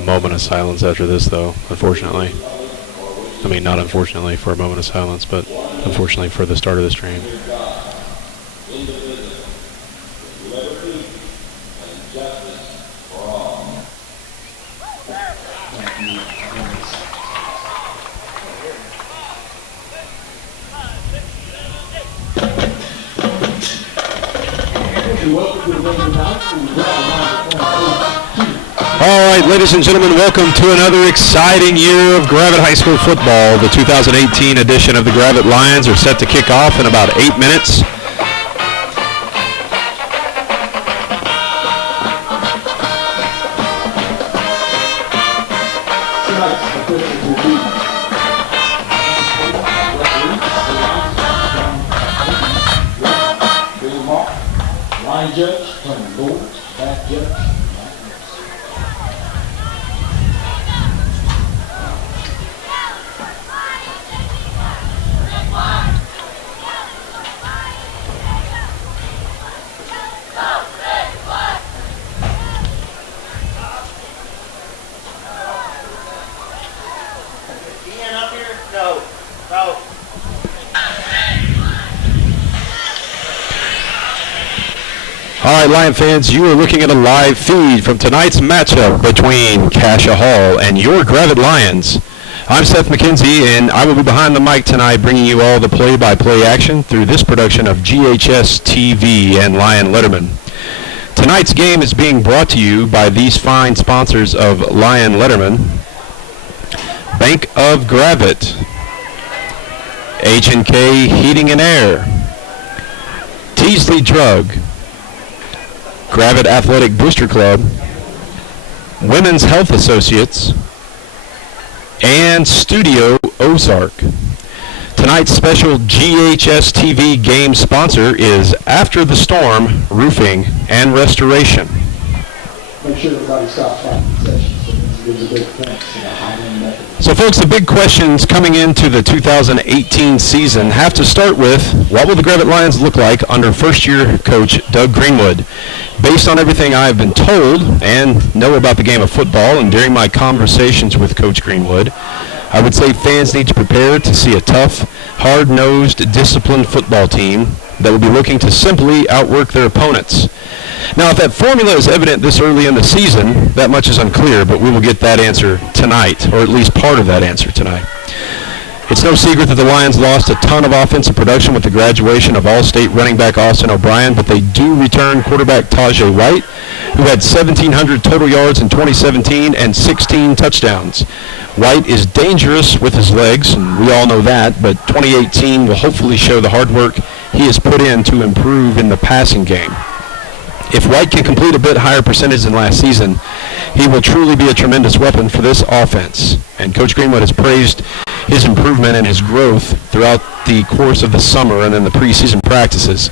a moment of silence after this, though, unfortunately. I mean, not unfortunately for a moment of silence, but unfortunately for the start of the stream. All right, ladies and gentlemen, welcome to another exciting year of Gravette High School football. The 2018 edition of the Gravette Lions are set to kick off in about 8 minutes. Line judge, turn board, back judge. All right, Lion fans, you are looking at a live feed from tonight's matchup between Cascia Hall and your Gravette Lions. I'm Seth McKenzie, and I will be behind the mic tonight bringing you all the play-by-play action through this production of GHSTV and Lion Letterman. Tonight's game is being brought to you by these fine sponsors of Lion Letterman: Bank of Gravette, H&K Heating and Air, Teasley Drug, Gravette Athletic Booster Club, Women's Health Associates, and Studio Ozark. Tonight's special GHSTV game sponsor is After the Storm Roofing and Restoration. Make sure everybody stops by the session. Gives a big thanks to the Highland Methodist. So folks, the big questions coming into the 2018 season have to start with, what will the Gravette Lions look like under first-year coach Doug Greenwood? Based on everything I've been told and know about the game of football and during my conversations with Coach Greenwood, I would say fans need to prepare to see a tough, hard-nosed, disciplined football team that will be looking to simply outwork their opponents. Now, if that formula is evident this early in the season, that much is unclear, but we will get that answer tonight, or at least part of that answer tonight. It's no secret that the Lions lost a ton of offensive production with the graduation of All-State running back Austin O'Brien, but they do return quarterback Tajay White, who had 1,700 total yards in 2017 and 16 touchdowns. White is dangerous with his legs, and we all know that, but 2018 will hopefully show the hard work he has put in to improve in the passing game. If White can complete a bit higher percentage than last season, he will truly be a tremendous weapon for this offense. And Coach Greenwood has praised his improvement and his growth throughout the course of the summer and in the preseason practices.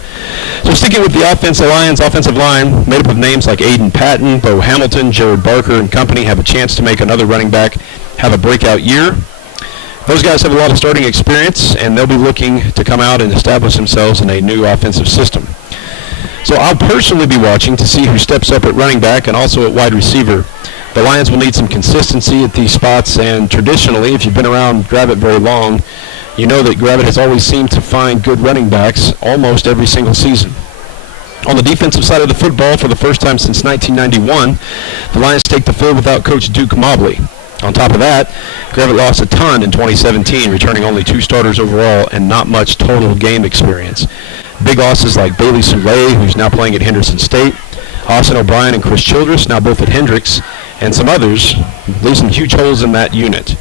So sticking with the offense, the Lions' offensive line, made up of names like Aiden Patton, Bo Hamilton, Jared Barker, and company, have a chance to make another running back have a breakout year. Those guys have a lot of starting experience, and they'll be looking to come out and establish themselves in a new offensive system. So I'll personally be watching to see who steps up at running back and also at wide receiver. The Lions will need some consistency at these spots, and traditionally, if you've been around Gravette very long, you know that Gravette has always seemed to find good running backs almost every single season. On the defensive side of the football, for the first time since 1991, the Lions take the field without Coach Duke Mobley. On top of that, Gravette lost a ton in 2017, returning only 2 starters overall and not much total game experience. Big losses like Bailey Soule, who's now playing at Henderson State, Austin O'Brien and Chris Childress, now both at Hendricks, and some others, leave some huge holes in that unit.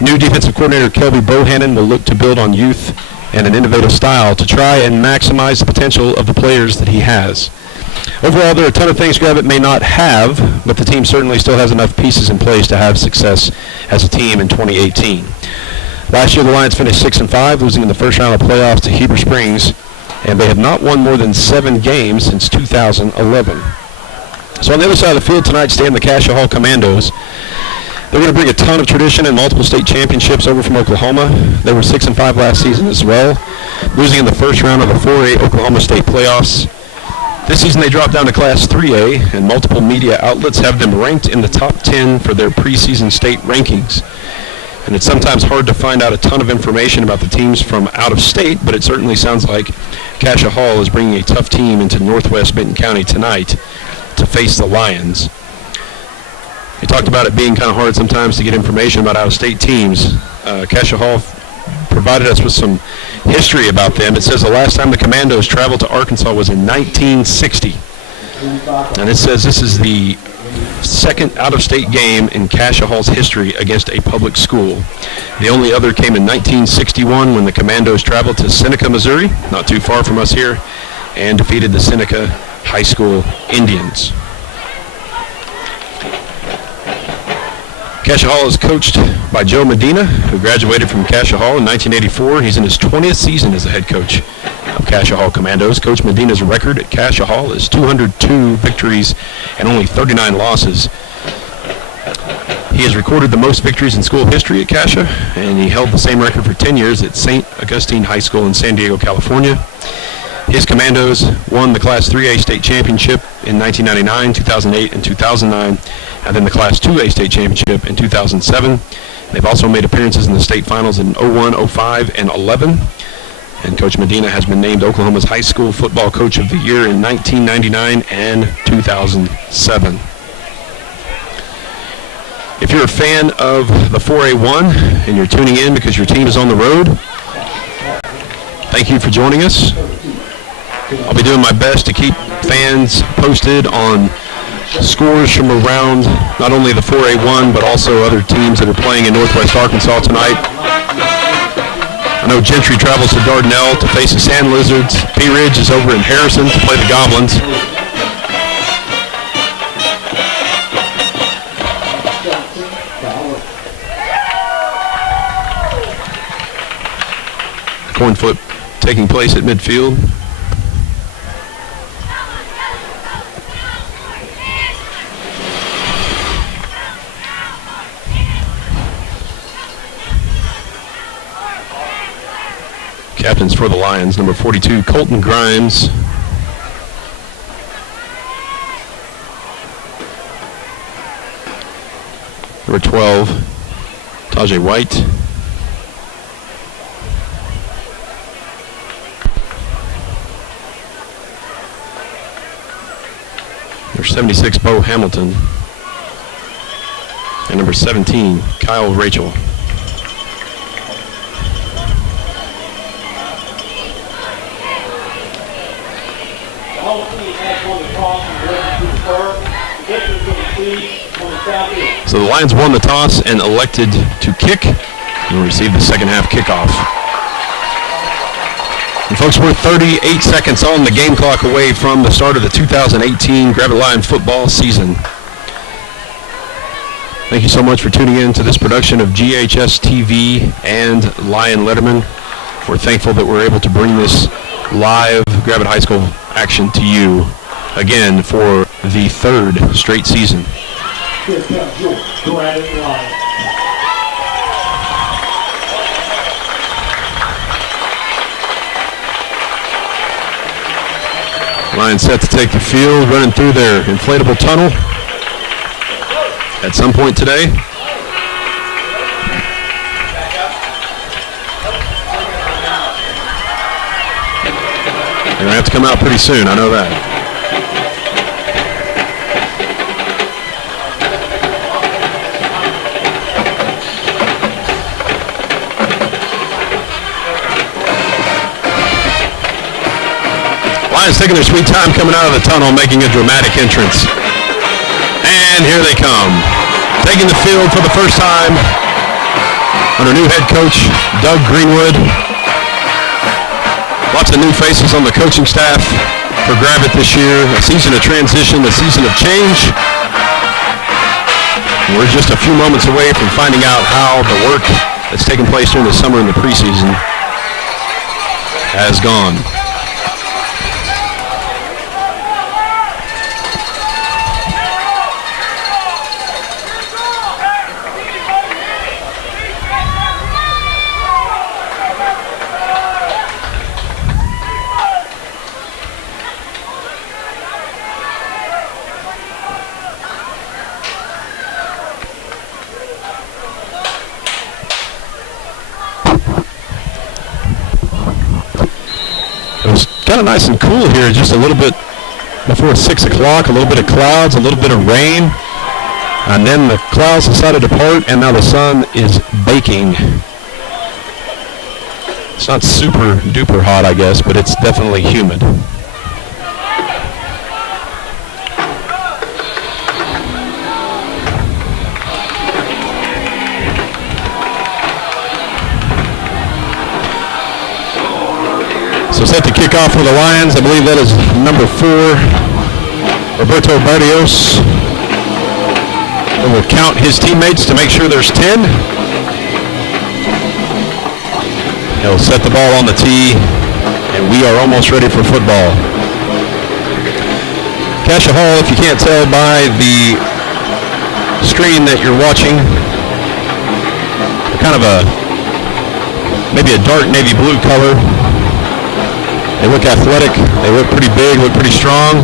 New defensive coordinator Kelby Bohannon will look to build on youth and an innovative style to try and maximize the potential of the players that he has. Overall, there are a ton of things Gravette may not have, but the team certainly still has enough pieces in place to have success as a team in 2018. Last year, the Lions finished 6-5, losing in the first round of playoffs to Heber Springs, and they have not won more than 7 games since 2011. So on the other side of the field tonight stand the Cascia Hall Commandos. They're going to bring a ton of tradition and multiple state championships over from Oklahoma. They were 6-5 last season as well, losing in the first round of the 4A Oklahoma State playoffs. This season they dropped down to Class 3A, and multiple media outlets have them ranked in the top 10 for their preseason state rankings. And it's sometimes hard to find out a ton of information about the teams from out of state, but it certainly sounds like Cascia Hall is bringing a tough team into northwest Benton County tonight to face the Lions. They talked about it being kind of hard sometimes to get information about out-of-state teams. Cascia Hall provided us with some history about them. It says the last time the Commandos traveled to Arkansas was in 1960. And it says this is the second out-of-state game in Cascia Hall's history against a public school. The only other came in 1961 when the Commandos traveled to Seneca, Missouri, not too far from us here, and defeated the Seneca High School Indians. Cascia Hall is coached by Joe Medina, who graduated from Cascia Hall in 1984. He's in his 20th season as the head coach of Cascia Hall Commandos. Coach Medina's record at Cascia Hall is 202 victories and only 39 losses. He has recorded the most victories in school history at Cascia, and he held the same record for 10 years at St. Augustine High School in San Diego, California. His Commandos won the Class 3A state championship in 1999, 2008, and 2009, and then the Class 2A state championship in 2007. They've also made appearances in the state finals in 01, 05, and 11. And Coach Medina has been named Oklahoma's High School Football Coach of the Year in 1999 and 2007. If you're a fan of the 4A1 and you're tuning in because your team is on the road, thank you for joining us. I'll be doing my best to keep fans posted on scores from around not only the 4A1 but also other teams that are playing in Northwest Arkansas tonight. I know Gentry travels to Dardanelle to face the Sand Lizards. P. Ridge is over in Harrison to play the Goblins. Coin flip taking place at midfield. Captains for the Lions, number 42, Colton Grimes. Number 12, Tajay White. Number 76, Bo Hamilton. And number 17, Kyle Rachel. So the Lions won the toss and elected to kick and will receive the second half kickoff. And folks, we're 38 seconds on the game clock away from the start of the 2018 Gravette Lion football season. Thank you so much for tuning in to this production of GHSTV and Lion Letterman. We're thankful that we're able to bring this live Gravette High School action to you again for the third straight season. Here comes your Gravette Lion. Lions set to take the field, running through their inflatable tunnel at some point today. They're going to have to come out pretty soon, I know that. Lions taking their sweet time coming out of the tunnel, making a dramatic entrance. And here they come. Taking the field for the first time under new head coach Doug Greenwood. Lots of new faces on the coaching staff for Gravette this year. A season of transition, a season of change. And we're just a few moments away from finding out how the work that's taken place during the summer and the preseason has gone. kind of nice and cool here, just a little bit before 6 o'clock, a little bit of clouds, a little bit of rain, and then the clouds decided to part, and now the sun is baking. It's not super duper hot, I guess, but it's definitely humid. So set to kick off for the Lions. I believe that is number 4, Roberto Barrios. Will count his teammates to make sure there's 10. He'll set the ball on the tee, and we are almost ready for football. Cascia Hall, if you can't tell by the screen that you're watching, kind of maybe a dark navy blue color. They look athletic. They look pretty big, look pretty strong.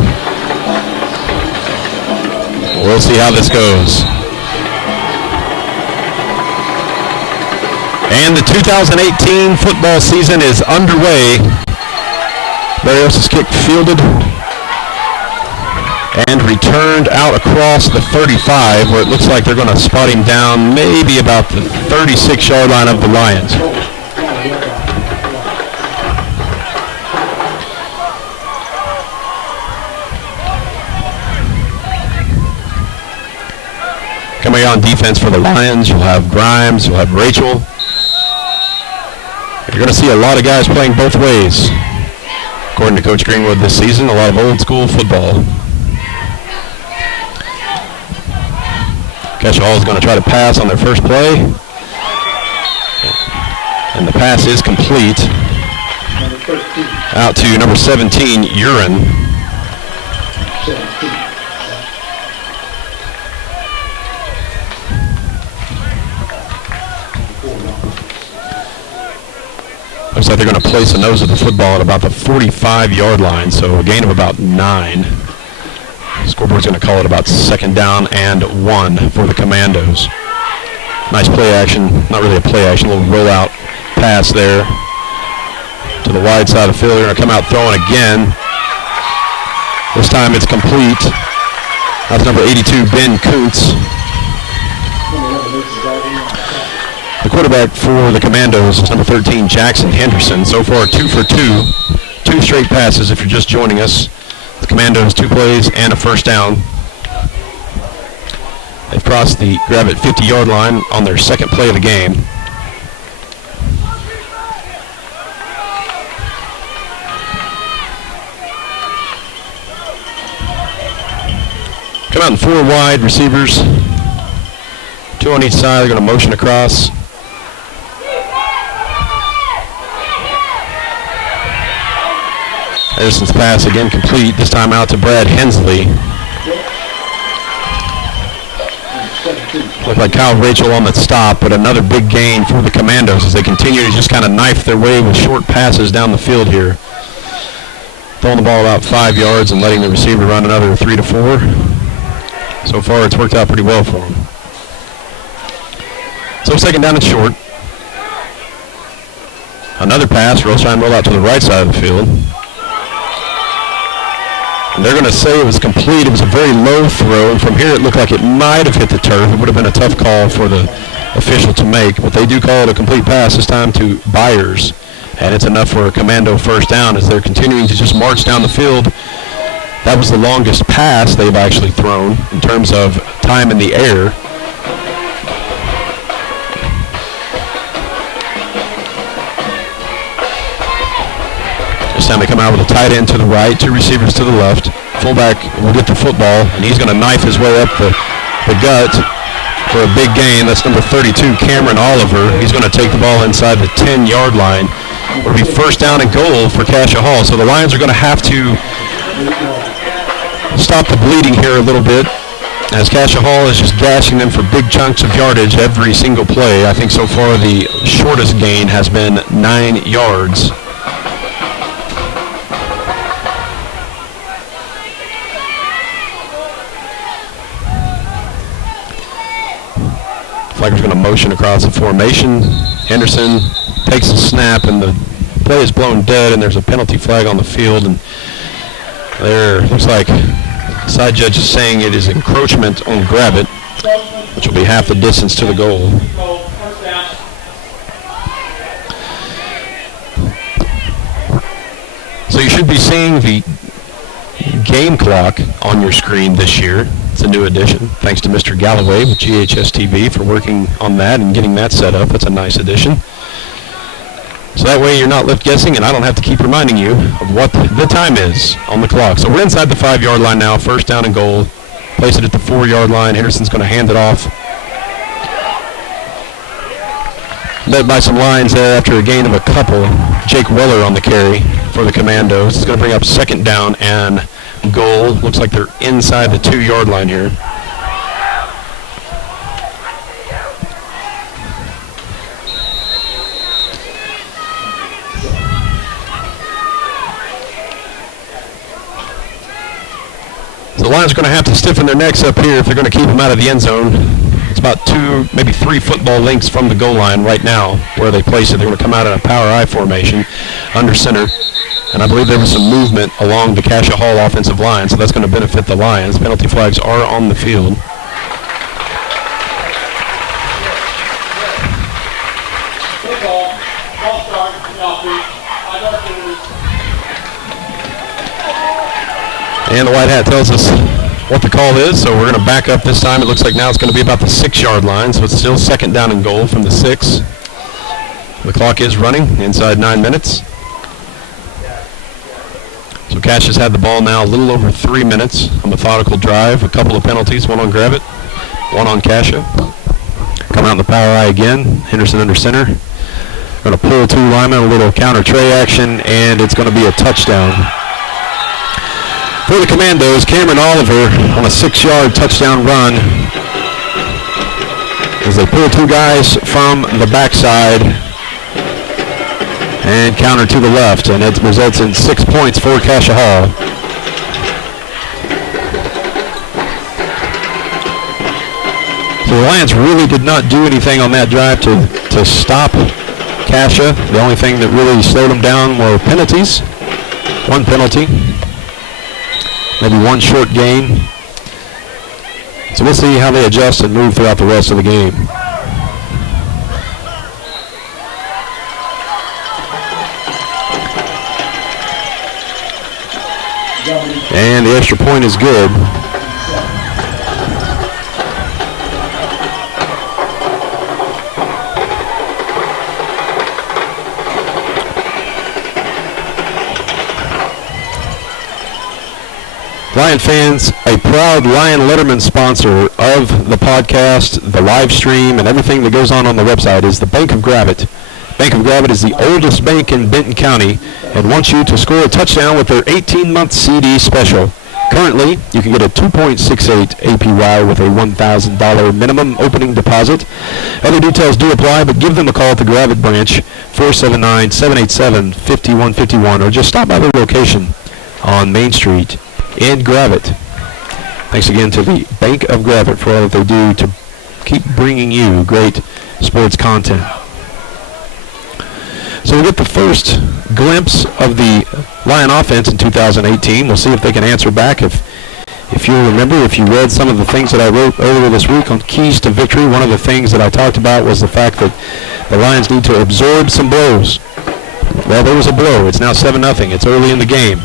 We'll see how this goes. And the 2018 football season is underway. Barrios' kick fielded and returned out across the 35, where it looks like they're going to spot him down maybe about the 36-yard line of the Lions. Coming on defense for the Lions, you'll have Grimes, you'll have Rachel. You're going to see a lot of guys playing both ways. According to Coach Greenwood this season, a lot of old school football. Cascia Hall is going to try to pass on their first play. And the pass is complete. Out to number 17, Urin. Looks like they're going to place the nose of the football at about the 45-yard line, so a gain of about 9. Scoreboard's going to call it about 2nd down and 1 for the Commandos. Nice play action, not really a play action, a little rollout pass there to the wide side of the field. They're going to come out throwing again. This time it's complete. That's number 82, Ben Kuntz. The quarterback for the Commandos is number 13, Jackson Henderson. So far, 2 for 2. 2 straight passes if you're just joining us. The Commandos, 2 plays and a first down. They've crossed the Gravette 50-yard line on their second play of the game. Come out in 4 wide receivers. 2 on each side. They're going to motion across. Anderson's pass again complete, this time out to Brad Hensley. Looked like Kyle Rachel on the stop, but another big gain for the Commandos as they continue to just kind of knife their way with short passes down the field here. Throwing the ball about 5 yards and letting the receiver run another 3 to 4. So far it's worked out pretty well for them. So 2nd down and short. Another pass, try and roll out to the right side of the field. And they're going to say it was complete. It was a very low throw, and from here it looked like it might have hit the turf. It would have been a tough call for the official to make, but they do call it a complete pass this time to Byers, and it's enough for a Commando first down as they're continuing to just march down the field. That was the longest pass they've actually thrown in terms of time in the air. This time they come out with a tight end to the right, 2 receivers to the left. Fullback will get the football, and he's going to knife his way up the gut for a big gain. That's number 32, Cameron Oliver. He's going to take the ball inside the 10-yard line. It'll be first down and goal for Cascia Hall. So the Lions are going to have to stop the bleeding here a little bit, as Cascia Hall is just gashing them for big chunks of yardage every single play. I think so far the shortest gain has been 9 yards. Flagger's going to motion across the formation. Henderson takes a snap, and the play is blown dead, and there's a penalty flag on the field. And there looks like the side judge is saying it is encroachment on Gravette, which will be half the distance to the goal. So you should be seeing the game clock on your screen this year. It's a new addition. Thanks to Mr. Galloway with GHSTV for working on that and getting that set up. That's a nice addition. So that way you're not left guessing, and I don't have to keep reminding you of what the time is on the clock. So we're inside the 5-yard line now, first down and goal. Place it at the 4-yard line. Henderson's going to hand it off. Led by some lines there after a gain of a couple. Jake Weller on the carry for the Commandos. It's going to bring up second down and goal. Looks like they're inside the 2-yard line here. The Lions are going to have to stiffen their necks up here if they're going to keep them out of the end zone. It's about 2, maybe 3 football lengths from the goal line right now where they place it. They're going to come out in a power I formation under center. And I believe there was some movement along the Cascia Hall offensive line, so that's going to benefit the Lions. Penalty flags are on the field. And the white hat tells us what the call is, so we're going to back up this time. It looks like now it's going to be about the 6-yard line, so it's still second down and goal from the 6. The clock is running inside 9 minutes. So Cassia's had the ball now a little over 3 minutes. A methodical drive, a couple of penalties, one on Gravette, one on Cascia. Coming out in the power I again, Henderson under center. Going to pull 2 linemen, a little counter tray action, and it's going to be a touchdown. For the Commandos, Cameron Oliver on a 6-yard touchdown run as they pull 2 guys from the backside and counter to the left, and it results in 6 points for Cascia Hall. So the Lions really did not do anything on that drive to stop Cascia. The only thing that really slowed them down were penalties. 1 penalty. Maybe 1 short gain. So we'll see how they adjust and move throughout the rest of the game. And the extra point is good. Lion fans, a proud Lion Letterman sponsor of the podcast, the live stream, and everything that goes on the website is the Bank of Gravette. Bank of Gravette is the oldest bank in Benton County and wants you to score a touchdown with their 18-month CD special. Currently, you can get a 2.68 APY with a $1,000 minimum opening deposit. Other details do apply, but give them a call at the Gravette branch, 479-787-5151, or just stop by their location on Main Street in Gravette. Thanks again to the Bank of Gravette for all that they do to keep bringing you great sports content. So we'll get the first glimpse of the Lion offense in 2018. We'll see if they can answer back. If you'll remember, if you read some of the things that I wrote earlier this week on keys to victory, one of the things that I talked about was the fact that the Lions need to absorb some blows. Well, there was a blow. It's now 7-0. It's early in the game.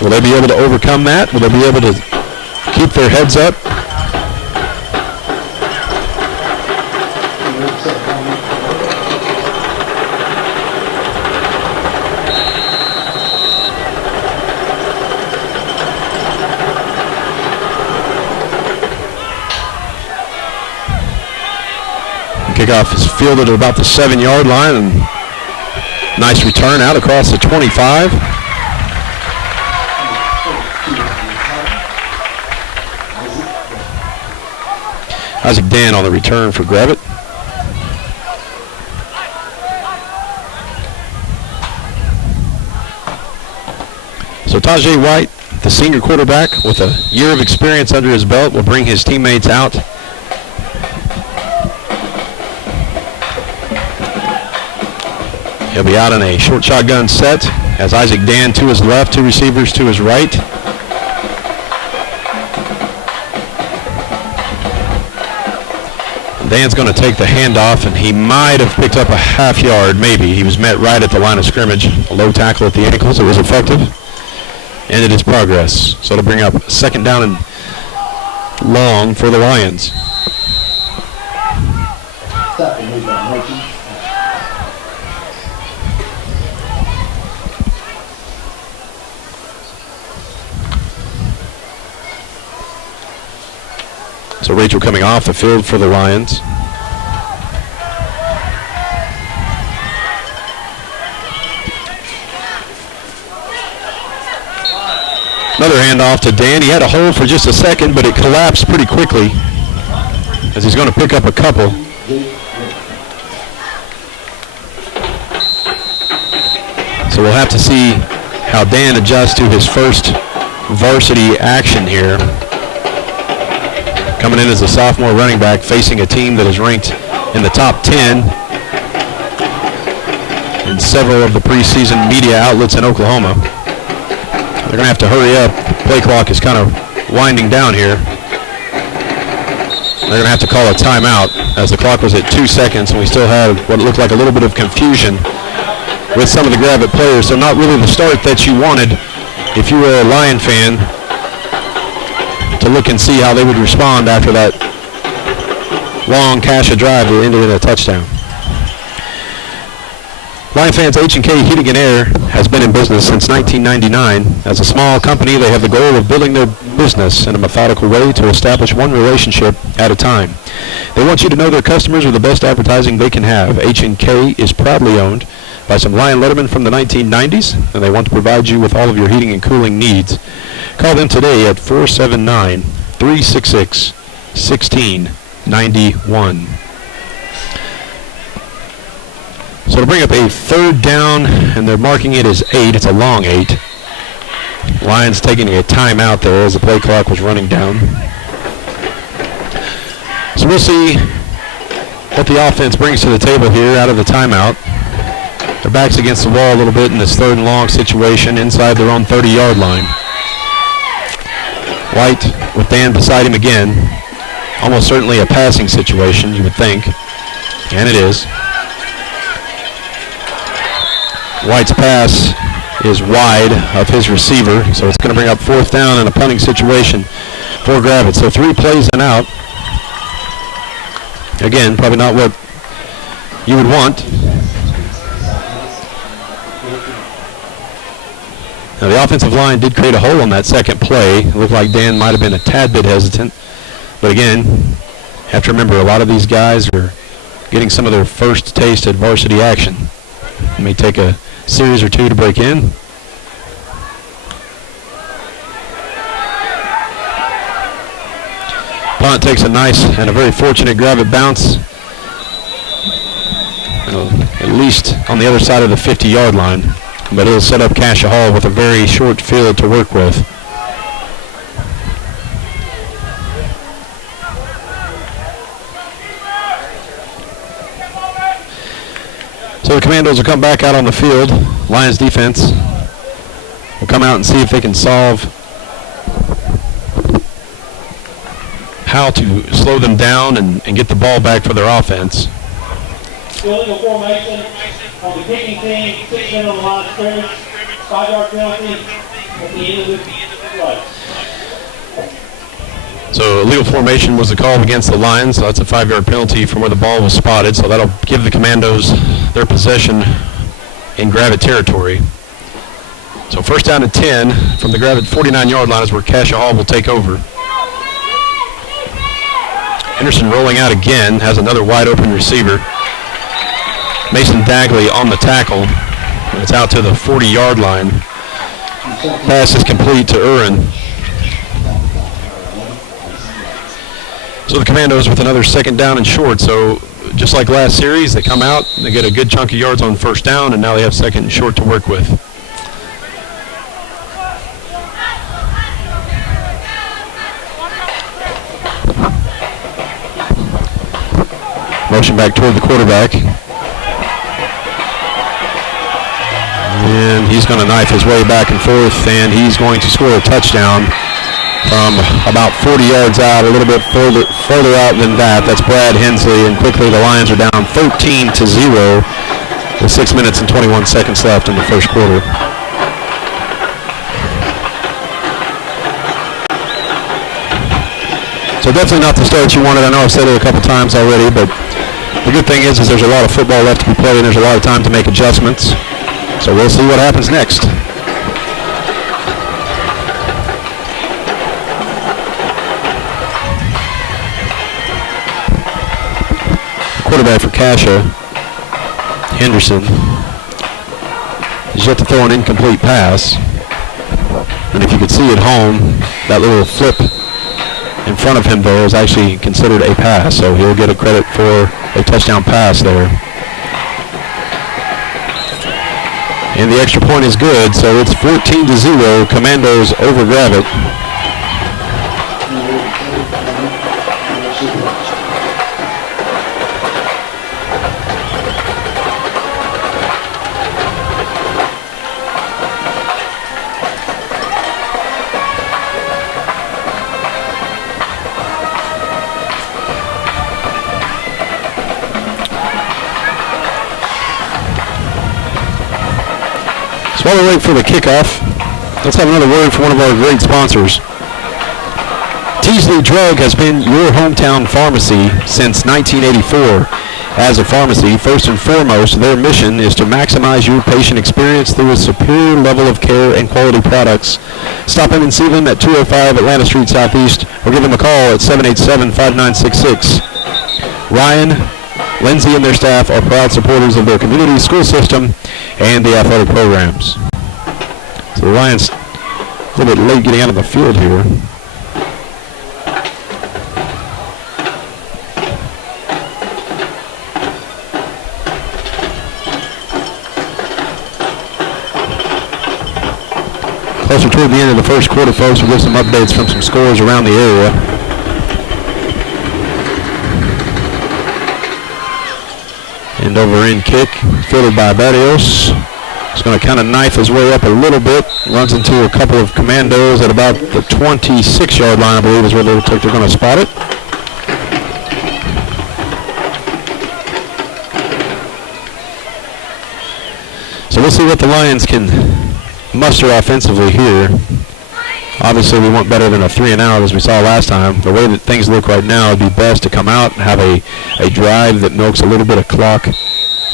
Will they be able to overcome that? Will they be able to keep their heads up? Kickoff is fielded at about the 7-yard line, and nice return out across the 25. Isaac Dan on the return for Gravette. So Tajay White, the senior quarterback with a year of experience under his belt, will bring his teammates out. He'll be out in a short shotgun set. Has Isaac Dan to his left, two receivers to his right. Dan's going to take the handoff, and he might have picked up a half yard, maybe. He was met right at the line of scrimmage. A low tackle at the ankles. It was effective. Ended his progress. So it'll bring up second down and long for the Lions. So Rachel coming off the field for the Lions. Another handoff to Dan. He had a hold for just a second, but it collapsed pretty quickly as he's going to pick up a couple. So we'll have to see how Dan adjusts to his first varsity action here. Coming in as a sophomore running back, facing a team that is ranked in the top 10 in several of the preseason media outlets in Oklahoma. They're going to have to hurry up. The play clock is kind of winding down here. They're going to have to call a timeout as the clock was at 2 seconds and we still have what looked like a little bit of confusion with some of the Gravette players. So not really the start that you wanted if you were a Lion fan, to look and see how they would respond after that long Cascia drive that ended in a touchdown. Lion fans, H&K Heating and Air has been in business since 1999. As a small company, they have the goal of building their business in a methodical way to establish one relationship at a time. They want you to know their customers are the best advertising they can have. H&K is proudly owned by some Lion lettermen from the 1990s, and they want to provide you with all of your heating and cooling needs. Call them today at 479-366-1691. So to bring up a third down, and they're marking it as 8. It's a long 8. Lions taking a timeout there as the play clock was running down. So we'll see what the offense brings to the table here out of the timeout. Their backs against the wall a little bit in this third and long situation inside their own 30-yard line. White with Dan beside him again. Almost certainly a passing situation, you would think. And it is. White's pass is wide of his receiver, so it's going to bring up fourth down in a punting situation for Gravette. So 3 plays and out. Again, probably not what you would want. Now the offensive line did create a hole on that second play. It looked like Dan might have been a tad bit hesitant. But again, have to remember a lot of these guys are getting some of their first taste at varsity action. It may take a series or two to break in. Punt takes a nice and a very fortunate Gravette bounce. At least on the other side of the 50-yard line. But it'll set up Cascia Hall with a very short field to work with. So the Commandos will come back out on the field. Lions defense will come out and see if they can solve how to slow them down and get the ball back for their offense. Illegal formation on the kicking team, 6 men on the line of scrimmage, 5-yard penalty at the end of the play. So illegal formation was the call against the Lions. So that's a 5-yard penalty from where the ball was spotted. So that'll give the Commandos their possession in Gravette territory. So first down and 10 from the Gravette 49-yard line is where Cascia Hall will take over. Henderson rolling out again, has another wide open receiver. Mason Dagley on the tackle. And it's out to the 40-yard line. Pass is complete to Urin. So the Commandos with another second down and short. So just like last series, they come out, they get a good chunk of yards on first down, and now they have second and short to work with. Motion back toward the quarterback. And he's going to knife his way back and forth, and he's going to score a touchdown from about 40 yards out, a little bit further out than that. That's Brad Hensley, and quickly the Lions are down 13-0 with 6 minutes and 21 seconds left in the first quarter. So definitely not the start you wanted. I know I've said it a couple times already, but the good thing is there's a lot of football left to be played, and there's a lot of time to make adjustments. So we'll see what happens next. Quarterback for Cascia, Henderson, is yet to throw an incomplete pass. And if you could see at home, that little flip in front of him there is actually considered a pass, so he'll get a credit for a touchdown pass there. And the extra point is good, so it's 14-0, Commandos over Gravette. While we wait for the kickoff, let's have another word from one of our great sponsors. Teasley Drug has been your hometown pharmacy since 1984. As a pharmacy, first and foremost, their mission is to maximize your patient experience through a superior level of care and quality products. Stop in and see them at 205 Atlanta Street Southeast, or give them a call at 787-5966. Ryan, Lindsay, and their staff are proud supporters of their community school system and the athletic programs. So the Lions a little bit late getting out of the field here. Closer toward the end of the first quarter, folks, we'll get some updates from some scores around the area. And over in kick, fielded by Barrios. He's going to kind of knife his way up a little bit. Runs into a couple of Commandos at about the 26-yard line, I believe, is where they looks like they're going to spot it. So we'll see what the Lions can muster offensively here. Obviously, we want better than a 3-and-out as we saw last time. The way that things look right now, it'd be best to come out and have a drive that milks a little bit of clock.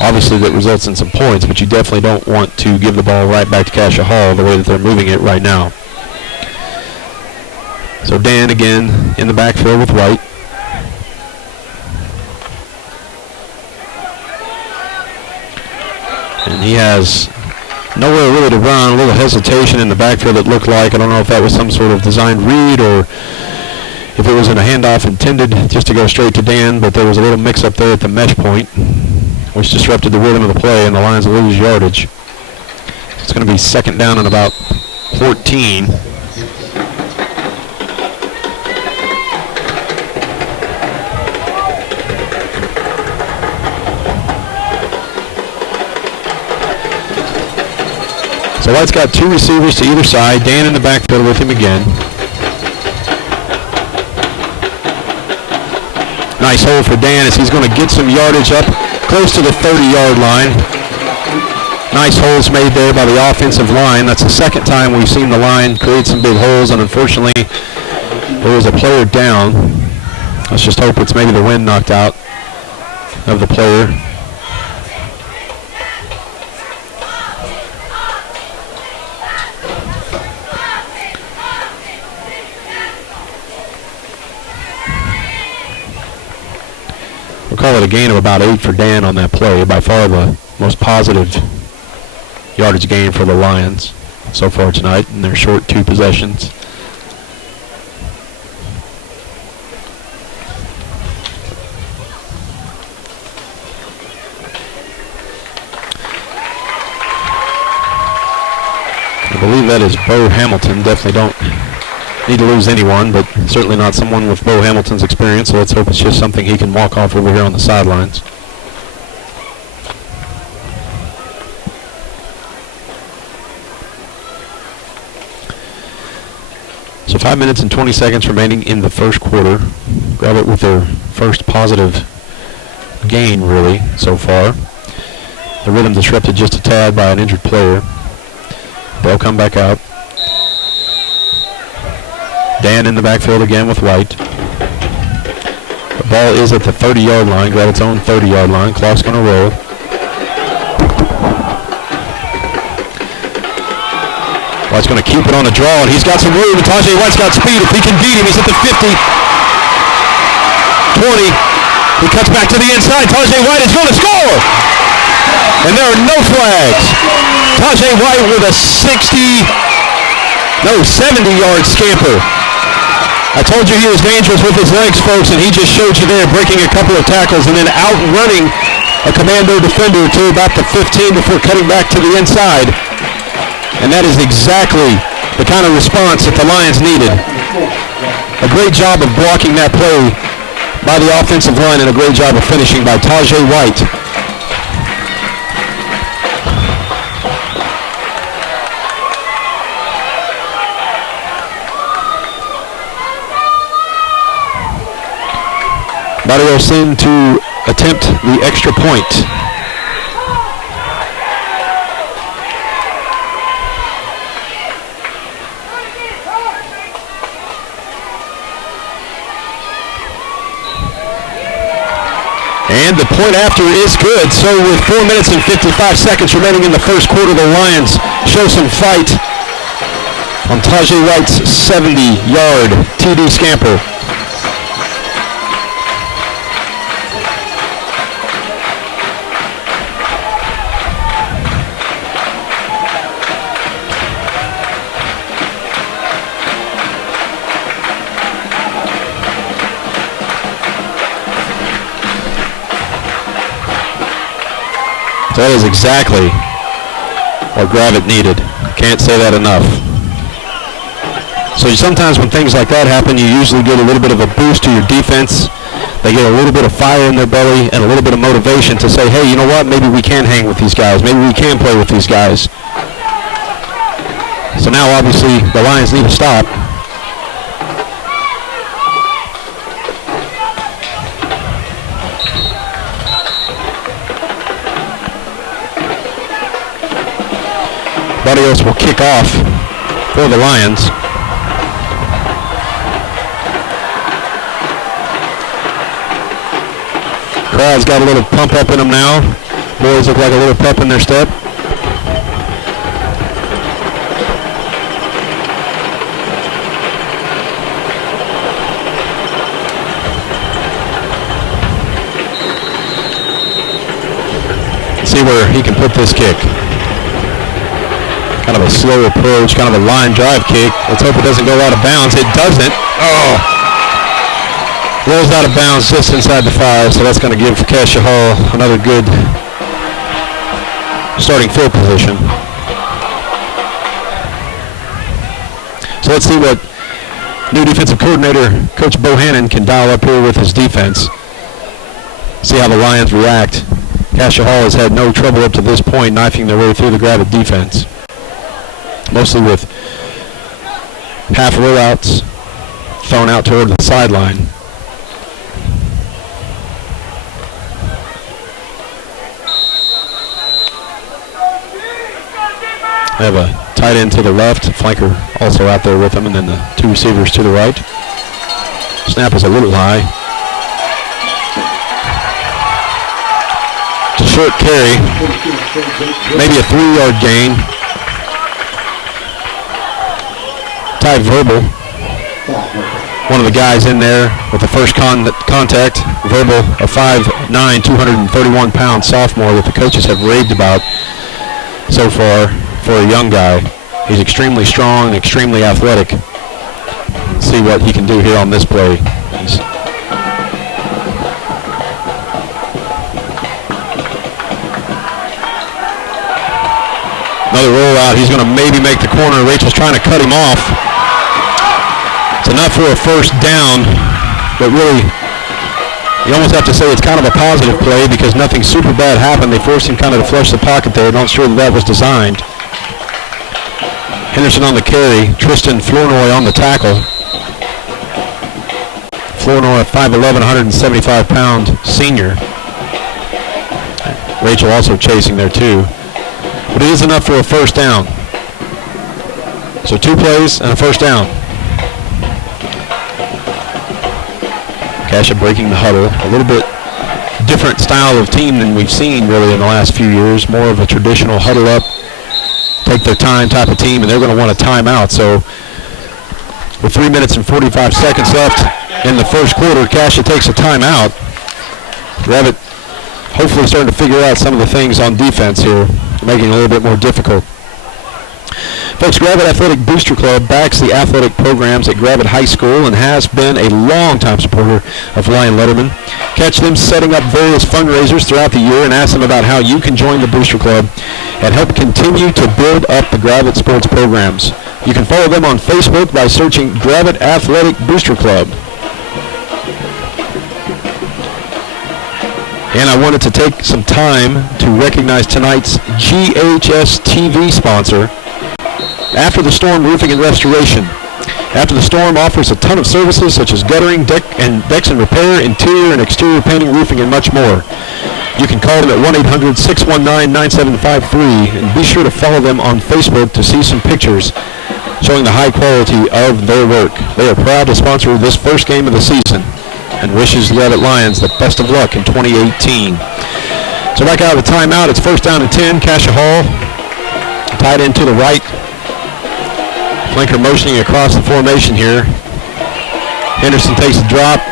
Obviously, that results in some points, but you definitely don't want to give the ball right back to Cascia Hall the way that they're moving it right now. So Dan again in the backfield with White. And he has nowhere really to run, a little hesitation in the backfield it looked like. I don't know if that was some sort of designed read or if it was in a handoff intended just to go straight to Dan, but there was a little mix-up there at the mesh point, which disrupted the rhythm of the play, and the Lions lose yardage. It's going to be second down and about 14. So White's got two receivers to either side. Dan in the backfield with him again. Nice hold for Dan as he's going to get some yardage up close to the 30-yard line. Nice holes made there by the offensive line. That's the second time we've seen the line create some big holes, and unfortunately there was a player down. Let's just hope it's maybe the wind knocked out of the player. We'll call it a gain of about 8 for Dan on that play. By far the most positive yardage gain for the Lions so far tonight in their short 2 possessions. I believe that is Bo Hamilton. Definitely don't need to lose anyone, but certainly not someone with Bo Hamilton's experience, so let's hope it's just something he can walk off over here on the sidelines. So 5 minutes and 20 seconds remaining in the first quarter. Gravette with their first positive gain, really, so far. The rhythm disrupted just a tad by an injured player. They'll come back out. Dan in the backfield again with White. The ball is at the 30-yard line, got its own 30-yard line. Clock's going to roll. White's going to keep it on the draw, and he's got some room. Tajay White's got speed. If he can beat him, he's at the 50. 20. He cuts back to the inside. Tajay White is going to score! And there are no flags. Tajay White with a 70-yard scamper. I told you he was dangerous with his legs, folks, and he just showed you there, breaking a couple of tackles and then outrunning a commando defender to about the 15 before cutting back to the inside. And that is exactly the kind of response that the Lions needed. A great job of blocking that play by the offensive line and a great job of finishing by Tajay White. Barrios in to attempt the extra point. And the point after is good. So with 4 minutes and 55 seconds remaining in the first quarter, the Lions show some fight on Tajay White's 70-yard TD scamper. That is exactly what Gravette needed. Can't say that enough. So sometimes when things like that happen, you usually get a little bit of a boost to your defense. They get a little bit of fire in their belly and a little bit of motivation to say, hey, you know what? Maybe we can hang with these guys. Maybe we can play with these guys. So now, obviously, the Lions need to stop. Barrios will kick off for the Lions. Crowd's got a little pump up in them now. Boys look like a little pep in their step. Let's see where he can put this kick. Kind of a slow approach, kind of a line drive kick. Let's hope it doesn't go out of bounds. It doesn't. Oh! Rolls out of bounds just inside the 5, so that's going to give Cascia another good starting field position. So let's see what new defensive coordinator Coach Bohannon can dial up here with his defense. See how the Lions react. Cascia has had no trouble up to this point knifing their way through the Gravette defense. Mostly with half rollouts thrown out toward the sideline. They have a tight end to the left, flanker also out there with them, and then the two receivers to the right. Snap is a little high. It's a short carry, maybe a 3-yard gain. Ty Verbal, one of the guys in there with the first contact. Verbal, a 5'9", 231-pound sophomore that the coaches have raved about so far for a young guy. He's extremely strong and extremely athletic. Let's see what he can do here on this play. Another rollout. He's going to maybe make the corner. Rachel's trying to cut him off. It's enough for a first down, but really, you almost have to say it's kind of a positive play because nothing super bad happened. They forced him kind of to flush the pocket there. Not sure that was designed. Henderson on the carry. Tristan Flournoy on the tackle. Flournoy, 5'11", 175-pound senior. Rachel also chasing there too. But it is enough for a first down. So 2 plays and a first down. Cascia breaking the huddle. A little bit different style of team than we've seen really in the last few years. More of a traditional huddle up, take their time type of team, and they're going to want a timeout. So with 3 minutes and 45 seconds left in the first quarter, Cascia takes a timeout. Gravette hopefully starting to figure out some of the things on defense here, making it a little bit more difficult. Folks, Gravette Athletic Booster Club backs the athletic programs at Gravette High School and has been a long-time supporter of Lion Letterman. Catch them setting up various fundraisers throughout the year and ask them about how you can join the Booster Club and help continue to build up the Gravette sports programs. You can follow them on Facebook by searching Gravette Athletic Booster Club. And I wanted to take some time to recognize tonight's GHSTV sponsor, After the Storm Roofing and Restoration. After the Storm offers a ton of services such as guttering, decks and repair, interior and exterior painting, roofing, and much more. You can call them at 1-800-619-9753 and be sure to follow them on Facebook to see some pictures showing the high quality of their work. They are proud to sponsor this first game of the season and wishes the Gravette Lions the best of luck in 2018. So back out of the timeout, it's first down and 10. Cascia Hall tied in to the right. Flanker motioning across the formation here. Henderson takes a drop,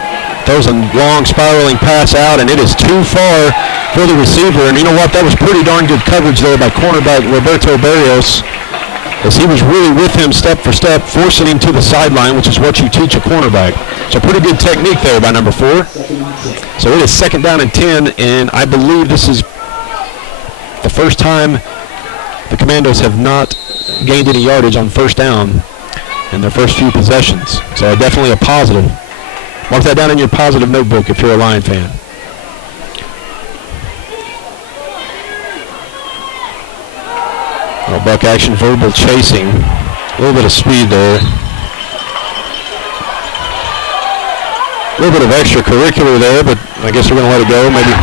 throws a long spiraling pass out, and it is too far for the receiver. And you know what? That was pretty darn good coverage there by cornerback Roberto Barrios, as he was really with him step for step, forcing him to the sideline, which is what you teach a cornerback. So pretty good technique there by number 4. So it is second down and 10, and I believe this is the first time the Commandos have not gained any yardage on first down in their first few possessions. So definitely a positive. Mark that down in your positive notebook if you're a Lion fan. Well, buck action, verbal chasing. A little bit of speed there. A little bit of extracurricular there, but I guess we're going to let it go. Maybe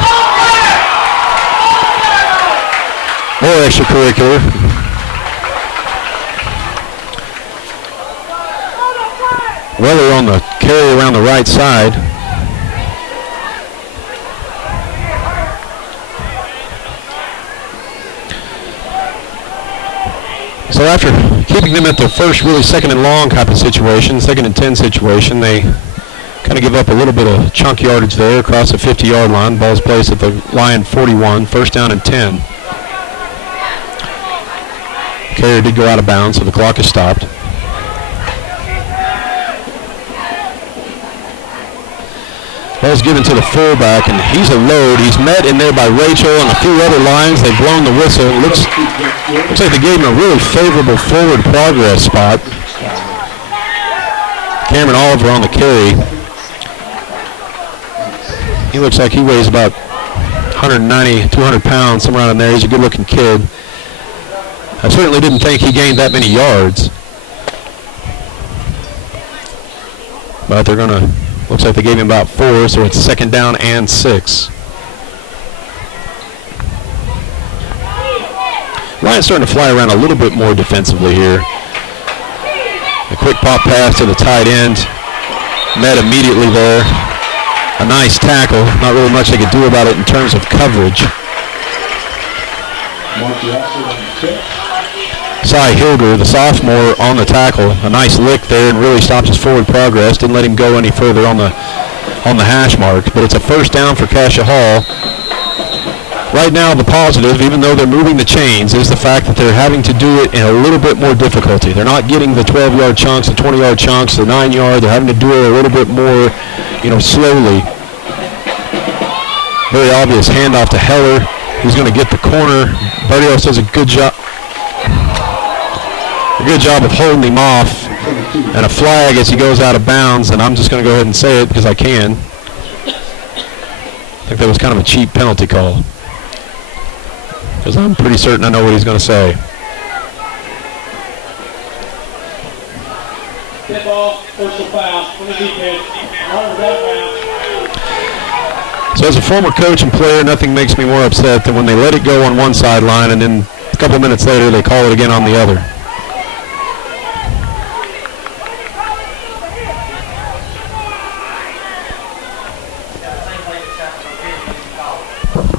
more extracurricular. Weller on the carry around the right side. So after keeping them at their first really second and long type of situation, second and 10 situation, they kind of give up a little bit of chunk yardage there across the 50-yard line. Ball's placed at the Lion 41, first down and 10. Carrier did go out of bounds, so the clock is stopped. Ball's given to the fullback, and he's a load. He's met in there by Rachel and a few other lines. They've blown the whistle. Looks like they gave him a really favorable forward progress spot. Cameron Oliver on the carry. He looks like he weighs about 190, 200 pounds, somewhere around in there. He's a good-looking kid. I certainly didn't think he gained that many yards. But they're going to, looks like they gave him about 4, so it's second down and 6. Lions starting to fly around a little bit more defensively here. A quick pop pass to the tight end. Met immediately there. A nice tackle. Not really much they could do about it in terms of coverage. Cy Hilger, the sophomore, on the tackle. A nice lick there and really stopped his forward progress. Didn't let him go any further on the hash mark. But it's a first down for Cascia Hall. Right now, the positive, even though they're moving the chains, is the fact that they're having to do it in a little bit more difficulty. They're not getting the 12-yard chunks, the 20-yard chunks, the 9-yard. They're having to do it a little bit more, slowly. Very obvious handoff to Heller. He's going to get the corner. Barrios does a good job of holding him off. And a flag as he goes out of bounds, and I'm just going to go ahead and say it because I can. I think that was kind of a cheap penalty call, because I'm pretty certain I know what he's going to say. call, personal foul, on the defense. Hunter's out of bounds. So as a former coach and player, nothing makes me more upset than when they let it go on one sideline and then a couple minutes later they call it again on the other.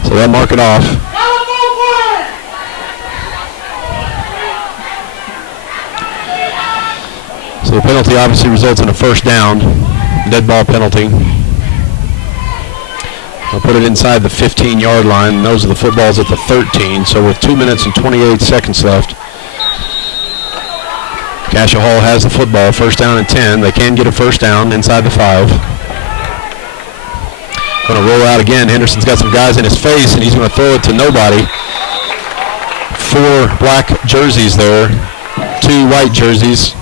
So they'll mark it off. So the penalty obviously results in a first down, dead ball penalty. They'll put it inside the 15-yard line. Those are the footballs at the 13. So with 2 minutes and 28 seconds left, Cascia Hall has the football. First down and 10. They can get a first down inside the 5. Going to roll out again. Henderson's got some guys in his face, and he's going to throw it to nobody. 4 black jerseys there, 2 white jerseys.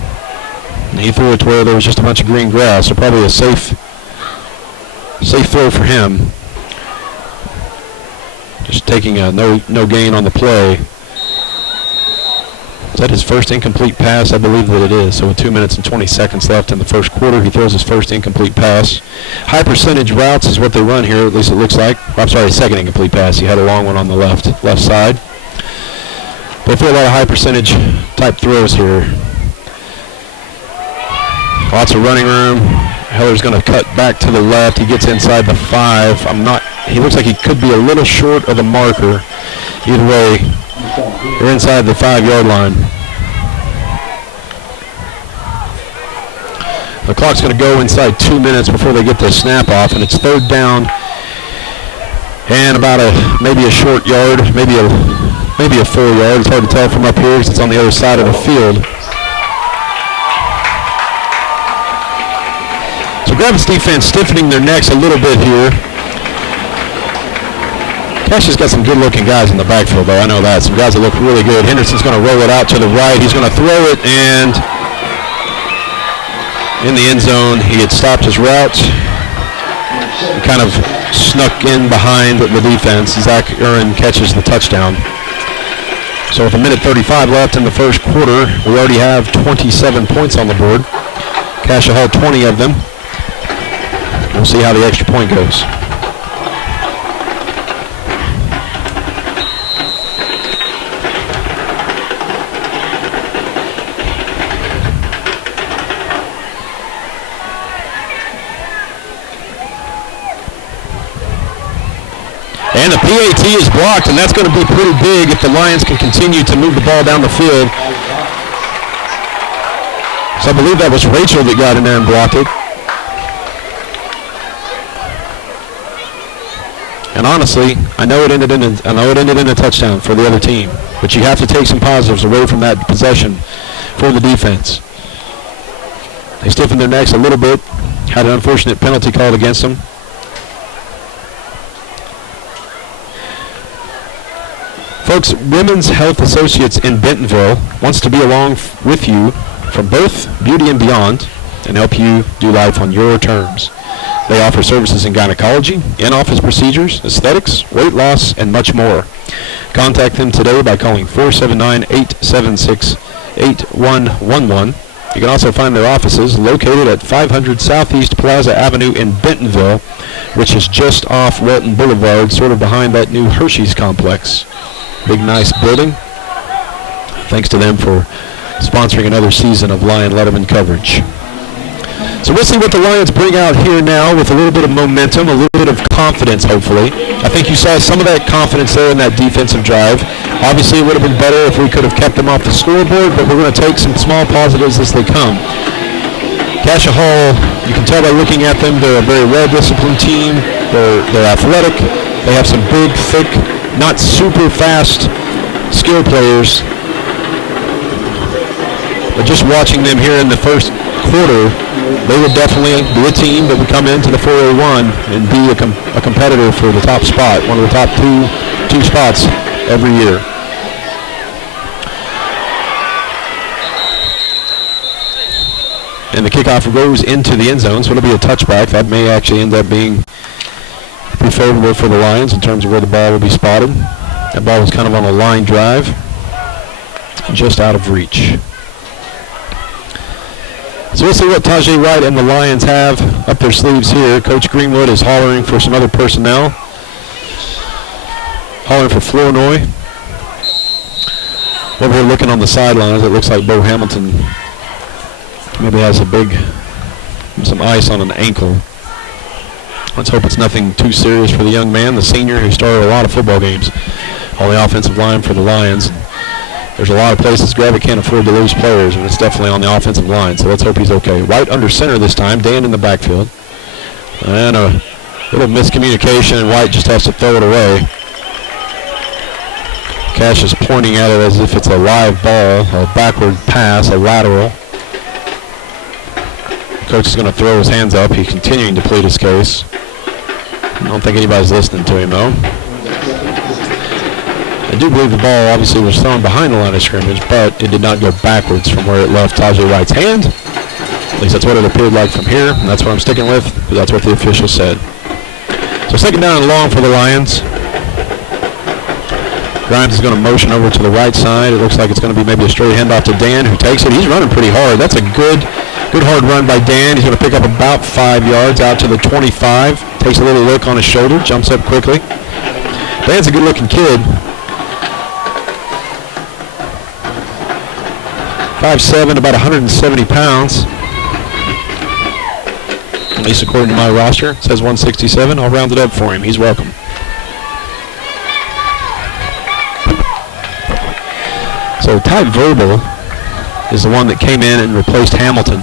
And he threw it to where there was just a bunch of green grass, so probably a safe throw for him. Just taking a no gain on the play. Is that his first incomplete pass? I believe that it is. So with 2 minutes and 20 seconds left in the first quarter, he throws his first incomplete pass. High percentage routes is what they run here, at least it looks like. I'm sorry, second incomplete pass. He had a long one on the left side. They throw a lot of high percentage type throws here. Lots of running room. Heller's going to cut back to the left. He gets inside the 5. He looks like he could be a little short of the marker. Either way, they're inside the 5-yard line. The clock's going to go inside 2 minutes before they get the snap off, and it's third down and about maybe a short yard, maybe a 4 yard. It's hard to tell from up here because it's on the other side of the field. So Gravette's defense stiffening their necks a little bit here. Cassia's got some good-looking guys in the backfield, though. I know that. Some guys that look really good. Henderson's going to roll it out to the right. He's going to throw it, and in the end zone, he had stopped his route and kind of snuck in behind the defense. Zach Aaron catches the touchdown. So with 1:35 left in the first quarter, we already have 27 points on the board. Cascia Hall 20 of them. We'll see how the extra point goes. And the PAT is blocked, and that's going to be pretty big if the Lions can continue to move the ball down the field. So I believe that was Rachel that got in there and blocked it. And honestly, I know it ended in a touchdown for the other team, but you have to take some positives away from that possession for the defense. They stiffened their necks a little bit, had an unfortunate penalty called against them. Folks, Women's Health Associates in Bentonville wants to be along with you from both Beauty and Beyond and help you do life on your terms. They offer services in gynecology, in-office procedures, aesthetics, weight loss, and much more. Contact them today by calling 479-876-8111. You can also find their offices located at 500 Southeast Plaza Avenue in Bentonville, which is just off Walton Boulevard, sort of behind that new Hershey's complex. Big, nice building. Thanks to them for sponsoring another season of Lion Letterman coverage. So we'll see what the Lions bring out here now with a little bit of momentum, a little bit of confidence, hopefully. I think you saw some of that confidence there in that defensive drive. Obviously, it would have been better if we could have kept them off the scoreboard, but we're going to take some small positives as they come. Cascia Hall, you can tell by looking at them, they're a very well-disciplined team. They're athletic. They have some big, thick, not super fast skill players. But just watching them here in the first quarter, they would definitely be a team that would come into the 4A1 and be a competitor for the top spot, one of the top two spots every year. And the kickoff goes into the end zone, so it'll be a touchback. That may actually end up being pretty favorable for the Lions in terms of where the ball will be spotted. That ball was kind of on a line drive, just out of reach. So we'll see what Tajay Wright and the Lions have up their sleeves here. Coach Greenwood is hollering for some other personnel. Hollering for Flournoy. Over here looking on the sidelines, it looks like Bo Hamilton maybe has some ice on an ankle. Let's hope it's nothing too serious for the young man, the senior who started a lot of football games on the offensive line for the Lions. There's a lot of places Gravette can't afford to lose players, and it's definitely on the offensive line, so let's hope he's okay. White under center this time, Dan in the backfield. And a little miscommunication, and White just has to throw it away. Cash is pointing at it as if it's a live ball, a backward pass, a lateral. Coach is going to throw his hands up. He's continuing to plead his case. I don't think anybody's listening to him, though. I do believe the ball obviously was thrown behind the line of scrimmage, but it did not go backwards from where it left Tajay Wright's hand. At least that's what it appeared like from here, and that's what I'm sticking with, because that's what the official said. So second down and long for the Lions. Grimes is going to motion over to the right side. It looks like it's going to be maybe a straight handoff to Dan, who takes it. He's running pretty hard. That's a good hard run by Dan. He's going to pick up about 5 yards out to the 25. Takes a little look on his shoulder, jumps up quickly. Dan's a good-looking kid. 5'7", about 170 pounds. At least according to my roster. It says 167. I'll round it up for him. He's welcome. So Ty Verbal is the one that came in and replaced Hamilton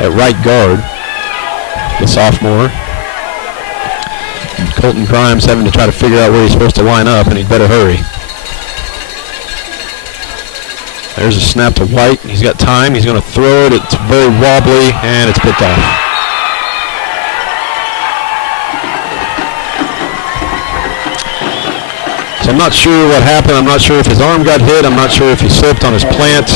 at right guard, the sophomore. And Colton Grimes having to try to figure out where he's supposed to line up, and he'd better hurry. There's a snap to White. He's got time. He's going to throw it. It's very wobbly, and it's picked off. So I'm not sure what happened. I'm not sure if his arm got hit. I'm not sure if he slipped on his plant.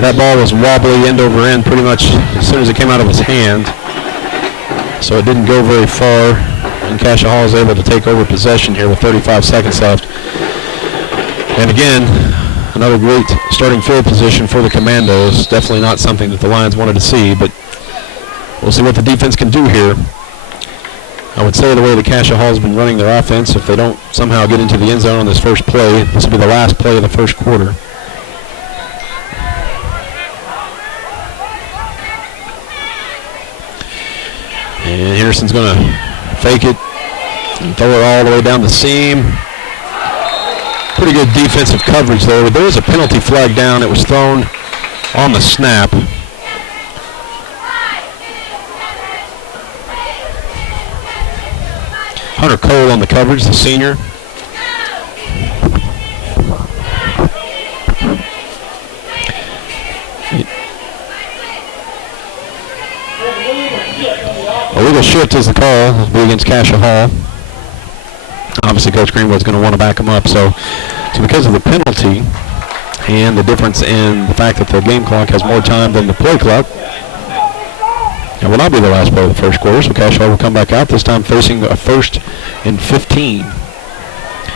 That ball was wobbly end over end pretty much as soon as it came out of his hand. So it didn't go very far, and Cascia Hall is able to take over possession here with 35 seconds left. And again, another great starting field position for the Commandos. Definitely not something that the Lions wanted to see, but we'll see what the defense can do here. I would say the way the Cascia Hall has been running their offense, if they don't somehow get into the end zone on this first play, this will be the last play of the first quarter. And Henderson's going to fake it and throw it all the way down the seam. Pretty good defensive coverage there, but there was a penalty flag down. It was thrown on the snap. Hunter Cole on the coverage, the senior. A legal shift is the call. It'll be against Cascia Hall. Obviously, Coach Greenwood's going to want to back him up. So because of the penalty and the difference in the fact that the game clock has more time than the play clock, it will not be the last play of the first quarter. So Cascia Hall will come back out, this time facing a 1st and 15.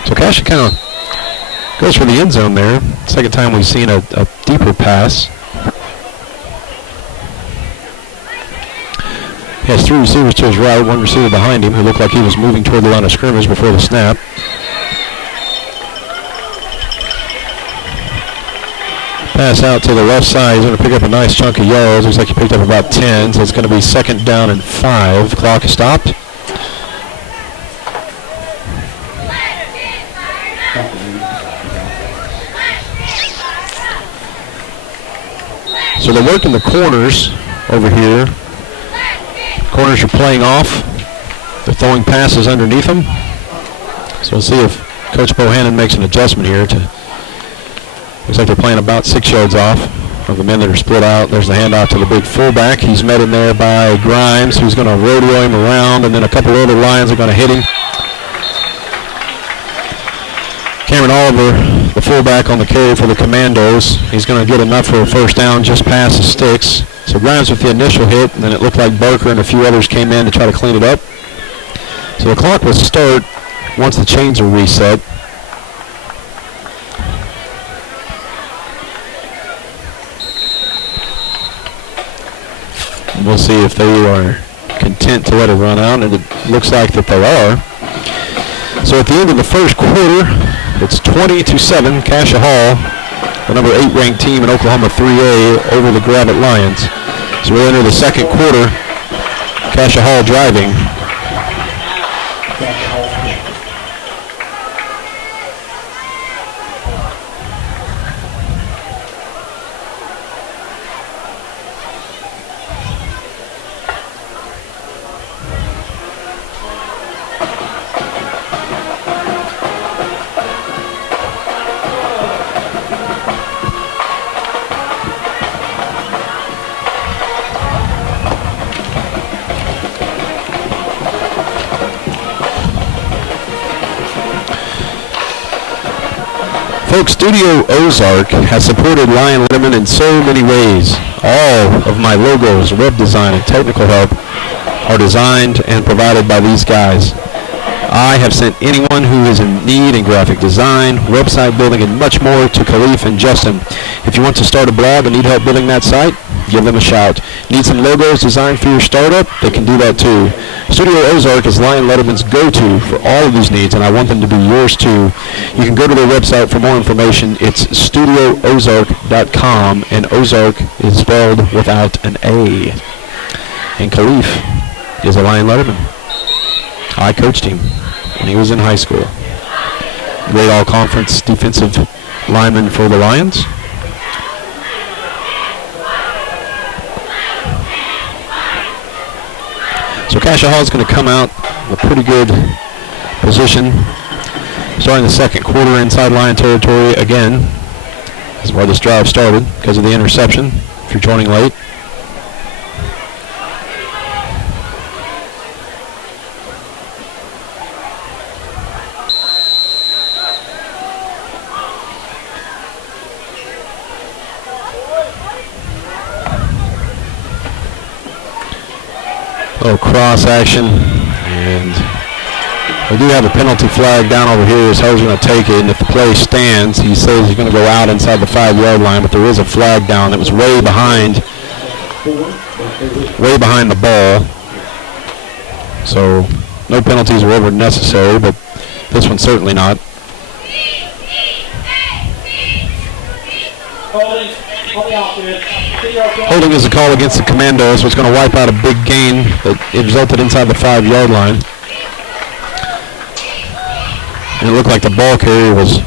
So Cascia kind of goes for the end zone there. Second time we've seen a deeper pass. He has 3 receivers to his right, 1 receiver behind him who looked like he was moving toward the line of scrimmage before the snap. Pass out to the left side. He's going to pick up a nice chunk of yards. Looks like he picked up about 10, so it's going to be 2nd down and 5. Clock is stopped. So they're working the corners over here. Corners are playing off. They're throwing passes underneath them. So we'll see if Coach Bohannon makes an adjustment here. Looks like they're playing about 6 yards off of the men that are split out. There's the handoff to the big fullback. He's met in there by Grimes, who's going to rodeo him around, and then a couple other Lions are going to hit him. Cameron Oliver, the fullback on the carry for the Commandos. He's going to get enough for a 1st down just past the sticks. So Grimes with the initial hit, and then it looked like Barker and a few others came in to try to clean it up. So the clock will start once the chains are reset. We'll see if they are content to let it run out, and it looks like that they are. So at the end of the first quarter, it's 20-7, Cascia Hall, the number 8 ranked team in Oklahoma 3A, over the Gravette Lions. So we'll enter the second quarter, Cascia Hall driving. Folks, Studio Ozark has supported Lion Letterman in so many ways. All of my logos, web design, and technical help are designed and provided by these guys. I have sent anyone who is in need in graphic design, website building, and much more to Khalif and Justin. If you want to start a blog and need help building that site, give them a shout. Need some logos designed for your startup? They can do that too. Studio Ozark is Lion Letterman's go-to for all of these needs, and I want them to be yours too. You can go to their website for more information. It's studioozark.com, and Ozark is spelled without an A. And Khalif is a Lion Letterman. I coached him when he was in high school. Great all-conference defensive lineman for the Lions. So Cascia Hall is going to come out in a pretty good position. Starting the second quarter inside Lion territory again. That's why this drive started, because of the interception, if you're joining late. Little cross action, and we do have a penalty flag down over here. So he's going to take it, and if the play stands, he says he's going to go out inside the 5-yard line, but there is a flag down that was way behind the ball. So no penalties were ever necessary, but this one certainly not. Holding is a call against the Commandos, so it's going to wipe out a big gain that it resulted inside the 5-yard line. And it looked like the ball carrier was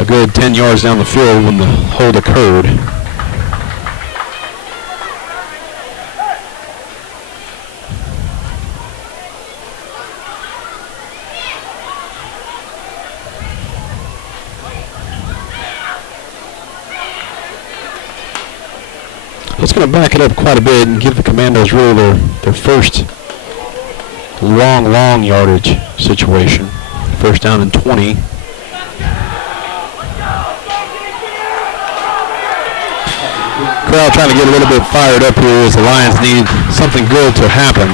a good 10 yards down the field when the hold occurred. It's going to back it up quite a bit and give the Commandos really their first long yardage situation. First down and 20. Crowd trying to get a little bit fired up here as the Lions need something good to happen.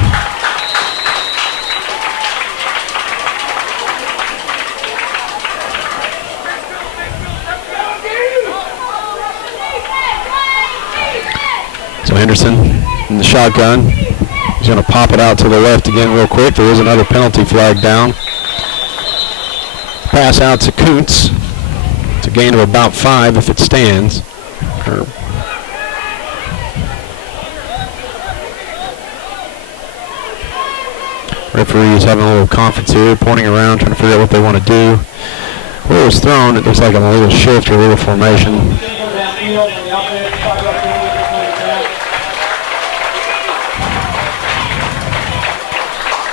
So Henderson in the shotgun. He's going to pop it out to the left again real quick. There is another penalty flag down. Pass out to Kuntz. It's a gain of about 5 if it stands. Referees having a little conference here, pointing around, trying to figure out what they want to do. Where it was thrown, it looks like a little shift or a little formation.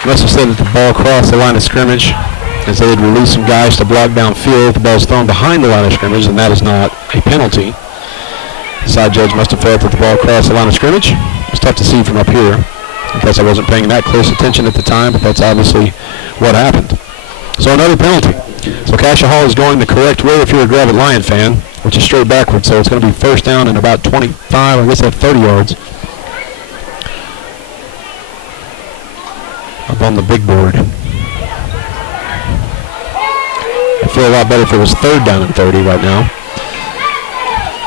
Must have said that the ball crossed the line of scrimmage as they had released some guys to block downfield. The ball's thrown behind the line of scrimmage, and that is not a penalty. The side judge must have felt that the ball crossed the line of scrimmage. It's tough to see from up here. I guess I wasn't paying that close attention at the time, but that's obviously what happened. So another penalty. So Cascia Hall is going the correct way if you're a Gravette Lion fan, which is straight backwards. So it's going to be first down and about 25, I guess at 30 yards. Up on the big board. I feel a lot better if it was third down and 30 right now.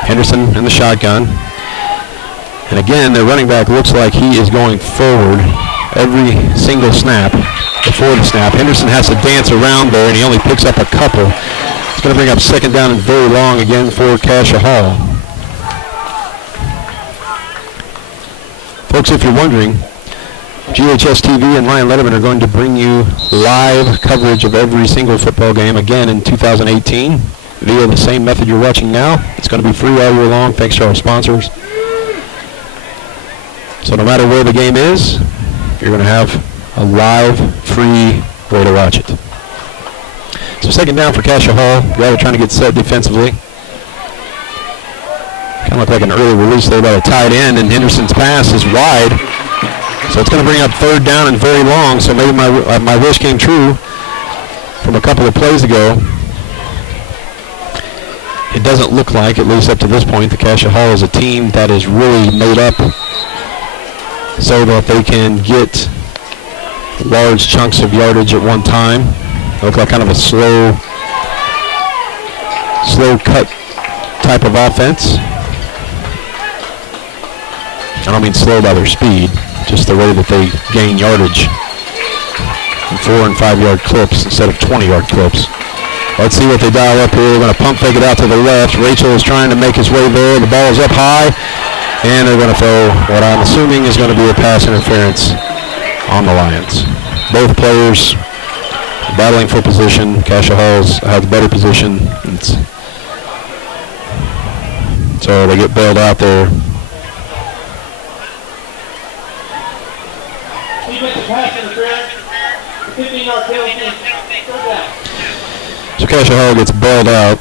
Henderson in the shotgun. And again, their running back looks like he is going forward every single snap before the snap. Henderson has to dance around there, and he only picks up a couple. It's going to bring up second down and very long again for Cascia Hall. Folks, if you're wondering, GHSTV and Ryan Letterman are going to bring you live coverage of every single football game again in 2018 via the same method you're watching now. It's going to be free all year long thanks to our sponsors. So no matter where the game is, you're going to have a live, free way to watch it. So second down for Cascia Hall. They're trying to get set defensively. Kind of looked like an early release there by the tight end, and Henderson's pass is wide. So it's going to bring up third down and very long, so maybe my wish came true from a couple of plays ago. It doesn't look like, at least up to this point, the Cascia Hall is a team that is really made up so that they can get large chunks of yardage at one time. They look like kind of a slow cut type of offense. I don't mean slow by their speed, just the way that they gain yardage in 4 and 5 yard clips instead of 20 yard clips. Let's see what they dial up here. They're going to pump fake it out to the left. Rachel is trying to make his way there. The ball is up high, and they're going to throw what I'm assuming is going to be a pass interference on the Lions. Both players battling for position. Cascia Hall's has better position. So they get bailed out there. So Cascia Hall gets bailed out.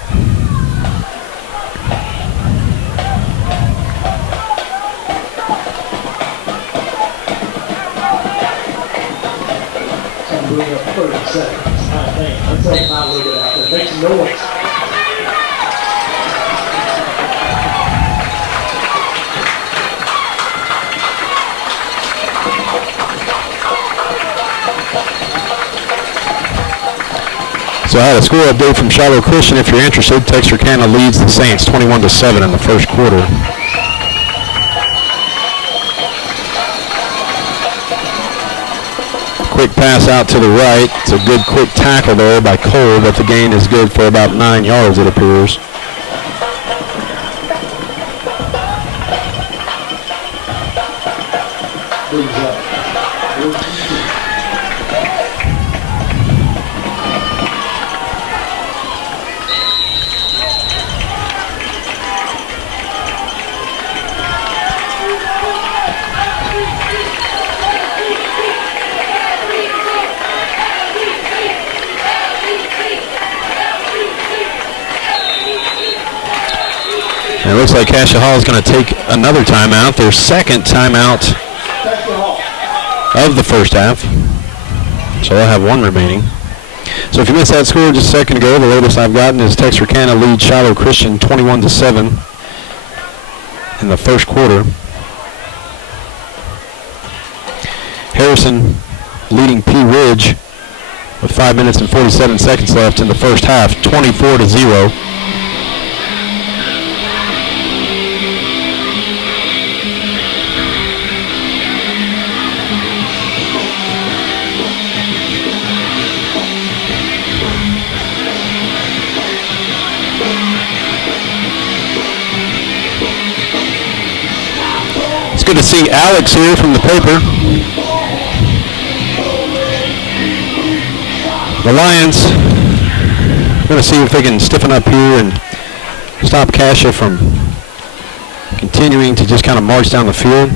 Moving up 30 seconds. I think. I'm taking my look at out there. Make some noise. So I had a score update from Shiloh Christian. If you're interested, Texarkana leads the Saints 21-7 in the first quarter. Quick pass out to the right. It's a good quick tackle there by Cole, but the gain is good for about 9 yards, it appears. And it looks like Cascia Hall is going to take another timeout, their second timeout of the first half. So they'll have one remaining. So if you missed that score just a second ago, the latest I've gotten is Texarkana leads Shiloh Christian 21-7 in the first quarter. Harrison leading Pea Ridge with 5 minutes and 47 seconds left in the first half, 24-0. Good to see Alex here from the paper. The Lions are going to see if they can stiffen up here and stop Cascia from continuing to just kind of march down the field.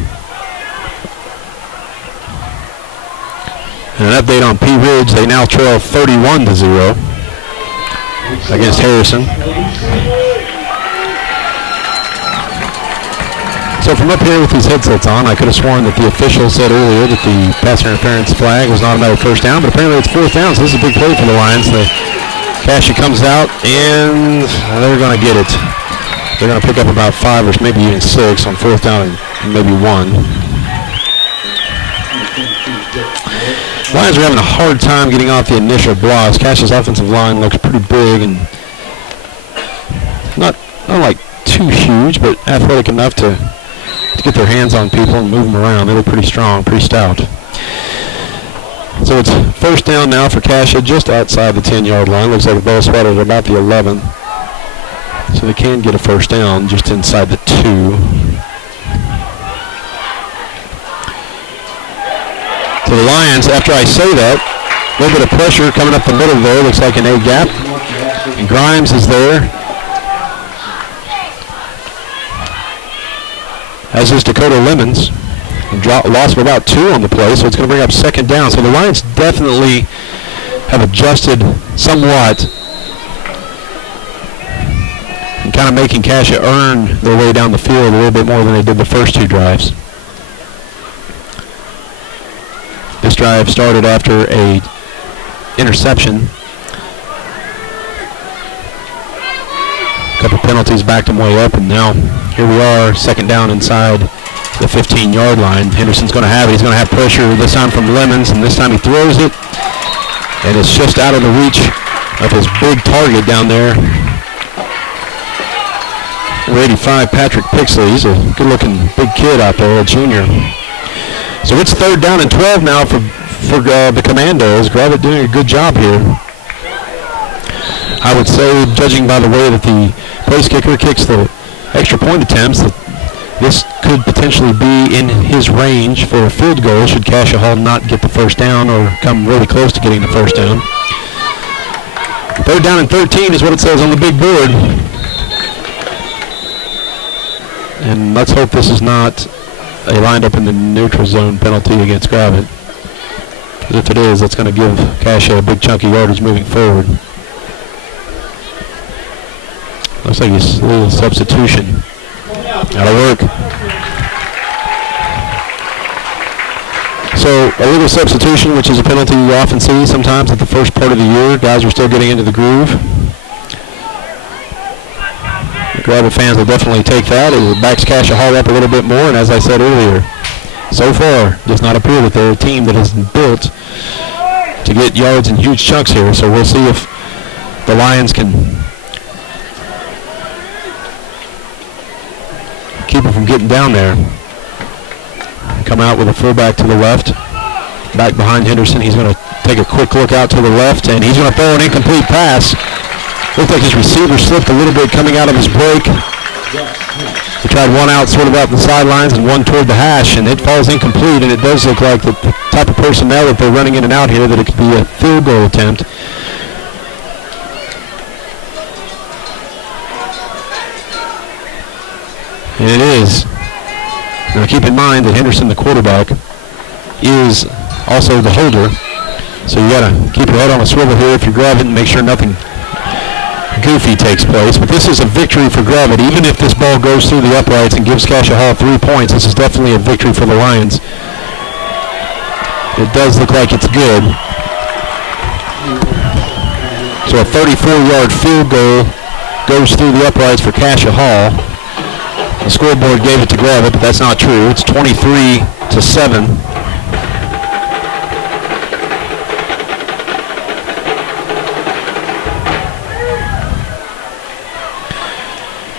And an update on Pea Ridge, they now trail 31-0 against Harrison. So from up here with these headsets on, I could have sworn that the official said earlier that the pass interference flag was not another first down, but apparently it's fourth down, so this is a big play for the Lions. Cascia comes out, and they're going to get it. They're going to pick up about 5 or maybe even 6 on fourth down and maybe 1. Lions are having a hard time getting off the initial blocks. Cascia's offensive line looks pretty big and not like too huge, but athletic enough to to get their hands on people and move them around. They look pretty strong, pretty stout. So it's first down now for Cascia, just outside the 10-yard line. Looks like the ball spotted at about the 11. So they can get a first down just inside the 2. So the Lions, after I say that, a little bit of pressure coming up the middle there. Looks like an A-gap. And Grimes is there. As is Dakota Lemons. Loss of about 2 on the play, so it's going to bring up second down. So the Lions definitely have adjusted somewhat and kind of making Cascia earn their way down the field a little bit more than they did the first 2 drives. This drive started after a interception. A couple penalties backed them way up, and now here we are, second down inside the 15-yard line. Henderson's going to have it. He's going to have pressure this time from Lemons, and this time he throws it, and it's just out of the reach of his big target down there. Number 85, Patrick Pixley. He's a good-looking big kid out there, a junior. So it's third down and 12 now for the Commandos. Gravette doing a good job here. I would say, judging by the way that the place kicker kicks the extra point attempts, that this could potentially be in his range for a field goal should Cascia Hall not get the first down or come really close to getting the first down. Third down and 13 is what it says on the big board. And let's hope this is not a lined up in the neutral zone penalty against Gravette. If it is, that's going to give Cascia a big chunk of yardage moving forward. Looks like it's a little substitution. That'll work. So a little substitution, which is a penalty you often see sometimes at the first part of the year. Guys are still getting into the groove. The Gravette fans will definitely take that. It backs Cascia Hall up a little bit more, and as I said earlier, so far does not appear that they're a team that has been built to get yards in huge chunks here. So we'll see if the Lions can keep it from getting down there. Come out with a fullback to the left. Back behind Henderson. He's going to take a quick look out to the left, and he's going to throw an incomplete pass. Looks like his receiver slipped a little bit coming out of his break. He tried one out sort of out the sidelines and one toward the hash, and it falls incomplete, and it does look like the type of personnel that they're running in and out here that it could be a field goal attempt. And it is. Now keep in mind that Henderson, the quarterback, is also the holder. So you got to keep your head on a swivel here if you're Gravette and make sure nothing goofy takes place. But this is a victory for Gravette. Even if this ball goes through the uprights and gives Cascia Hall 3 points, this is definitely a victory for the Lions. It does look like it's good. So a 34-yard field goal goes through the uprights for Cascia Hall. The scoreboard gave it to Gravette, but that's not true. It's 23-7.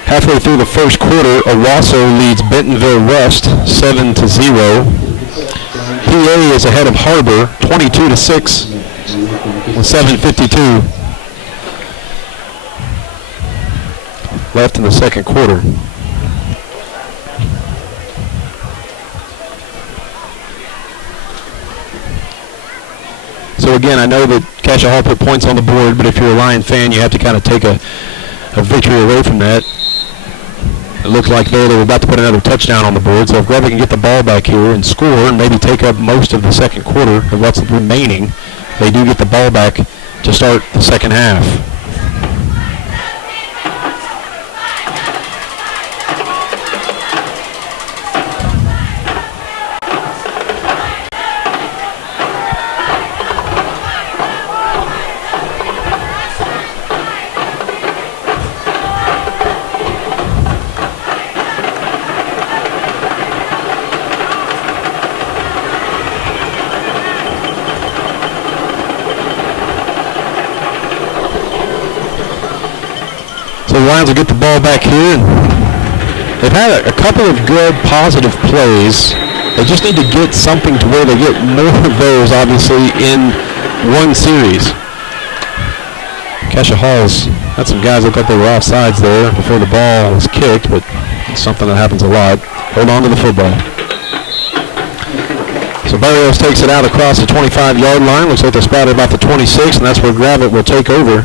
Halfway through the first quarter, Owasso leads Bentonville West 7-0. PA is ahead of Harbor 22-6 with 7:52 left in the second quarter. So again, I know that Cascia Hall put points on the board, but if you're a Lion fan, you have to kind of take a victory away from that. It looked like they were about to put another touchdown on the board, so if Gravette can get the ball back here and score and maybe take up most of the second quarter of what's remaining, they do get the ball back to start the second half. So the Lions will get the ball back here, and they've had a couple of good, positive plays. They just need to get something to where they get more of those, obviously, in one series. Cascia Hall's had some guys look like they were offsides there before the ball was kicked, but it's something that happens a lot. Hold on to the football. So Barrios takes it out across the 25-yard line. Looks like they're spotted about the 26, and that's where Gravette will take over.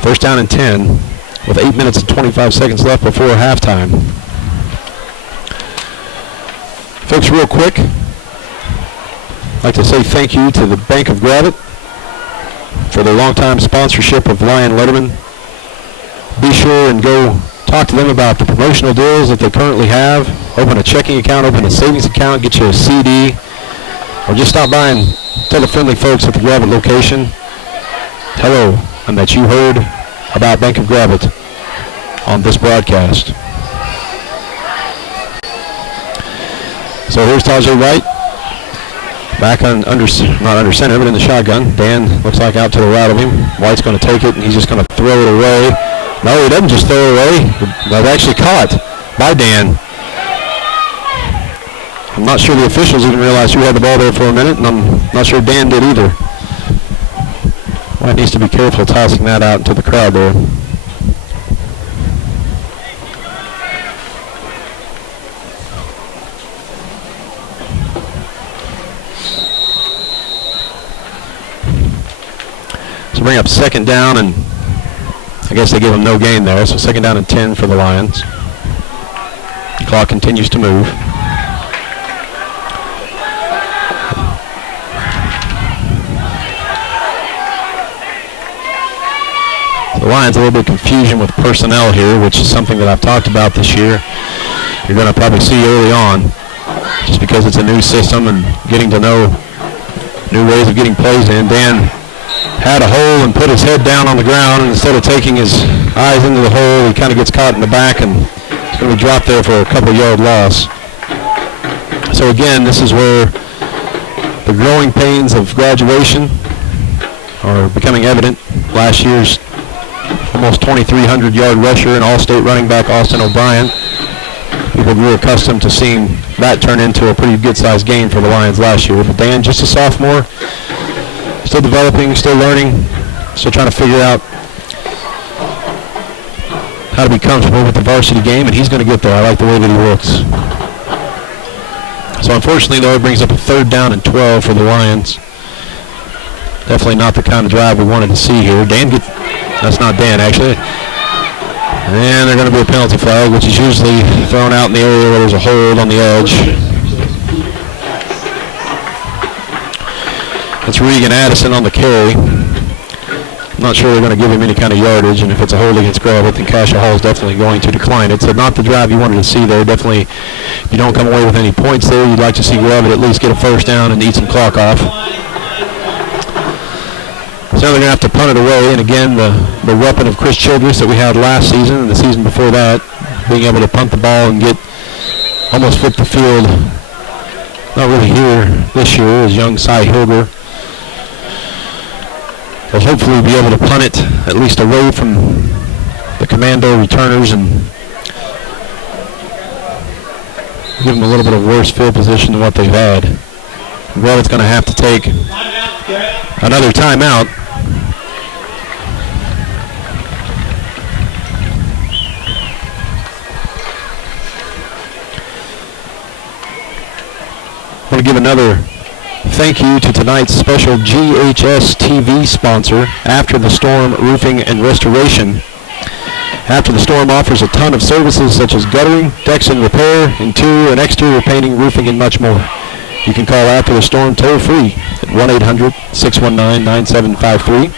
First down and 10 with 8 minutes and 25 seconds left before halftime. Folks, real quick, I'd like to say thank you to the Bank of Gravette for their longtime sponsorship of Lion Letterman. Be sure and go talk to them about the promotional deals that they currently have. Open a checking account, open a savings account, get you a CD, or just stop by and tell the friendly folks at the Gravette location, hello, and that you heard about Bank of Gravette on this broadcast. So here's Tajay White, back on not under center, but in the shotgun. Dan looks like out to the right of him. White's going to take it, and he's just going to throw it away. No, he doesn't just throw it away. That's actually caught by Dan. I'm not sure the officials even realized who had the ball there for a minute, and I'm not sure Dan did either. White needs to be careful tossing that out into the crowd there. So bring up second down, and I guess they give them no gain there. So second down and 10 for the Lions. The clock continues to move. The Lions a little bit of confusion with personnel here, which is something that I've talked about this year. You're going to probably see early on, just because it's a new system and getting to know new ways of getting plays in. Dan had a hole and put his head down on the ground, and instead of taking his eyes into the hole, he kind of gets caught in the back, and it's going to be dropped there for a couple-yard loss. So again, this is where the growing pains of graduation are becoming evident. Last year's almost 2,300-yard rusher and all-state running back Austin O'Brien. People grew accustomed to seeing that turn into a pretty good-sized gain for the Lions last year. But Dan, just a sophomore, still developing, still learning, still trying to figure out how to be comfortable with the varsity game, and he's going to get there. I like the way that he looks. So unfortunately, though, it brings up a third down and 12 for the Lions. Definitely not the kind of drive we wanted to see here. That's not Dan, actually. And they're going to be a penalty flag, which is usually thrown out in the area where there's a hold on the edge. It's Regan Addison on the carry. I'm not sure they're going to give him any kind of yardage, and if it's a hold against Gravette, then Cascia Hall is definitely going to decline it. So not the drive you wanted to see there. Definitely, if you don't come away with any points there, you'd like to see Gravette at least get a first down and eat some clock off. So they're going to have to punt it away, and again, the weapon of Chris Childress that we had last season and the season before that, being able to punt the ball and get almost flip the field. Not really here this year is young Cy Hilger. Will hopefully be able to punt it at least away from the Commando returners and give them a little bit of worse field position than what they've had. Gravette's going to have to take another timeout. I want to give another thank you to tonight's special GHSTV sponsor, After the Storm Roofing and Restoration. After the Storm offers a ton of services such as guttering, decks and repair, interior and exterior painting, roofing, and much more. You can call After the Storm toll-free at 1-800-619-9753.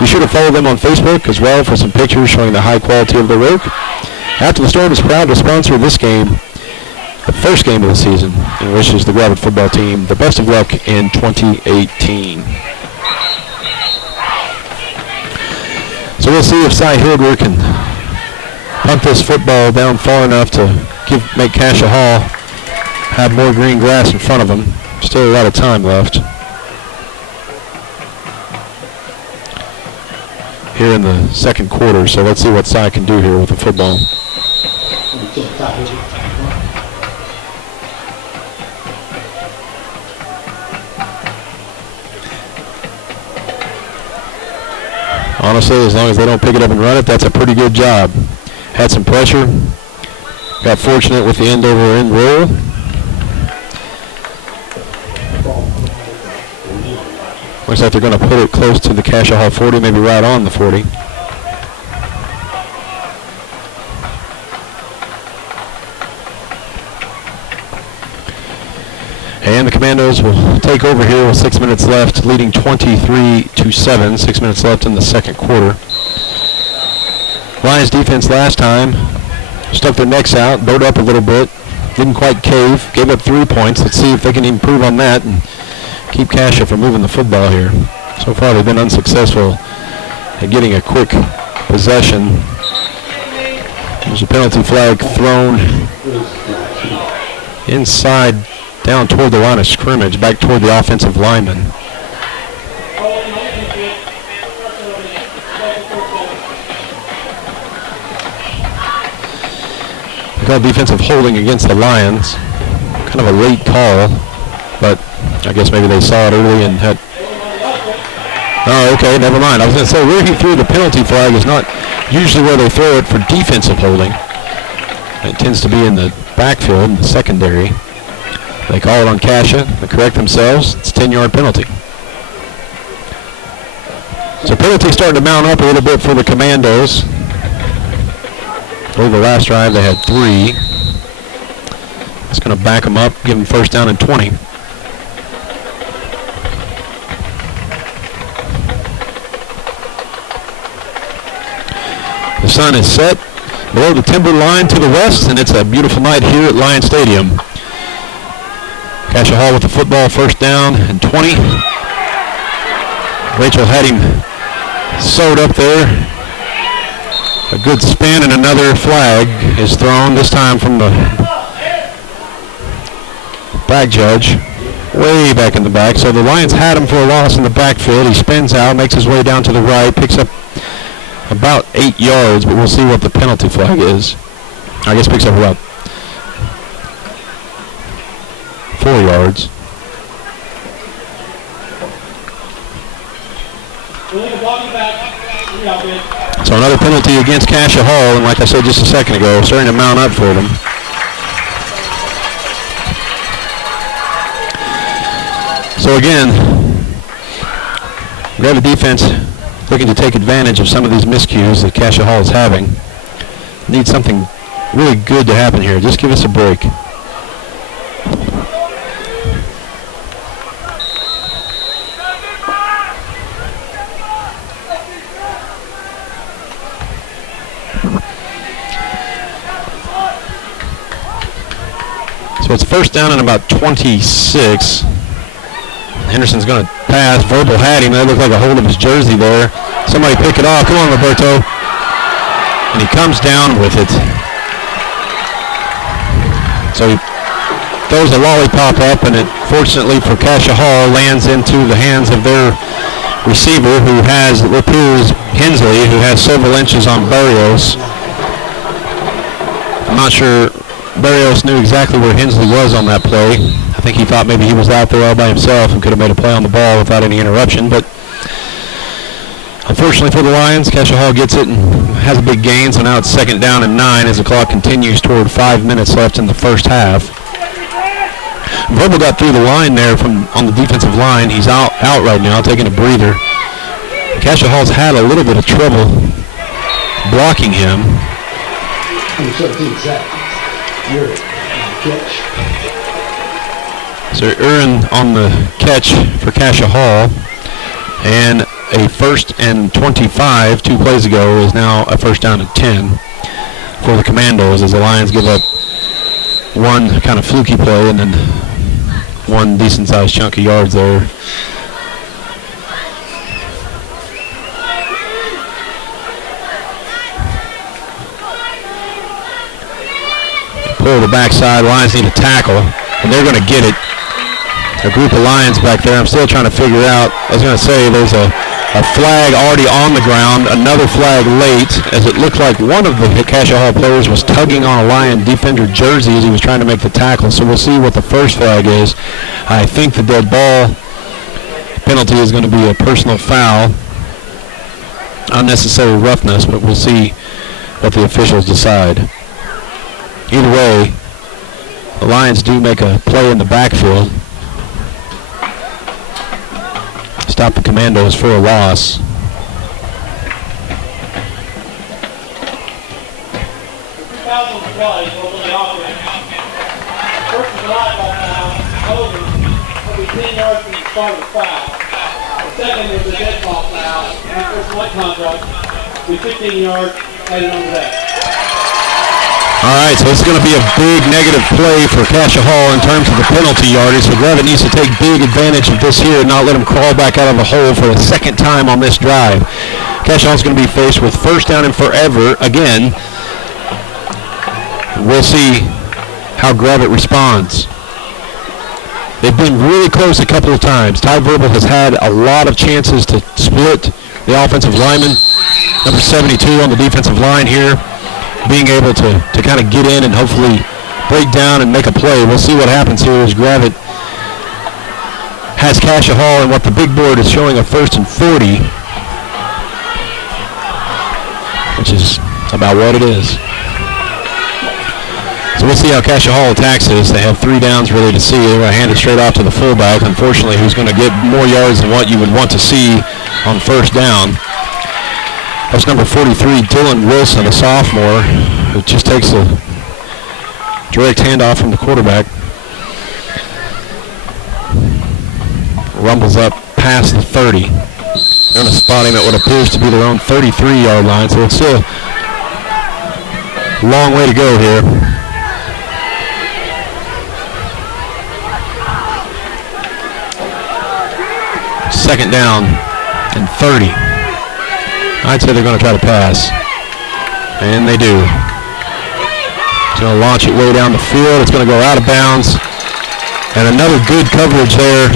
Be sure to follow them on Facebook as well for some pictures showing the high quality of their work. After the Storm is proud to sponsor this game, the first game of the season, and wishes the Gravette football team the best of luck in 2018. So we'll see if Cy Hilger can punt this football down far enough to make Cascia Hall have more green grass in front of them. Still a lot of time left here in the second quarter, so let's see what Cy can do here with the football. Honestly, as long as they don't pick it up and run it, that's a pretty good job. Had some pressure. Got fortunate with the end-over-end roll. Looks like they're going to put it close to the Cascia Hall 40, maybe right on the 40. And the Commandos will take over here with 6 minutes left, leading 23-7. 6 minutes left in the second quarter. Lions defense last time stuck their necks out, bowed up a little bit, didn't quite cave, gave up 3 points. Let's see if they can improve on that and keep Cascia from moving the football here. So far they've been unsuccessful at getting a quick possession. There's a penalty flag thrown inside, down toward the line of scrimmage, back toward the offensive lineman. They called defensive holding against the Lions. Kind of a late call, but I guess maybe they saw it early and had... Oh, okay, never mind. I was going to say, where he threw the penalty flag is not usually where they throw it for defensive holding. It tends to be in the backfield, in the secondary. They call it on Cascia. They correct themselves. It's a 10-yard penalty. So penalty starting to mount up a little bit for the Commandos. Over the last drive, they had 3. It's going to back them up, give them first down and 20. The sun is set below the timber line to the west, and it's a beautiful night here at Lion Stadium. Cascia Hall with the football, first down and 20. Rachel had him sewed up there. A good spin, and another flag is thrown, this time from the back judge, way back in the back. So the Lions had him for a loss in the backfield. He spins out, makes his way down to the right, picks up about 8 yards, but we'll see what the penalty flag is. I guess picks up about 4 yards. So another penalty against Cascia Hall, and like I said just a second ago, starting to mount up for them. So again, we have a defense looking to take advantage of some of these miscues that Cascia Hall is having. Need something really good to happen here. Just give us a break. So it's first down and about 26. Henderson's going to pass. Verbal had him. That looked like a hold of his jersey there. Somebody pick it off. Come on, Roberto. And he comes down with it. So he throws a lollipop up, and it, fortunately for Cascia Hall, lands into the hands of their receiver, who has, it appears, Hensley, who has several inches on Barrios. I'm not sure Barrios knew exactly where Hensley was on that play. I think he thought maybe he was out there all by himself and could have made a play on the ball without any interruption. But unfortunately for the Lions, Cascia Hall gets it and has a big gain. So now it's second down and 9 as the clock continues toward 5 minutes left in the first half. Verbal got through the line there from on the defensive line. He's out right now, taking a breather. Cascia Hall's had a little bit of trouble blocking him. So Aaron on the catch for Cascia Hall, and a first and 25 2 plays ago is now a first down and 10 for the Commandos as the Lions give up one kind of fluky play and then one decent sized chunk of yards there. Pull the backside. Lions need a tackle, and they're going to get it. A group of Lions back there. I'm still trying to figure out. I was going to say there's a a flag already on the ground, another flag late, as it looked like one of the Cascia Hall players was tugging on a Lion defender jersey as he was trying to make the tackle. So we'll see what the first flag is. I think the dead ball penalty is going to be a personal foul, unnecessary roughness, but we'll see what the officials decide. Either way, the Lions do make a play in the backfield. Stop the Commandos for a loss. Fouls on the play, both on the offense. First is a live ball foul, over, will be 10 yards from the start of the foul. The second is a dead ball foul, and the first white contract, will be 15 yards, added on to that. All right, so this is going to be a big negative play for Cascia Hall in terms of the penalty yardage. So Gravette needs to take big advantage of this here and not let them crawl back out of the hole for a second time on this drive. Cascia Hall is going to be faced with first down and forever again. We'll see how Gravette responds. They've been really close a couple of times. Ty Verbal has had a lot of chances to split the offensive lineman. Number 72 on the defensive line here, being able to kind of get in and hopefully break down and make a play. We'll see what happens here as Gravette has Cascia Hall and what the big board is showing a 1st and 40, which is about what it is. So we'll see how Cascia Hall attacks this. They have 3 downs really to see. They're going to hand it straight off to the fullback, unfortunately, who's going to get more yards than what you would want to see on first down. That's number 43, Dylan Wilson, a sophomore, who just takes a direct handoff from the quarterback. Rumbles up past the 30. They're going to spot him at what appears to be their own 33-yard line, so it's still a long way to go here. Second down and 30. I'd say they're going to try to pass. And they do. It's going to launch it way down the field. It's going to go out of bounds. And another good coverage there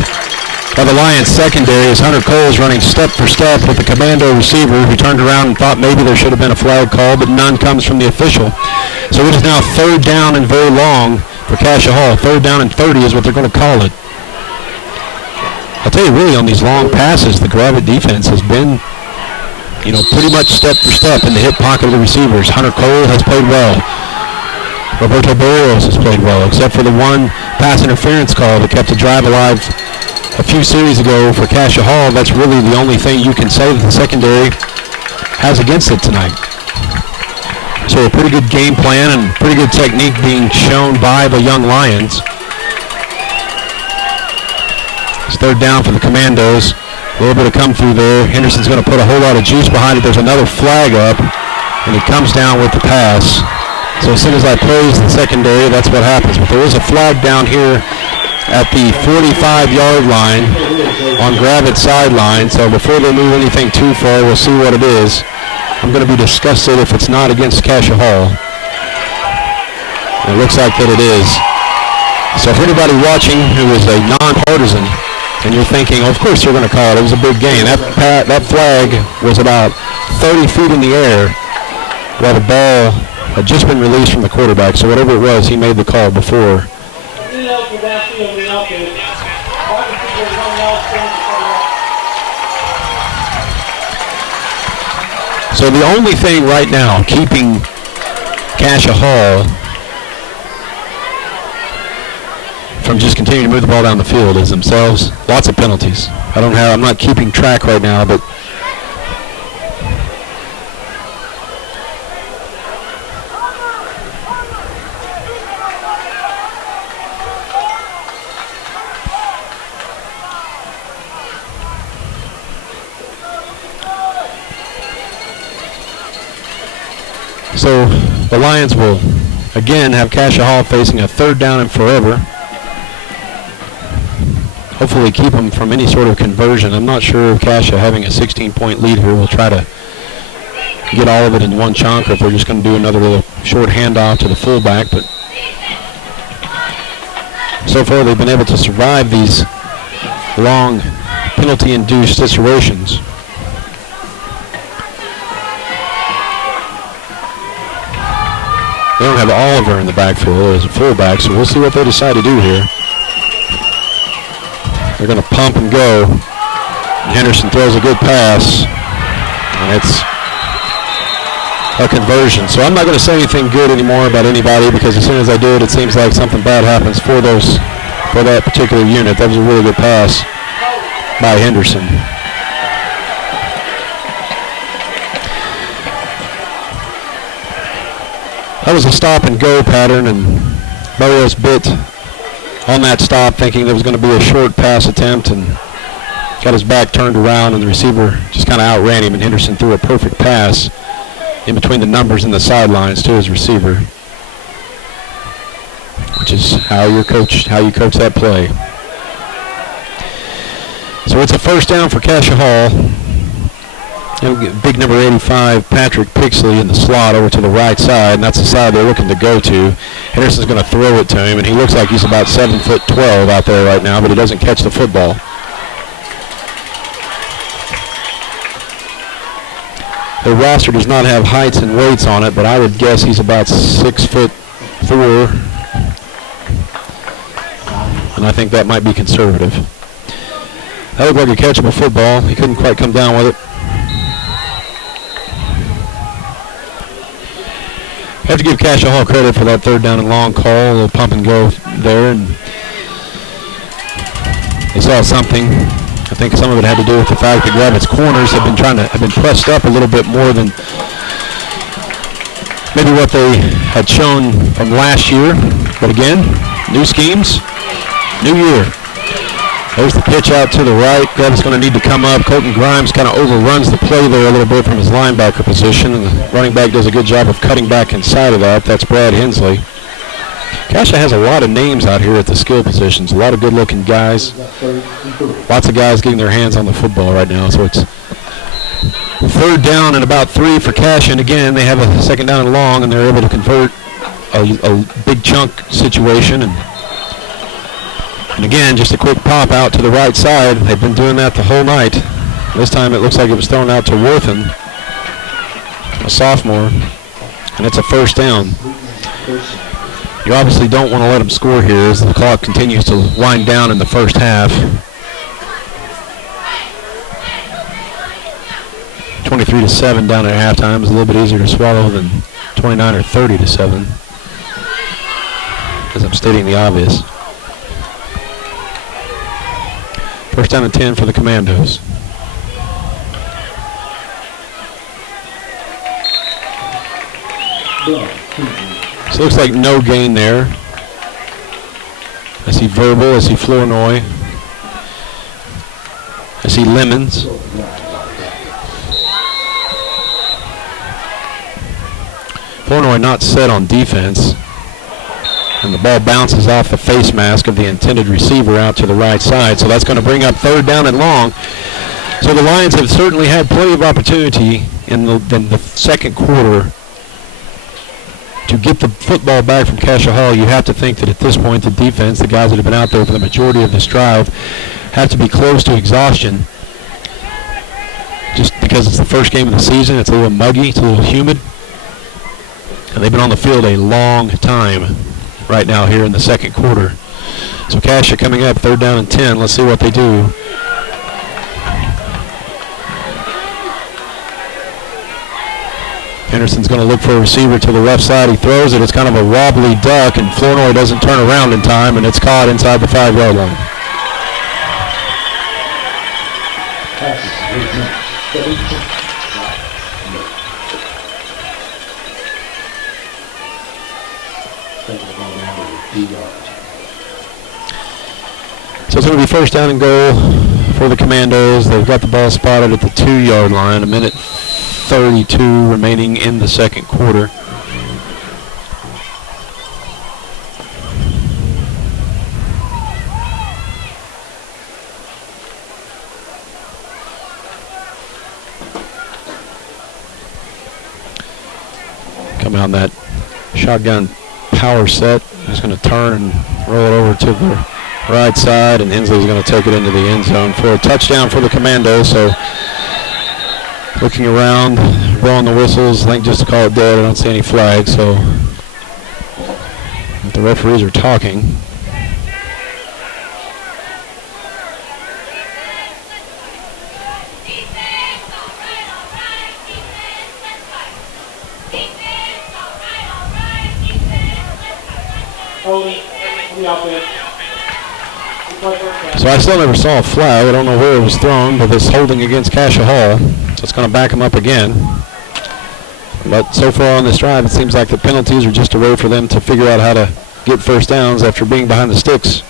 of the Lions secondary as Hunter Cole's running step for step with the commando receiver who turned around and thought maybe there should have been a flag call, but none comes from the official. So it is now third down and very long for Cascia Hall. Third down and 30 is what they're going to call it. I'll tell you, really, on these long passes, the Gravette defense has been, pretty much step for step in the hip pocket of the receivers. Hunter Cole has played well. Roberto Barrios has played well, except for the one pass interference call that kept the drive alive a few series ago for Cascia Hall. That's really the only thing you can say that the secondary has against it tonight. So a pretty good game plan and pretty good technique being shown by the young Lions. It's third down for the Commandos. A little bit of come through there. Henderson's going to put a whole lot of juice behind it. There's another flag up, and he comes down with the pass. So as soon as I praise the secondary, that's what happens. But there is a flag down here at the 45-yard line on Gravette's sideline. So before they move anything too far, we'll see what it is. I'm going to be disgusted if it's not against Cascia Hall. It looks like that it is. So for anybody watching who is a nonpartisan, and you're thinking, of course they're going to call it. It was a big game. That flag was about 30 feet in the air while the ball had just been released from the quarterback. So whatever it was, he made the call before. So the only thing right now keeping Cascia Hall from just continuing to move the ball down the field is themselves. Lots of penalties. I'm not keeping track right now, but so the Lions will again have Cascia Hall facing a third down and forever. Hopefully keep them from any sort of conversion. I'm not sure if Cascia, having a 16-point lead here, will try to get all of it in one chunk, or if they're just going to do another little short handoff to the fullback. But so far they've been able to survive these long penalty-induced situations. They don't have Oliver in the backfield as a fullback, so we'll see what they decide to do here. They're going to pump and go. Henderson throws a good pass, and it's a conversion. So I'm not going to say anything good anymore about anybody, because as soon as I do it, it seems like something bad happens for that particular unit. That was a really good pass by Henderson. That was a stop and go pattern, and Barrios bit on that stop thinking there was going to be a short pass attempt and got his back turned around, and the receiver just kind of outran him, and Henderson threw a perfect pass in between the numbers and the sidelines to his receiver, which is how you coach that play. So it's a first down for Cascia Hall. Big number 85, Patrick Pixley, in the slot over to the right side, and that's the side they're looking to go to. Henderson's going to throw it to him, and he looks like he's about 7'12" out there right now, but he doesn't catch the football. The roster does not have heights and weights on it, but I would guess he's about 6'4", and I think that might be conservative. That looked like a catchable football. He couldn't quite come down with it. I have to give Cascia Hall credit for that third down and long call, a little pump and go there, and they saw something. I think some of it had to do with the fact that Gravette's corners have been pressed up a little bit more than maybe what they had shown from last year. But again, new schemes, new year. There's the pitch out to the right. Gravette's going to need to come up. Colton Grimes kind of overruns the play there a little bit from his linebacker position, and the running back does a good job of cutting back inside of that. That's Brad Hensley. Cascia has a lot of names out here at the skill positions, a lot of good-looking guys. Lots of guys getting their hands on the football right now. So it's third down and about 3 for Cascia, and again, they have a second down and long, and they're able to convert a big chunk situation. And again, just a quick pop out to the right side. They've been doing that the whole night. This time it looks like it was thrown out to Worthen, a sophomore, and it's a first down. You obviously don't want to let them score here as the clock continues to wind down in the first half. 23-7 down at halftime is a little bit easier to swallow than 29 or 30-7, as I'm stating the obvious. First down and 10 for the Commandos. So it looks like no gain there. I see Verbal, I see Flournoy, I see Lemons. Flournoy not set on defense, and the ball bounces off the face mask of the intended receiver out to the right side. So that's going to bring up third down and long. So the Lions have certainly had plenty of opportunity in the second quarter to get the football back from Cascia Hall. You have to think that at this point the defense, the guys that have been out there for the majority of this drive, have to be close to exhaustion. Just because it's the first game of the season, it's a little muggy, it's a little humid. And they've been on the field a long time right now here in the second quarter. So Cascia coming up, third down and 10. Let's see what they do. Henderson's going to look for a receiver to the left side. He throws it. It's kind of a wobbly duck, and Flournoy doesn't turn around in time, and it's caught inside the 5-yard line. So it's going to be first down and goal for the Commandos. They've got the ball spotted at the 2-yard line. 1:32 remaining in the second quarter. Come out in that shotgun power set. He's going to turn and roll it over to the right side, and Hensley's going to take it into the end zone for a touchdown for the Commandos. So looking around, blowing the whistles. I think just to call it dead. I don't see any flags, so The referees are talking. So I still never saw a flag. I don't know where it was thrown, but it's holding against Cascia Hall. So it's going to back them up again. But so far on this drive, it seems like the penalties are just a way for them to figure out how to get first downs after being behind the sticks.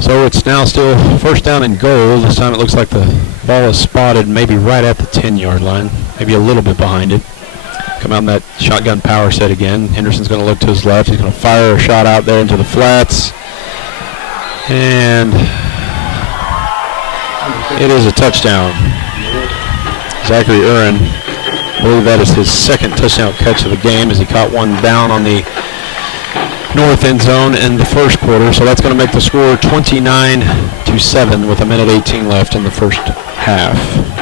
So it's now still first down and goal. This time it looks like the ball is spotted maybe right at the 10-yard line, maybe a little bit behind it. Come out in that shotgun power set again. Henderson's going to look to his left. He's going to fire a shot out there into the flats. And it is a touchdown. Zachary Uren, I believe that is his second touchdown catch of the game as he caught one down on the north end zone in the first quarter. So that's going to make the score 29-7 with 1:18 left in the first half.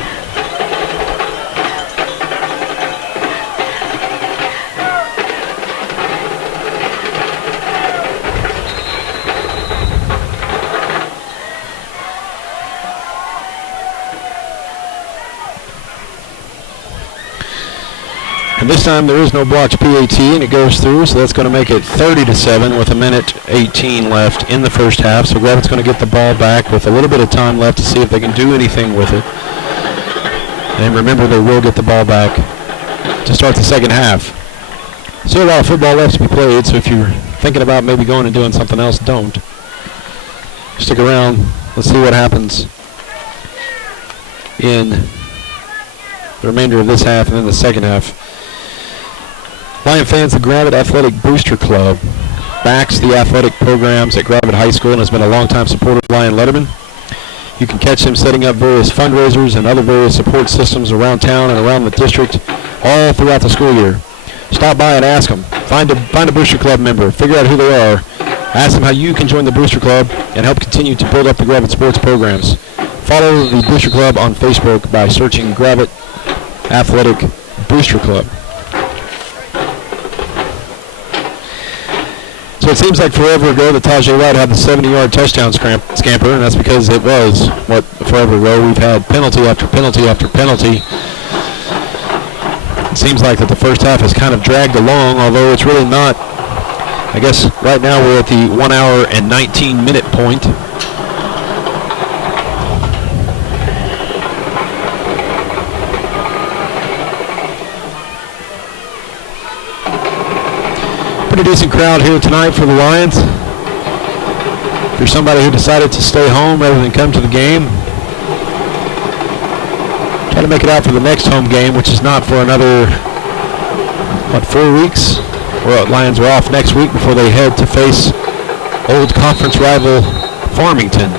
And this time there is no blocked PAT and it goes through, so that's going to make it 30-7 with 1:18 left in the first half. So Gravette's going to get the ball back with a little bit of time left to see if they can do anything with it. And remember, they will get the ball back to start the second half. Still a lot of football left to be played, so if you're thinking about maybe going and doing something else, don't. Stick around. Let's see what happens in the remainder of this half and then the second half. Lion fans, the Gravette Athletic Booster Club backs the athletic programs at Gravette High School and has been a longtime supporter of Lion Letterman. You can catch him setting up various fundraisers and other various support systems around town and around the district all throughout the school year. Stop by and ask them. Find a Booster Club member. Figure out who they are. Ask them how you can join the Booster Club and help continue to build up the Gravette sports programs. Follow the Booster Club on Facebook by searching Gravette Athletic Booster Club. So it seems like forever ago that Tajay Wright had the 70-yard touchdown scamper, and that's because it was what forever ago. We've had penalty after penalty after penalty. It seems like that the first half has kind of dragged along, although it's really not. I guess right now we're at the 1 hour and 19-minute point. Pretty decent crowd here tonight for the Lions. If you're somebody who decided to stay home rather than come to the game, try to make it out for the next home game, which is not for another, 4 weeks? Well, Lions are off next week before they head to face old conference rival Farmington.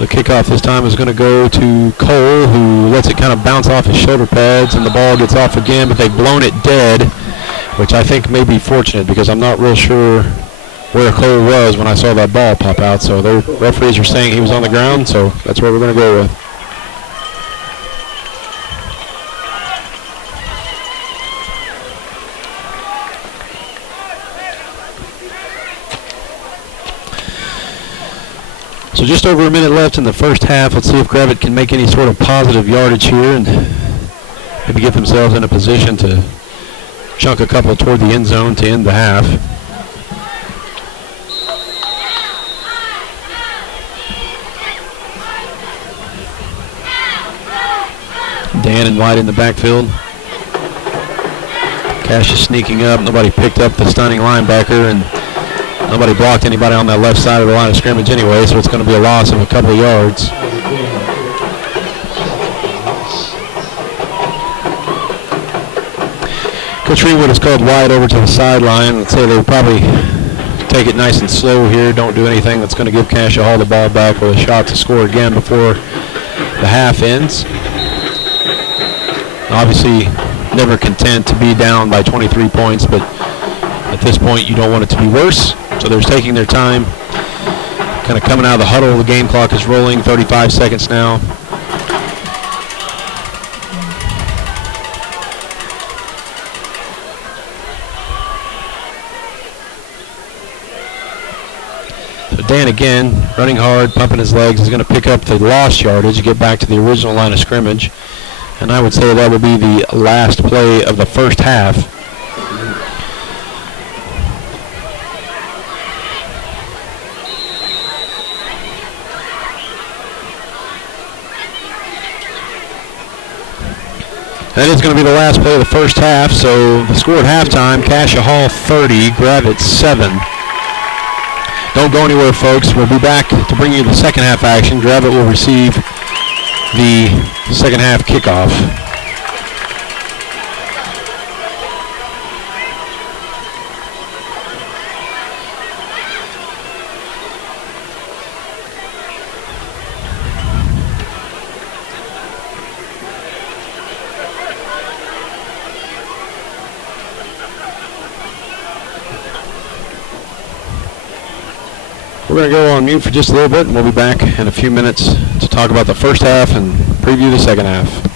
The kickoff this time is going to go to Cole, who lets it kind of bounce off his shoulder pads, and the ball gets off again, but they've blown it dead, which I think may be fortunate because I'm not real sure where Cole was when I saw that ball pop out. So the referees are saying he was on the ground, so that's what we're going to go with. So just over a minute left in the first half. Let's see if Gravette can make any sort of positive yardage here and maybe get themselves in a position to chunk a couple toward the end zone to end the half. Dan and White in the backfield. Cascia sneaking up. Nobody picked up the stunning linebacker, and nobody blocked anybody on that left side of the line of scrimmage anyway, so it's going to be a loss of a couple of yards. Coach Greenwood has called White over to the sideline. Let's say they'll probably take it nice and slow here. Don't do anything that's going to give Cascia Hall the ball back with a shot to score again before the half ends. Obviously, never content to be down by 23 points, but at this point, you don't want it to be worse. So they're taking their time, kind of coming out of the huddle. The game clock is rolling, 35 seconds now. So Dan again, running hard, pumping his legs, is going to pick up the lost yardage, get back to the original line of scrimmage. And I would say that would be the last play of the first half. That is going to be the last play of the first half. So the score at halftime, Cascia Hall 30, Gravette 7. Don't go anywhere, folks. We'll be back to bring you the second half action. Gravette will receive the second half kickoff. We're going to go on mute for just a little bit, and we'll be back in a few minutes to talk about the first half and preview the second half.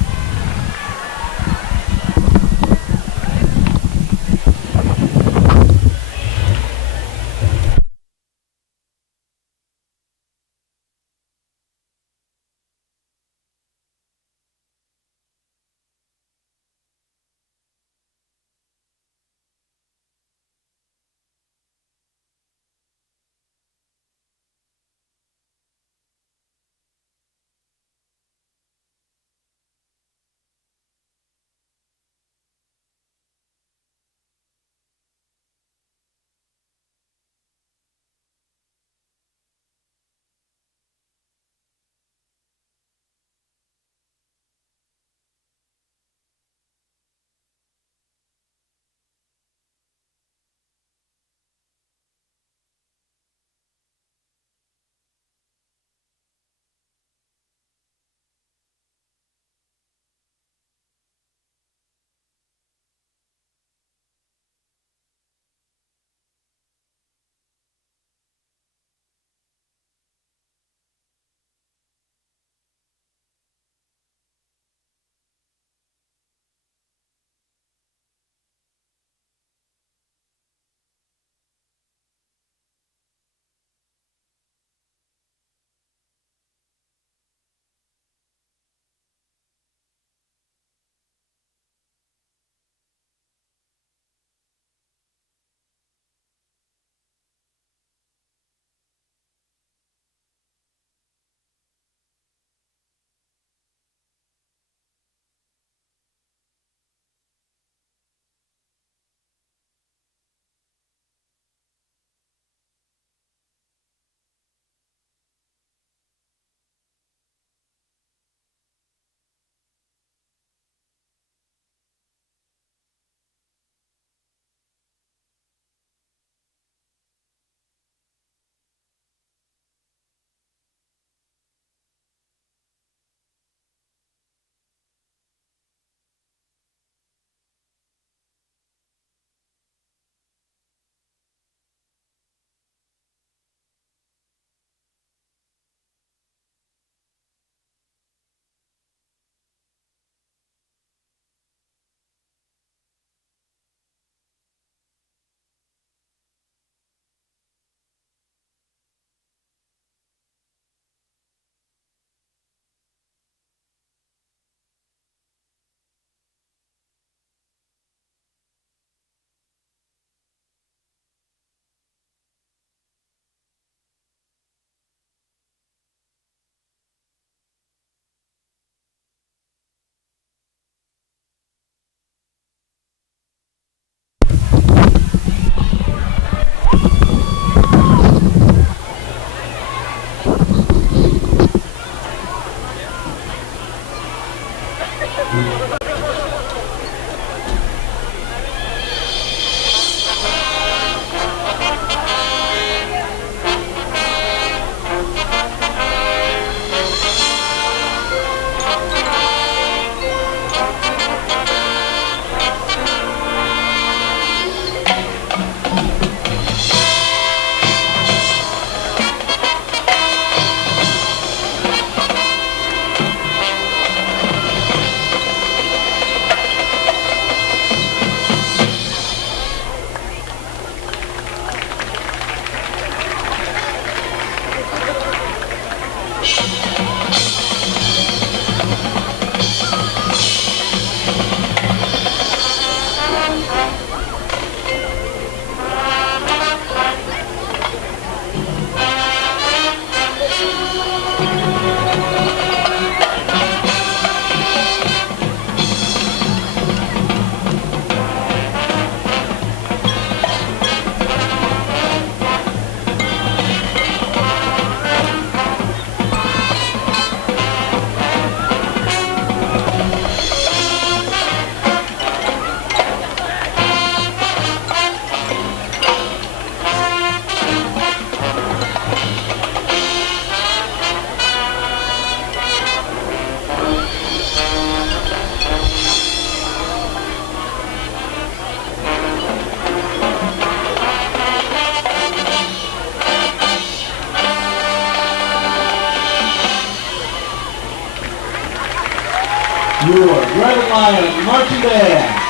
your Gravette Lions marching band.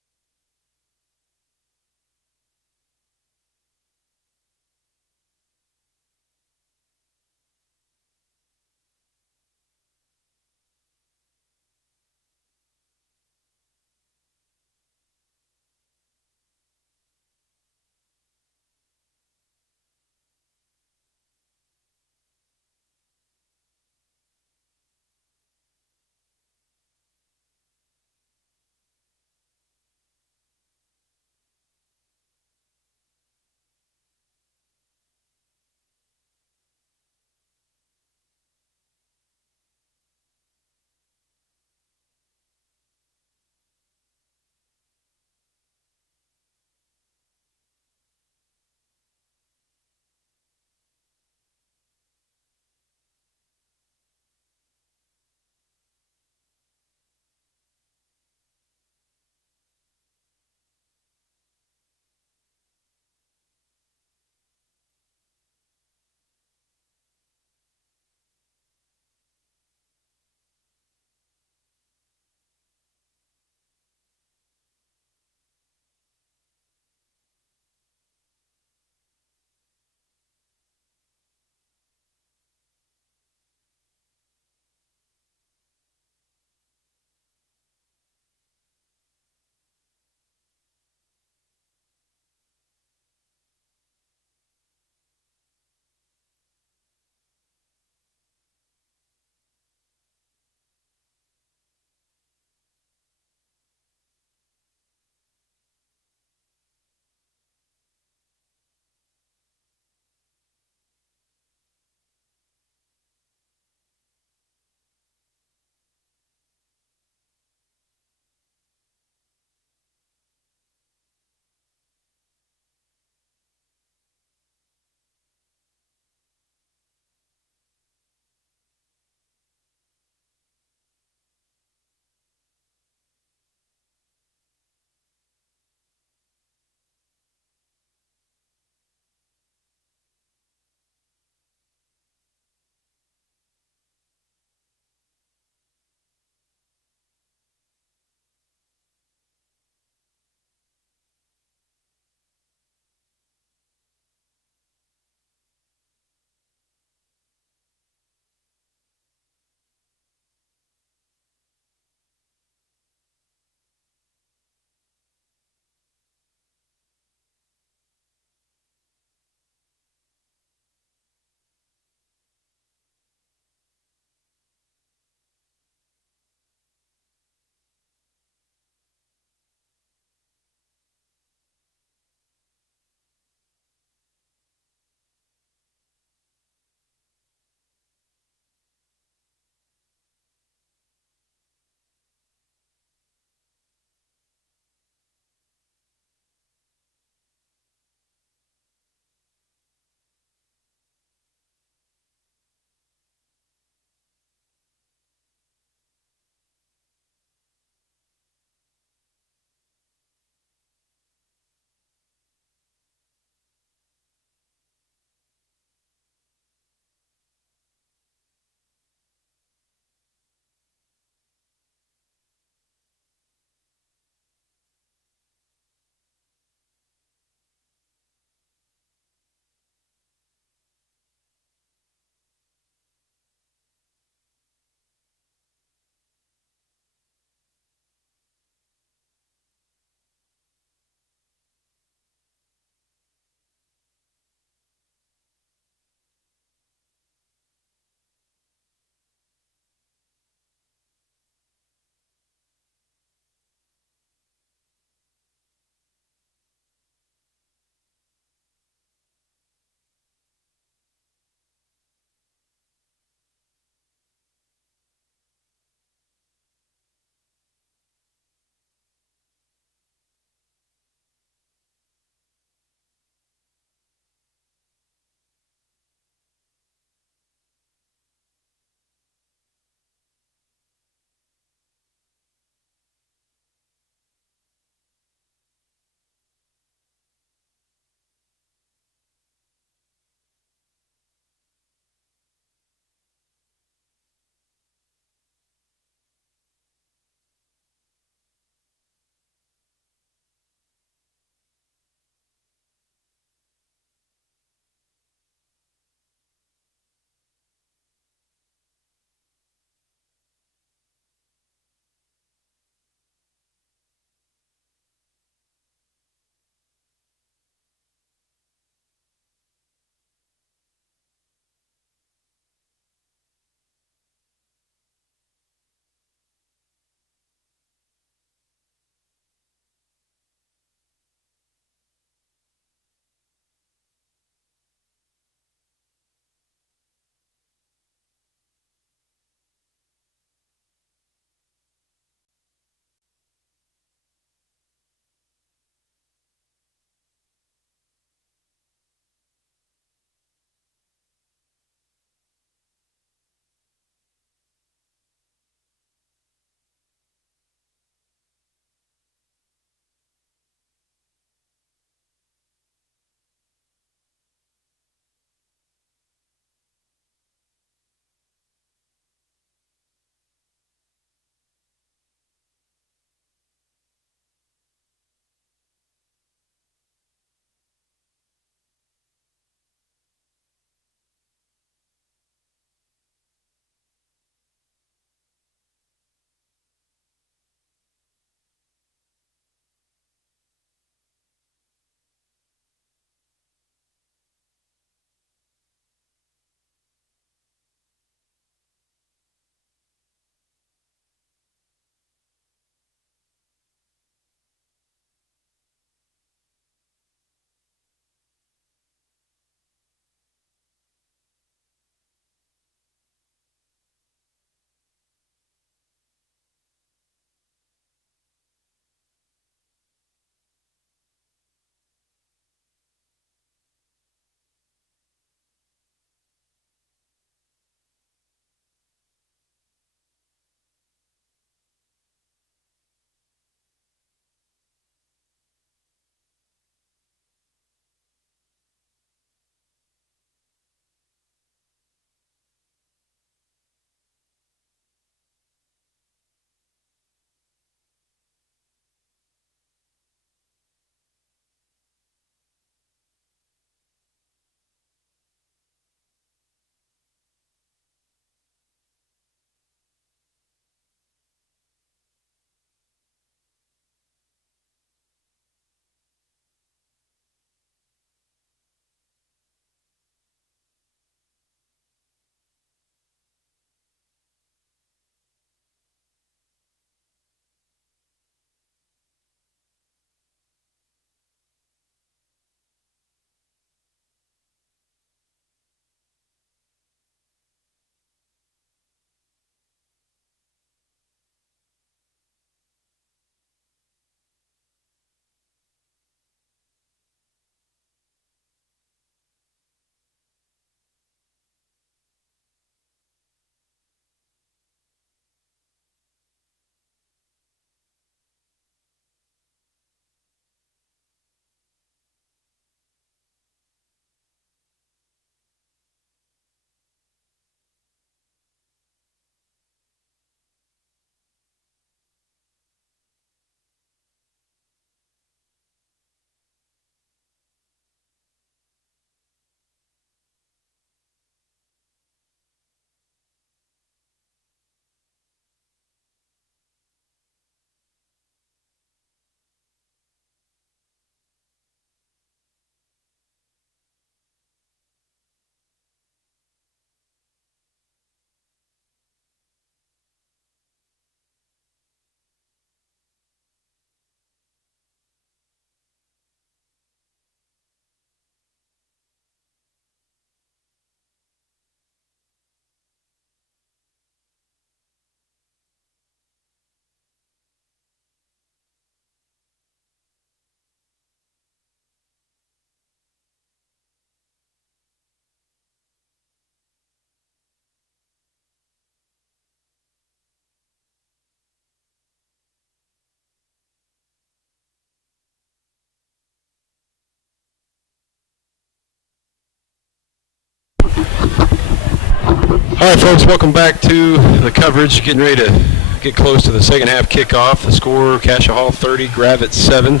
All right, folks, welcome back to the coverage. Getting ready to get close to the second half kickoff. The score, Cascia Hall 30, Gravette 7.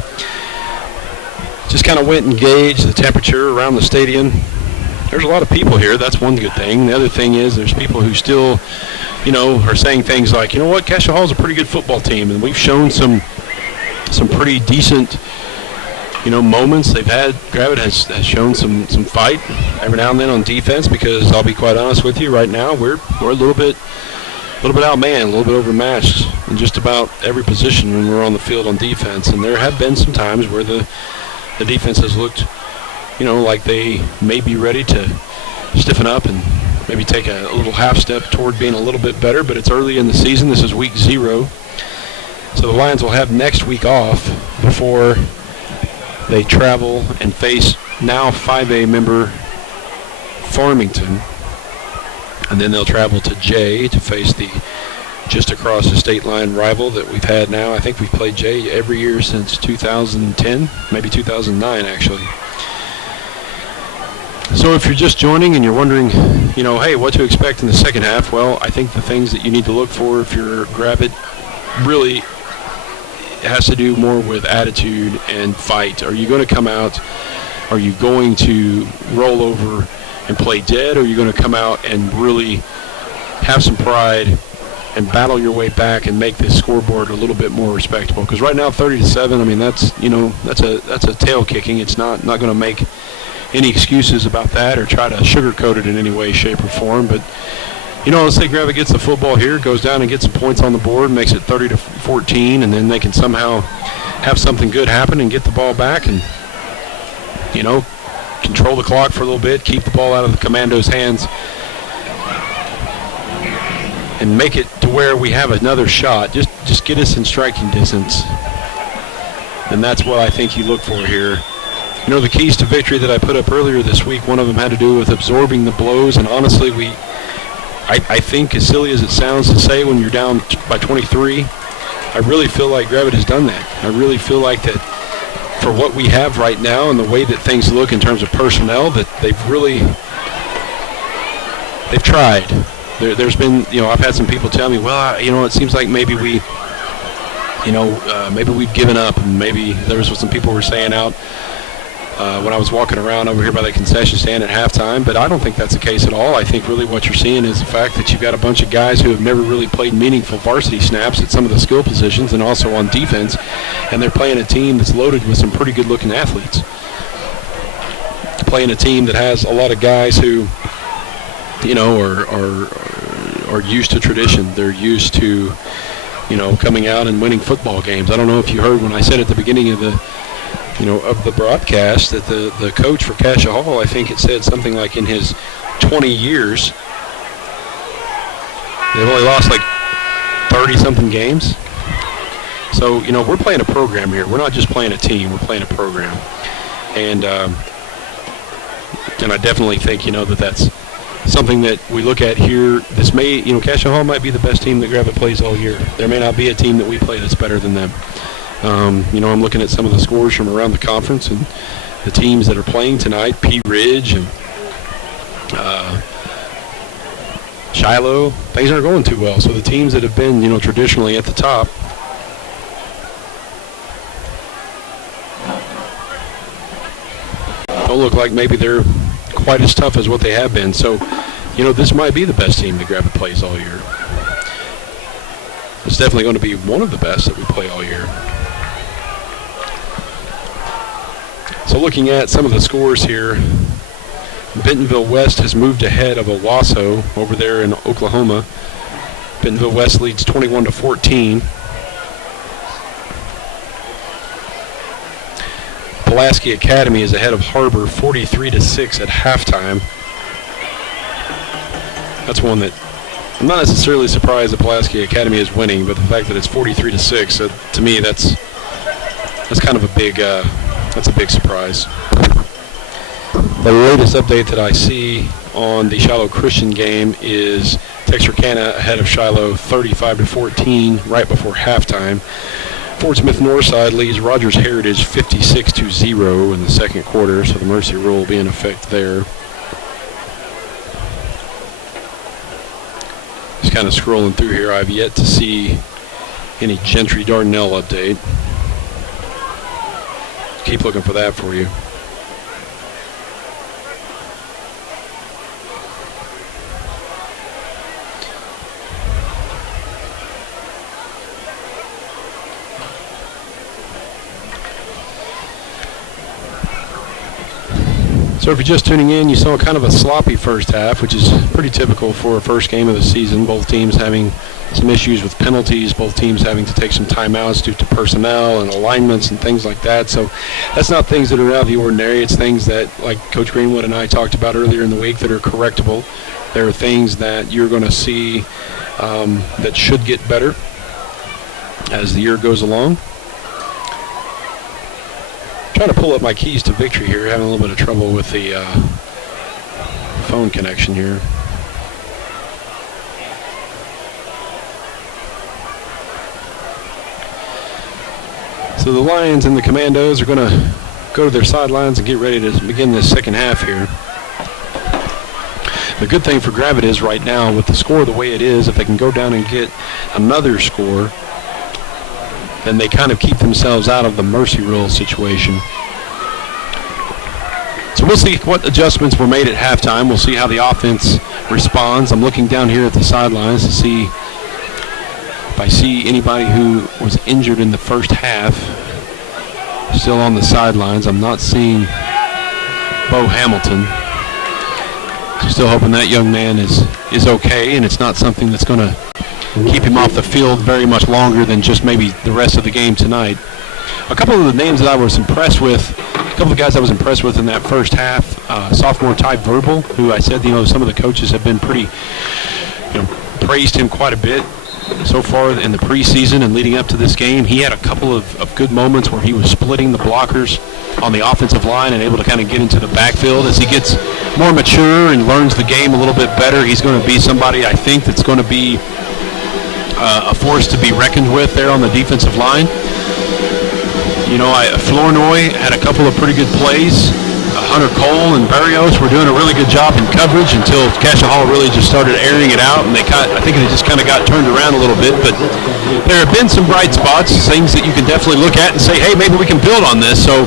Just kind of went and gauged the temperature around the stadium. There's a lot of people here. That's one good thing. The other thing is there's people who still, are saying things like, you know what, Cascia Hall is a pretty good football team, and we've shown some pretty decent moments. Gravette has shown some fight every now and then on defense, because I'll be quite honest with you, right now we're a little bit outmanned, a little bit overmatched in just about every position when we're on the field on defense. And there have been some times where the defense has looked, like they may be ready to stiffen up and maybe take a little half step toward being a little bit better, but it's early in the season. This is week 0. So the Lions will have next week off before they travel and face now 5A member Farmington. And then they'll travel to Jay to face the just across the state line rival that we've had now. I think we've played Jay every year since 2010, maybe 2009 actually. So if you're just joining and you're wondering, hey, what to expect in the second half, well, I think the things that you need to look for if you're Gravette really has to do more with attitude and fight. Are you going to come out? Are you going to roll over and play dead? Or are you going to come out and really have some pride and battle your way back and make this scoreboard a little bit more respectable? Because right now, 30-7. I mean, that's a tail kicking. It's not going to make any excuses about that or try to sugarcoat it in any way, shape, or form. But let's say Gravette gets the football here, goes down and gets some points on the board, makes it 30-14, and then they can somehow have something good happen and get the ball back and, control the clock for a little bit, keep the ball out of the Commandos' hands, and make it to where we have another shot. Just get us in striking distance. And that's what I think you look for here. The keys to victory that I put up earlier this week, one of them had to do with absorbing the blows, and honestly, I think, as silly as it sounds to say when you're down by 23, I really feel like Gravette has done that. I really feel like that for what we have right now and the way that things look in terms of personnel, that they've tried. There's been, I've had some people tell me, well, it seems like maybe we've given up, and maybe there was what some people were saying out when I was walking around over here by the concession stand at halftime, but I don't think that's the case at all. I think really what you're seeing is the fact that you've got a bunch of guys who have never really played meaningful varsity snaps at some of the skill positions and also on defense, and they're playing a team that's loaded with some pretty good-looking athletes. Playing a team that has a lot of guys who, are used to tradition. They're used to, coming out and winning football games. I don't know if you heard when I said at the beginning of the broadcast that the coach for Cascia Hall, I think it said something like in his 20 years, they've only lost like 30-something games. So, we're playing a program here. We're not just playing a team. We're playing a program. And I definitely think, that's something that we look at here. This may, Cascia Hall might be the best team that Gravette plays all year. There may not be a team that we play that's better than them. I'm looking at some of the scores from around the conference and the teams that are playing tonight, Pea Ridge and Shiloh. Things aren't going too well. So the teams that have been, traditionally at the top, don't look like maybe they're quite as tough as what they have been. So, this might be the best team that Gravette plays all year. It's definitely going to be one of the best that we play all year. So looking at some of the scores here, Bentonville West has moved ahead of Owasso over there in Oklahoma. Bentonville West leads 21-14. Pulaski Academy is ahead of Harbor 43-6 at halftime. That's one that I'm not necessarily surprised that Pulaski Academy is winning, but the fact that it's 43-6, to me, that's kind of a big surprise. The latest update that I see on the Shiloh Christian game is Texarkana ahead of Shiloh 35-14 right before halftime. Fort Smith Northside leads Rogers Heritage 56-0 in the second quarter, so the mercy rule will be in effect there. kind of scrolling through here. I've yet to see any Gentry Dardanelle update. Keep looking for that for you. So if you're just tuning in, you saw kind of a sloppy first half, which is pretty typical for a first game of the season. Both teams having some issues with penalties, both teams having to take some timeouts due to personnel and alignments and things like that. So that's not things that are out of the ordinary. It's things that, like Coach Greenwood and I talked about earlier in the week, that are correctable. There are things that you're going to see that should get better as the year goes along. Trying to pull up my keys to victory here. Having a little bit of trouble with the phone connection here. So the Lions and the Commandos are going to go to their sidelines and get ready to begin this second half here. The good thing for Gravette is right now, with the score the way it is, if they can go down and get another score, then they kind of keep themselves out of the mercy rule situation. So we'll see what adjustments were made at halftime. We'll see how the offense responds. I'm looking down here at the sidelines to see if I see anybody who was injured in the first half still on the sidelines. I'm not seeing Bo Hamilton. So still hoping that young man is okay, and it's not something that's going to keep him off the field very much longer than just maybe the rest of the game tonight. A couple of the names that I was impressed with, a couple of guys I was impressed with in that first half, sophomore Ty Verbal, who I said, some of the coaches have been pretty, praised him quite a bit so far in the preseason and leading up to this game. He had a couple of good moments where he was splitting the blockers on the offensive line and able to kind of get into the backfield. As he gets more mature and learns the game a little bit better, he's going to be somebody, I think, that's going to be a force to be reckoned with there on the defensive line. Flournoy had a couple of pretty good plays. Hunter Cole and Barrios were doing a really good job in coverage until Cascia really just started airing it out, and I think they just kind of got turned around a little bit. But there have been some bright spots, things that you can definitely look at and say, hey, maybe we can build on this. So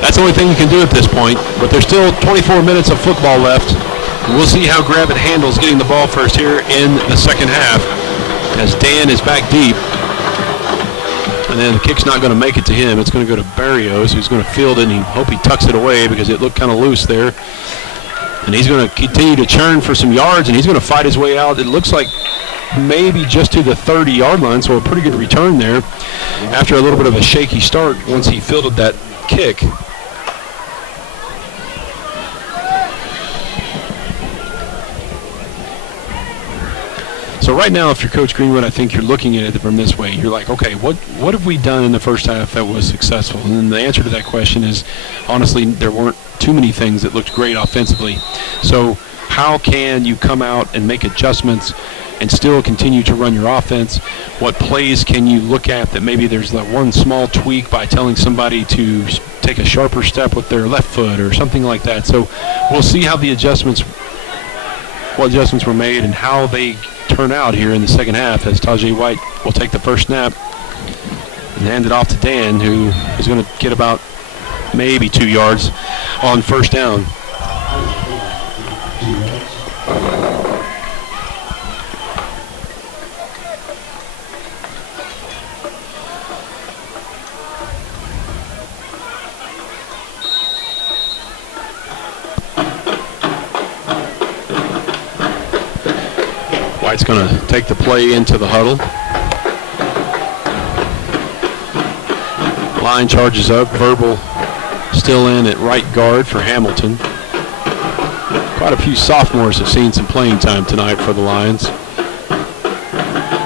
that's the only thing you can do at this point. But there's still 24 minutes of football left. We'll see how Gravette handles getting the ball first here in the second half, as Dan is back deep. And then the kick's not going to make it to him. It's going to go to Barrios, who's going to field it, and hope he tucks it away because it looked kind of loose there. And he's going to continue to churn for some yards, and he's going to fight his way out. It looks like maybe just to the 30-yard line, so a pretty good return there after a little bit of a shaky start once he fielded that kick. So right now, if you're Coach Greenwood, I think you're looking at it from this way. You're like, okay, what have we done in the first half that was successful? And then the answer to that question is, honestly, there weren't too many things that looked great offensively. So how can you come out and make adjustments and still continue to run your offense? What plays can you look at that maybe there's that one small tweak by telling somebody to take a sharper step with their left foot or something like that? So we'll see how what adjustments were made and how they turn out here in the second half, as Tajay White will take the first snap and hand it off to Dan, who is going to get about maybe 2 yards on first down. White's going to take the play into the huddle. Line charges up. Verbal still in at right guard for Hamilton. Quite a few sophomores have seen some playing time tonight for the Lions.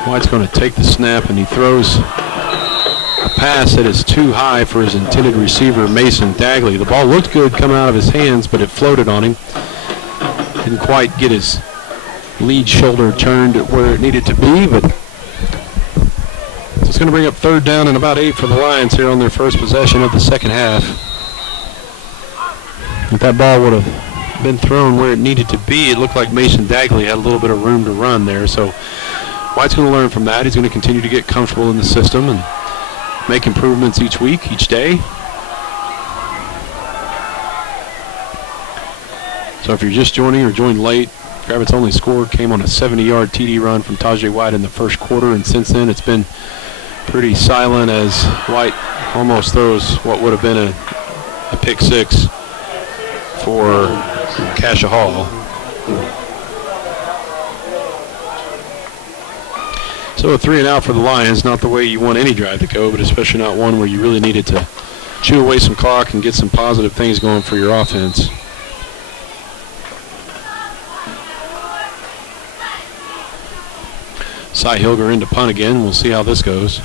White's going to take the snap, and he throws a pass that is too high for his intended receiver, Mason Dagley. The ball looked good coming out of his hands, but it floated on him. Didn't quite get his lead shoulder turned where it needed to be, but so it's going to bring up third down and about 8 for the Lions here on their first possession of the second half. If that ball would have been thrown where it needed to be. It looked like Mason Dagley had a little bit of room to run there. So White's going to learn from that. He's going to continue to get comfortable in the system and make improvements each week, each day. So if you're just joining or joined late, Gravette's only score came on a 70-yard TD run from Tajay White in the first quarter, and since then it's been pretty silent as White almost throws what would have been a pick six for Cascia Hall. So a 3 and out for the Lions, not the way you want any drive to go, but especially not one where you really needed to chew away some clock and get some positive things going for your offense. Cy Hilger into punt again. We'll see how this goes.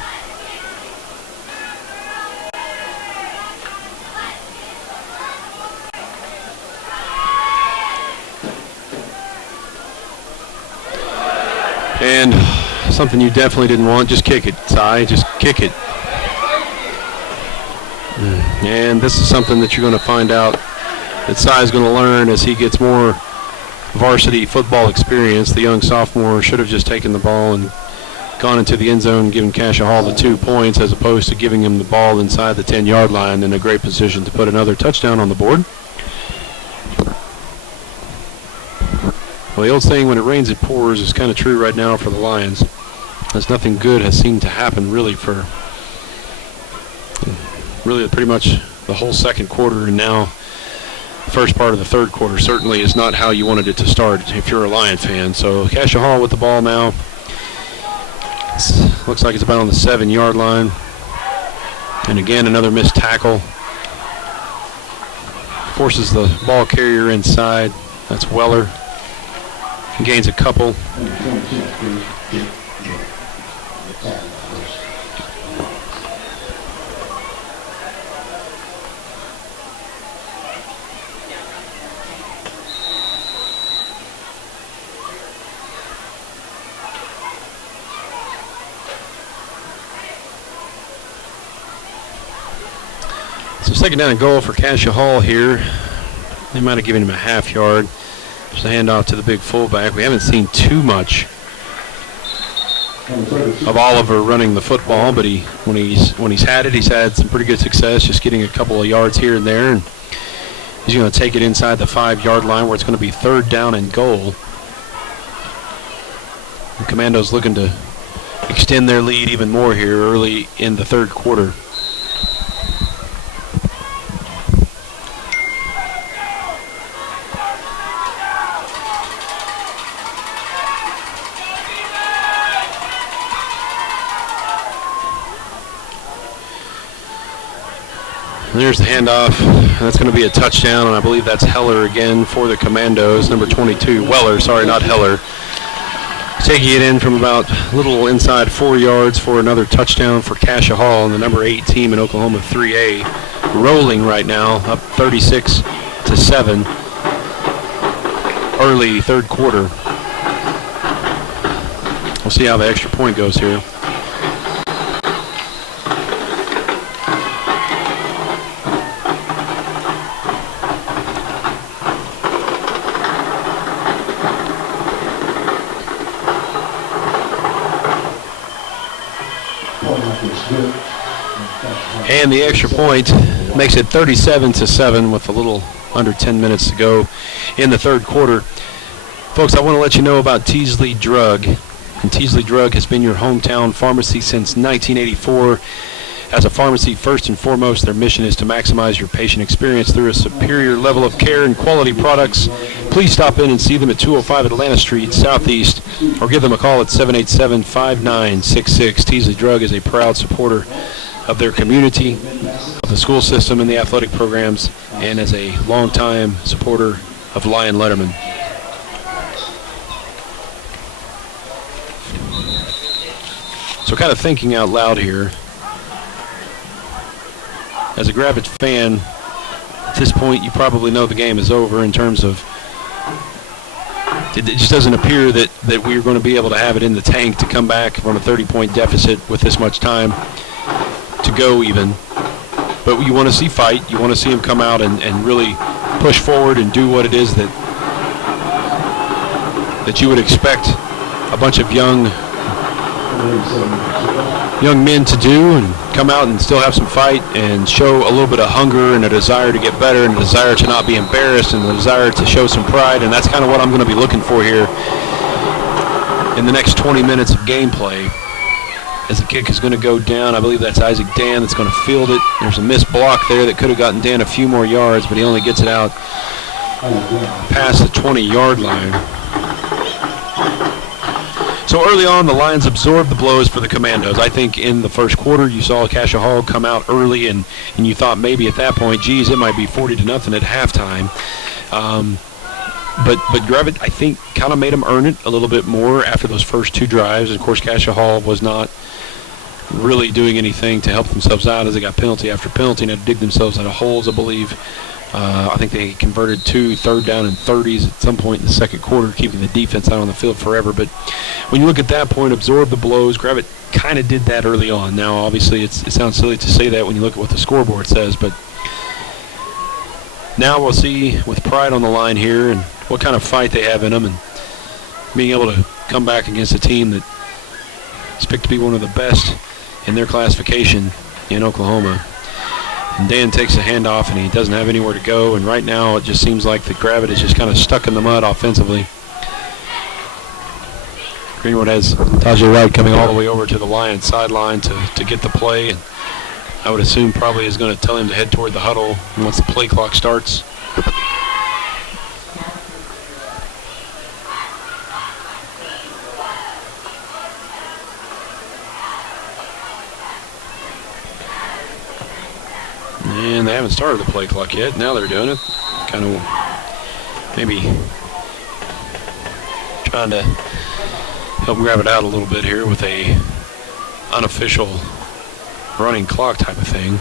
And something you definitely didn't want, just kick it, Cy, just kick it. And this is something that you're going to find out that Cy is going to learn as he gets more varsity football experience. The young sophomore should have just taken the ball and gone into the end zone and given Cascia Hall the 2 points as opposed to giving him the ball inside the 10-yard line in a great position to put another touchdown on the board. Well, the old saying, when it rains, it pours, is kind of true right now for the Lions, as nothing good has seemed to happen really for pretty much the whole second quarter, and now the first part of the third quarter certainly is not how you wanted it to start if you're a Lion fan. So Cascia Hall with the ball now. Looks like it's about on the 7-yard line. And again, another missed tackle. Forces the ball carrier inside. That's Weller. He gains a couple. So second down and goal for Cascia Hall here. They might have given him a half yard. Just a handoff to the big fullback. We haven't seen too much of Oliver running the football, but when he's had it, he's had some pretty good success, just getting a couple of yards here and there. And he's going to take it inside the 5-yard line where it's going to be third down and goal. The Commandos looking to extend their lead even more here early in the third quarter. There's the handoff. That's going to be a touchdown, and I believe that's Heller again for the Commandos. Number 22, Weller, sorry, not Heller. Taking it in from about a little inside 4 yards for another touchdown for Cascia Hall, and the number 8 team in Oklahoma 3A rolling right now, up 36-7. Early third quarter. We'll see how the extra point goes here. And the extra point makes it 37-7 with a little under 10 minutes to go in the third quarter. Folks, I want to let you know about Teasley Drug. And Teasley Drug has been your hometown pharmacy since 1984. As a pharmacy, first and foremost, their mission is to maximize your patient experience through a superior level of care and quality products. Please stop in and see them at 205 Atlanta Street Southeast, or give them a call at 787-5966. Teasley Drug is a proud supporter of their community, of the school system and the athletic programs, and as a longtime supporter of Lion Letterman. So kind of thinking out loud here, as a Gravette fan, at this point you probably know the game is over in terms of it just doesn't appear that we're going to be able to have it in the tank to come back from a 30-point deficit with this much time to go even. But you want to see fight. You want to see him come out and really push forward and do what it is that you would expect a bunch of young men to do, and come out and still have some fight and show a little bit of hunger and a desire to get better and a desire to not be embarrassed and a desire to show some pride. And that's kind of what I'm going to be looking for here in the next 20 minutes of gameplay, as the kick is going to go down. I believe that's Isaac Dan that's going to field it. There's a missed block there that could have gotten Dan a few more yards, but he only gets it out past the 20-yard line. So early on, the Lions absorbed the blows for the Commandos. I think in the first quarter, you saw Cascia Hall come out early, and you thought maybe at that point, geez, it might be 40-0 at halftime. But Gravette, I think, kind of made them earn it a little bit more after those first two drives. And of course, Cascia Hall was not really doing anything to help themselves out as they got penalty after penalty and had to dig themselves out of holes, I believe. I think they converted 2 third down and 30s at some point in the second quarter, keeping the defense out on the field forever. But when you look at that point, absorb the blows, Gravette kind of did that early on. Now, obviously, it sounds silly to say that when you look at what the scoreboard says, but now we'll see with pride on the line here and what kind of fight they have in them, and being able to come back against a team that is picked to be one of the best in their classification in Oklahoma. And Dan takes a handoff, and he doesn't have anywhere to go. And right now, it just seems like the Gravette is just kind of stuck in the mud offensively. Greenwood has Tajay White coming all the way over to the Lions sideline to get the play. And I would assume probably is going to tell him to head toward the huddle once the play clock starts. And they haven't started the play clock yet. Now they're doing it. Kind of maybe trying to help grab it out a little bit here with a unofficial running clock type of thing.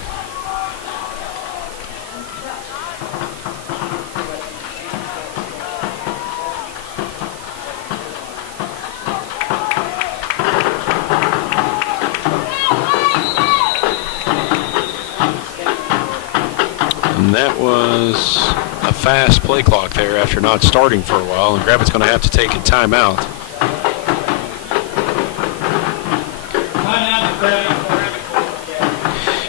And that was a fast play clock there after not starting for a while, and Gravette's going to have to take a timeout.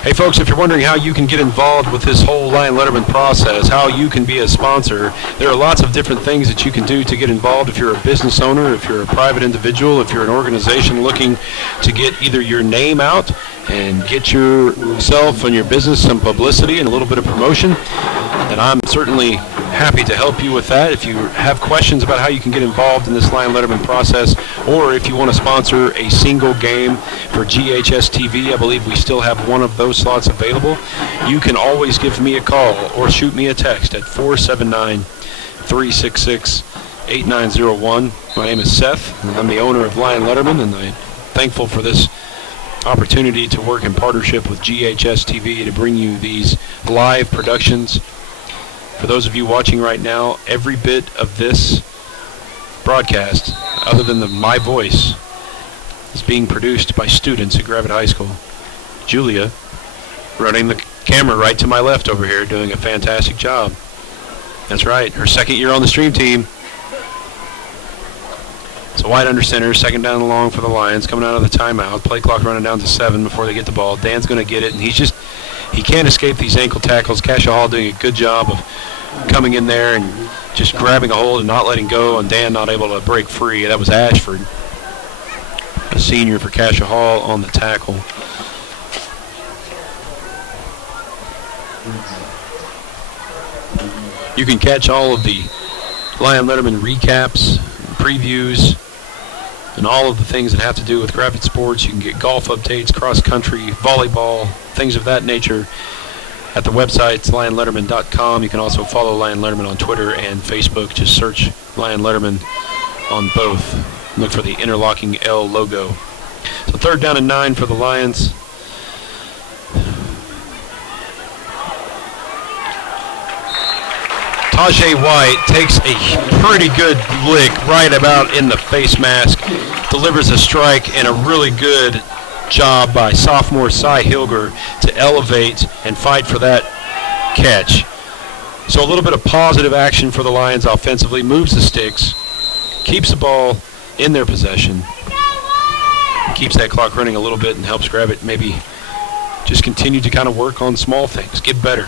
Hey folks, if you're wondering how you can get involved with this whole Lion Letterman process, how you can be a sponsor, there are lots of different things that you can do to get involved. If you're a business owner, if you're a private individual, if you're an organization looking to get either your name out and get yourself and your business some publicity and a little bit of promotion, then I'm certainly happy to help you with that. If you have questions about how you can get involved in this Lion Letterman process, or if you want to sponsor a single game for GHSTV, I believe we still have one of those slots available. You can always give me a call or shoot me a text at 479-366-8901. My name is Seth, and I'm the owner of Lion Letterman, and I'm thankful for this opportunity to work in partnership with GHSTV to bring you these live productions. For those of you watching right now, every bit of this broadcast, other than my voice, is being produced by students at Gravette High School. Julia, running the camera right to my left over here, doing a fantastic job. That's right, her second year on the stream team. So White under center, second down and long for the Lions, coming out of the timeout. Play clock running down to 7 before they get the ball. Dan's going to get it, and he can't escape these ankle tackles. Cascia Hall doing a good job of coming in there and just grabbing a hold and not letting go, and Dan not able to break free. That was Ashford, a senior for Cascia Hall, on the tackle. You can catch all of the Lion Letterman recaps, previews, and all of the things that have to do with Gravette sports. You can get golf updates, cross country, volleyball, things of that nature at the website, lionletterman.com. You can also follow Lion Letterman on Twitter and Facebook. Just search Lion Letterman on both. Look for the interlocking L logo. So 3rd down and 9 for the Lions. Tajay White takes a pretty good lick right about in the face mask, delivers a strike, and a really good job by sophomore Cy Hilger to elevate and fight for that catch. So a little bit of positive action for the Lions offensively. Moves the sticks, keeps the ball in their possession, keeps that clock running a little bit, and helps Gravette maybe just continue to kind of work on small things, get better.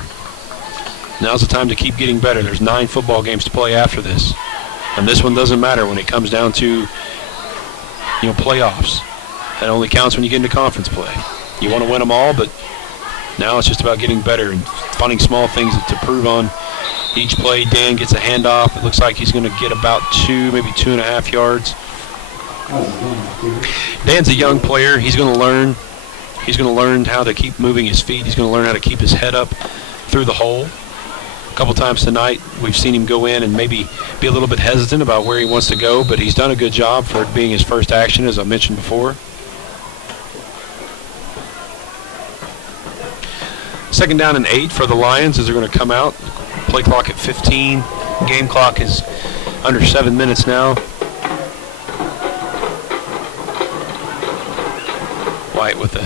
Now's the time to keep getting better. There's 9 football games to play after this. And this one doesn't matter when it comes down to, playoffs. That only counts when you get into conference play. You want to win them all, but now it's just about getting better and finding small things to prove on each play. Dan gets a handoff. It looks like he's going to get about 2, maybe 2.5 yards. Dan's a young player. He's going to learn. He's going to learn how to keep moving his feet. He's going to learn how to keep his head up through the hole. A couple times tonight we've seen him go in and maybe be a little bit hesitant about where he wants to go, but he's done a good job for it being his first action, as I mentioned before. Second down and 8 for the Lions as they're going to come out. Play clock at 15. Game clock is under 7 minutes now. White with the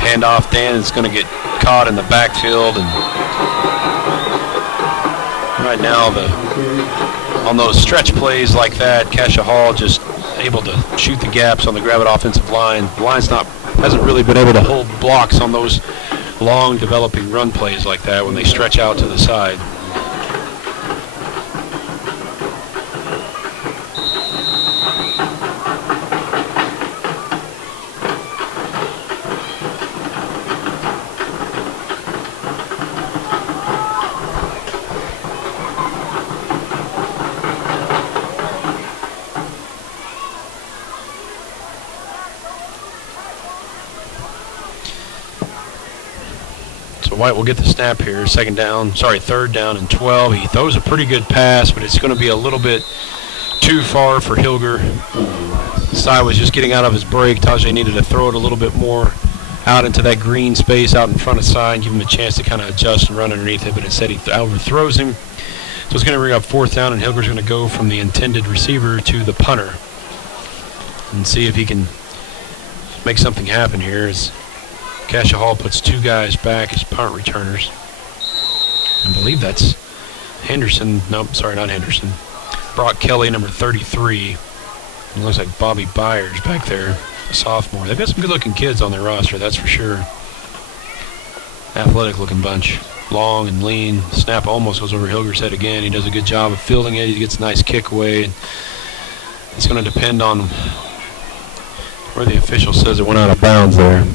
handoff. Dan is going to get caught in the backfield, and right now on those stretch plays like that, Cascia Hall just able to shoot the gaps on the Gravette offensive line. The line's hasn't really been able to hold blocks on those long developing run plays like that when they stretch out to the side. White will get the snap here. Third down and 12. He throws a pretty good pass, but it's going to be a little bit too far for Hilger. Sy was just getting out of his break. Tajay needed to throw it a little bit more out into that green space out in front of Sy and give him a chance to kind of adjust and run underneath it, but instead he overthrows him. So it's going to bring up 4th down, and Hilger's going to go from the intended receiver to the punter and see if he can make something happen here. As Cascia Hall puts 2 guys back as punt returners. I believe that's Henderson. Nope, sorry, not Henderson. Brock Kelly, number 33. It looks like Bobby Byers back there, a sophomore. They've got some good-looking kids on their roster, that's for sure. Athletic-looking bunch. Long and lean. Snap almost goes over Hilger's head again. He does a good job of fielding it. He gets a nice kick away. It's going to depend on where the official says it went out of bounds there.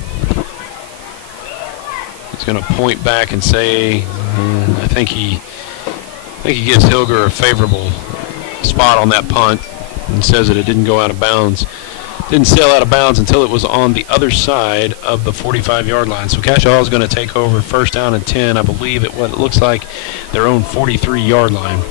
He's going to point back and say, I think he gives Hilger a favorable spot on that punt and says that it didn't go out of bounds. Didn't sail out of bounds until it was on the other side of the 45-yard line. So Cascia Hall is going to take over 1st down and 10, I believe, at what it looks like their own 43-yard line.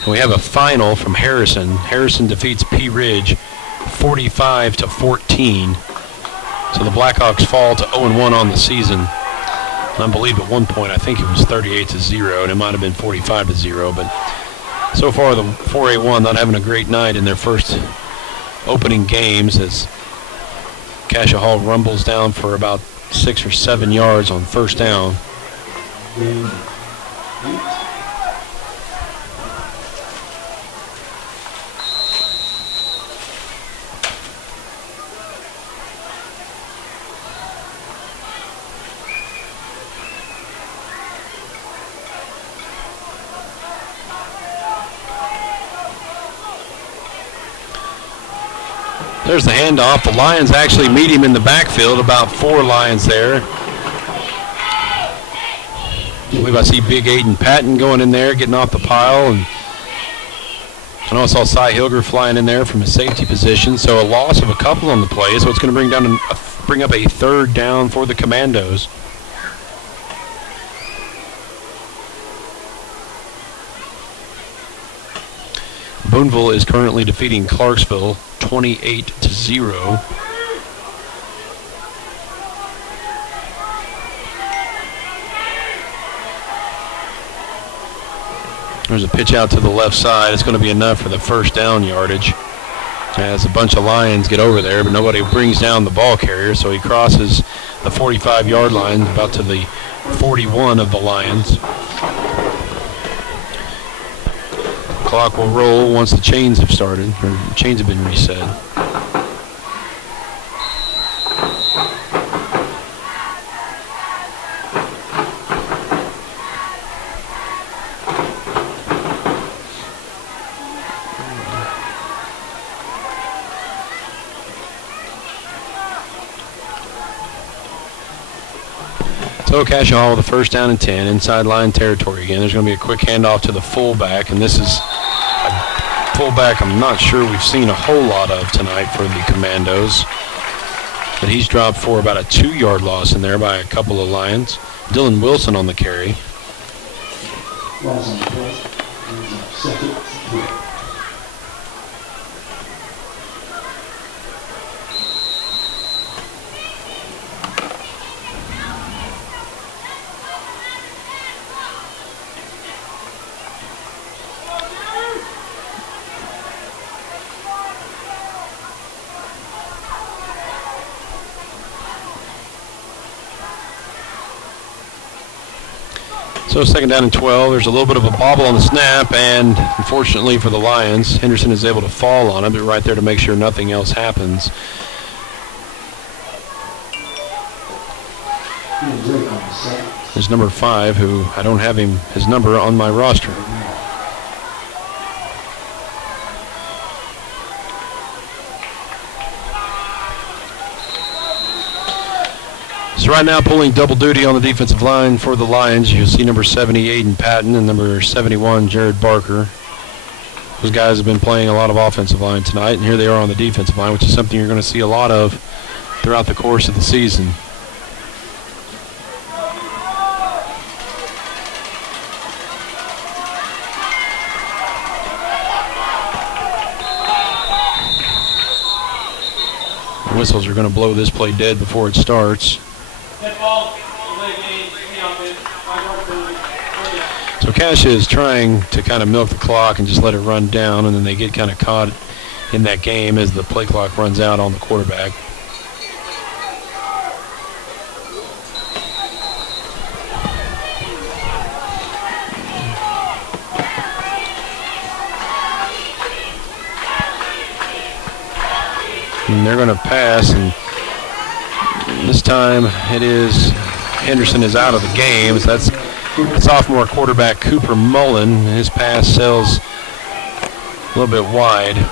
And we have a final from Harrison. Harrison defeats Pea Ridge 45-14. So the Blackhawks fall to 0-1 on the season. And I believe at one point I think it was 38-0, and it might have been 45-0. But so far the 4A1 not having a great night in their first opening games as Cascia Hall rumbles down for about 6 or 7 yards on 1st down. There's the handoff. The Lions actually meet him in the backfield, about 4 Lions there. I believe I see Big Aiden Patton going in there, getting off the pile. And I know I saw Sy Hilger flying in there from his safety position. So a loss of a couple on the play. So it's going to bring up a 3rd down for the Commandos. Boonville is currently defeating Clarksville 28-0. There's a pitch out to the left side. It's going to be enough for the first down yardage. As a bunch of Lions get over there, but nobody brings down the ball carrier, so he crosses the 45-yard line, about to the 41 of the Lions. Clock will roll once the chains have started, or chains have been reset. So Cascia Hall with a first down and 10, inside line territory again. There's going to be a quick handoff to the fullback, and this is a fullback I'm not sure we've seen a whole lot of tonight for the Commandos. But he's dropped for about a 2-yard loss in there by a couple of Lions. Dylan Wilson on the carry. Balls on the first. Second. So second down and 12. There's a little bit of a bobble on the snap, and unfortunately for the Lions, Henderson is able to fall on it, but right there to make sure nothing else happens. There's number 5, who I don't have his number on my roster. So right now pulling double duty on the defensive line for the Lions. You'll see number 70, Aiden Patton, and number 71, Jared Barker. Those guys have been playing a lot of offensive line tonight, and here they are on the defensive line, which is something you're going to see a lot of throughout the course of the season. The whistles are going to blow this play dead before it starts. So Cascia is trying to kind of milk the clock and just let it run down, and then they get kind of caught in that game as the play clock runs out on the quarterback. And they're going to pass, and this time it is Henderson is out of the game. So that's sophomore quarterback Cooper Mullen. His pass sails a little bit wide. And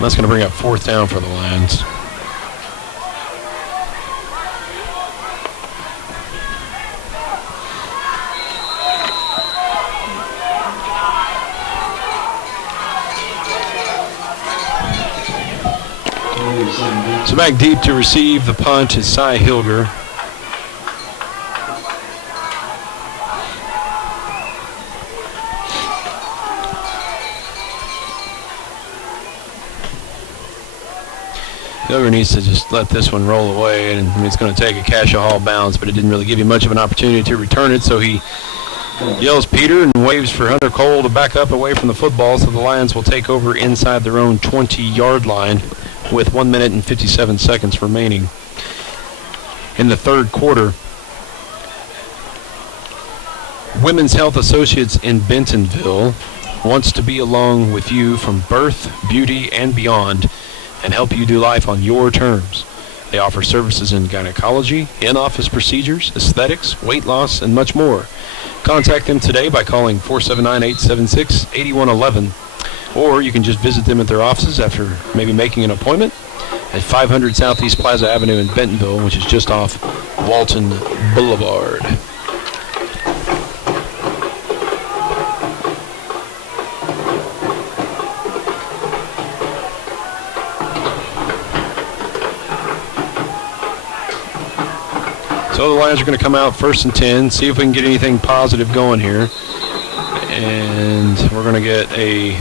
that's going to bring up fourth down for the Lions. So back deep to receive the punt is Cy Hilger. Hilger needs to just let this one roll away, and it's going to take a Cascia Hall bounce, but it didn't really give him much of an opportunity to return it, so he yells Peter and waves for Hunter Cole to back up away from the football, so the Lions will take over inside their own 20-yard line with 1 minute and 57 seconds remaining in the third quarter. Women's Health Associates in Bentonville wants to be along with you from birth, beauty, and beyond and help you do life on your terms. They offer services in gynecology, in-office procedures, aesthetics, weight loss, and much more. Contact them today by calling 479-876-8111. Or you can just visit them at their offices after maybe making an appointment at 500 Southeast Plaza Avenue in Bentonville, which is just off Walton Boulevard. So the Lions are going to come out first and 10, see if we can get anything positive going here. And we're going to get a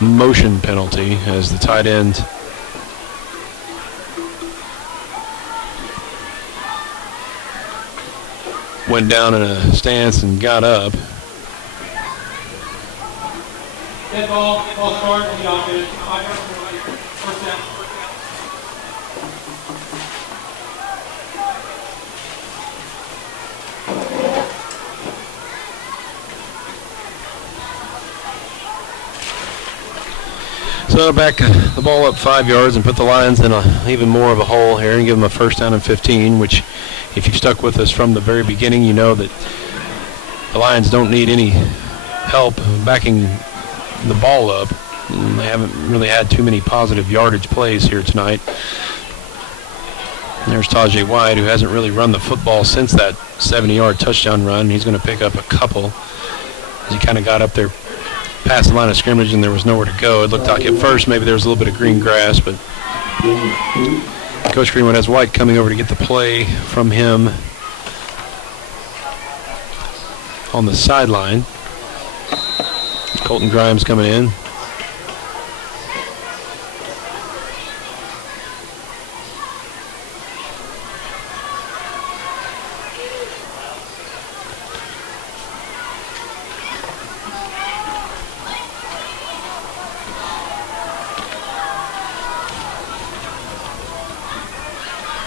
motion penalty as the tight end went down in a stance and got up. Dead ball start on the offense. 5 yards penalty. First down. So back the ball up 5 yards and put the Lions in even more of a hole here and give them a first down and 15, which if you've stuck with us from the very beginning, you know that the Lions don't need any help backing the ball up. They haven't really had too many positive yardage plays here tonight. And there's Tajay White, who hasn't really run the football since that 70-yard touchdown run. He's going to pick up a couple as he kind of got up there past the line of scrimmage and there was nowhere to go. It looked like at first maybe there was a little bit of green grass, but Coach Greenwood has White coming over to get the play from him on the sideline. Colton Grimes coming in.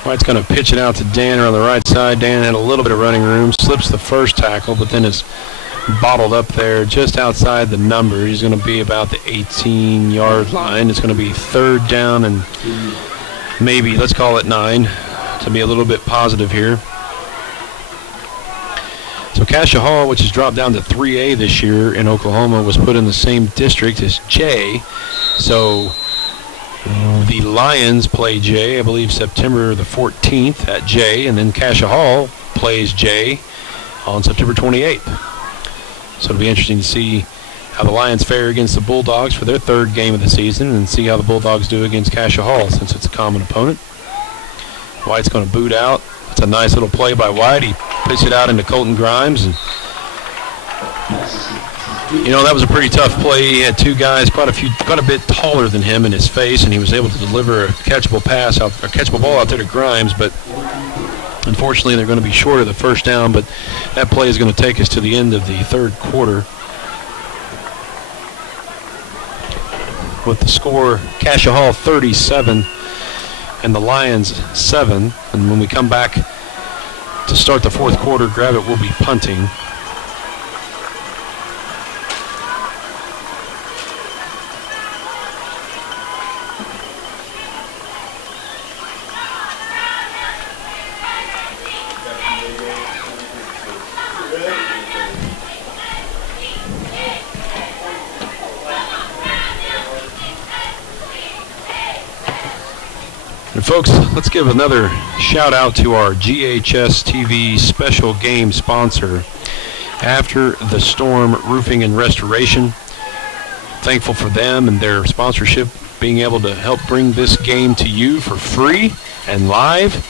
White's going to pitch it out to Danner on the right side. Dan had a little bit of running room, slips the first tackle, but then is bottled up there just outside the number. He's going to be about the 18-yard line. It's going to be third down and maybe, let's call it 9, to be a little bit positive here. So Cascia Hall, which has dropped down to 3A this year in Oklahoma, was put in the same district as J. So the Lions play J, I believe, September the 14th at J, and then Cascia Hall plays J on September 28th. So it'll be interesting to see how the Lions fare against the Bulldogs for their third game of the season and see how the Bulldogs do against Cascia Hall since it's a common opponent. White's going to boot out. It's a nice little play by White. He puts it out into Colton Grimes, and you know, that was a pretty tough play. He had two guys quite a bit taller than him in his face, and he was able to deliver a catchable ball out there to Grimes, but unfortunately they're going to be short of the first down, but that play is going to take us to the end of the third quarter. With the score, Cascia Hall 37 and the Lions 7, and when we come back to start the fourth quarter, Gravette will be punting. And folks, let's give another shout out to our GHSTV special game sponsor, After the Storm Roofing and Restoration. Thankful for them and their sponsorship, being able to help bring this game to you for free and live.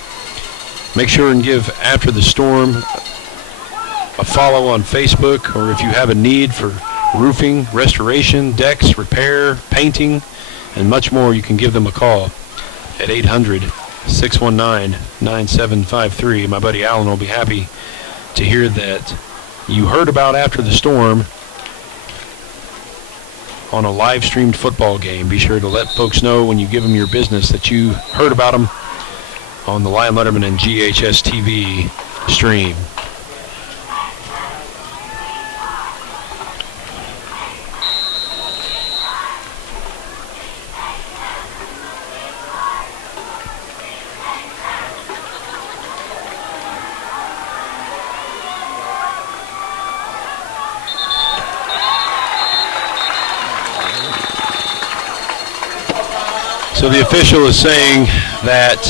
Make sure and give After the Storm a follow on Facebook, or if you have a need for roofing, restoration, decks, repair, painting, and much more, you can give them a call at 800-619-9753. My buddy Alan will be happy to hear that you heard about After the Storm on a live-streamed football game. Be sure to let folks know when you give them your business that you heard about them on the Lion Letterman and GHSTV stream. So the official is saying that,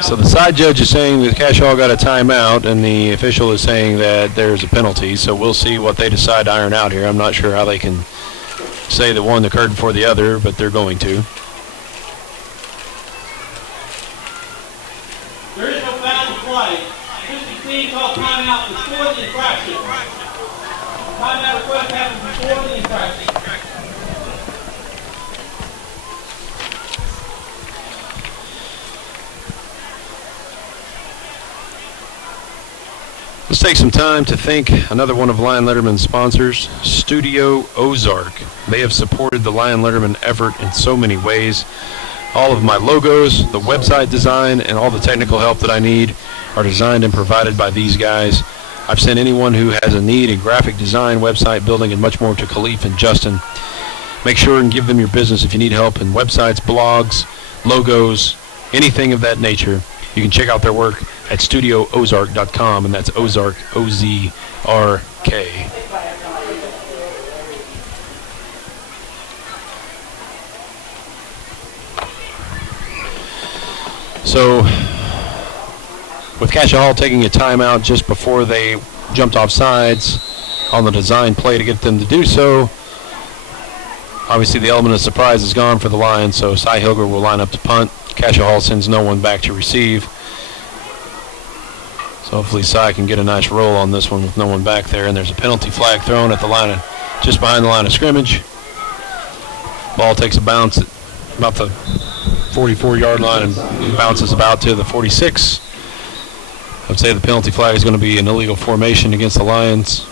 so the side judge is saying that Cascia Hall got a timeout, and the official is saying that there's a penalty. So we'll see what they decide to iron out here. I'm not sure how they can say that one occurred before the other, but they're going to. There is no foul to play. 16 called timeout before the infraction. Timeout request happens before the infraction. Let's take some time to thank another one of Lion Letterman's sponsors, Studio Ozark. They have supported the Lion Letterman effort in so many ways. All of my logos, the website design, and all the technical help that I need are designed and provided by these guys. I've sent anyone who has a need in graphic design, website building, and much more to Khalif and Justin. Make sure and give them your business if you need help in websites, blogs, logos, anything of that nature. You can check out their work at studioozark.com, and that's Ozark, O-Z-R-K. So, with Cascia Hall taking a timeout just before they jumped off sides on the design play to get them to do so, obviously the element of surprise is gone for the Lions, so Cy Hilger will line up to punt. Cascia Hall sends no one back to receive. So hopefully Cy can get a nice roll on this one with no one back there. And there's a penalty flag thrown at the line just behind the line of scrimmage. Ball takes a bounce at about the 44-yard line and bounces about to the 46. I would say the penalty flag is going to be an illegal formation against the Lions.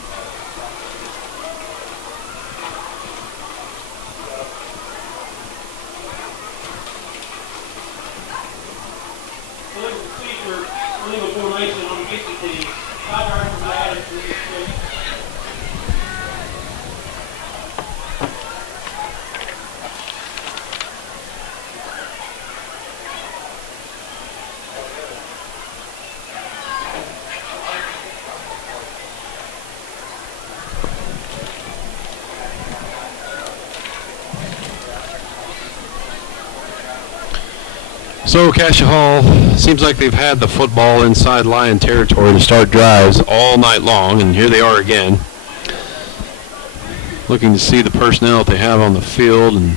So Cascia Hall, seems like they've had the football inside Lion territory to start drives all night long, and here they are again. Looking to see the personnel that they have on the field, and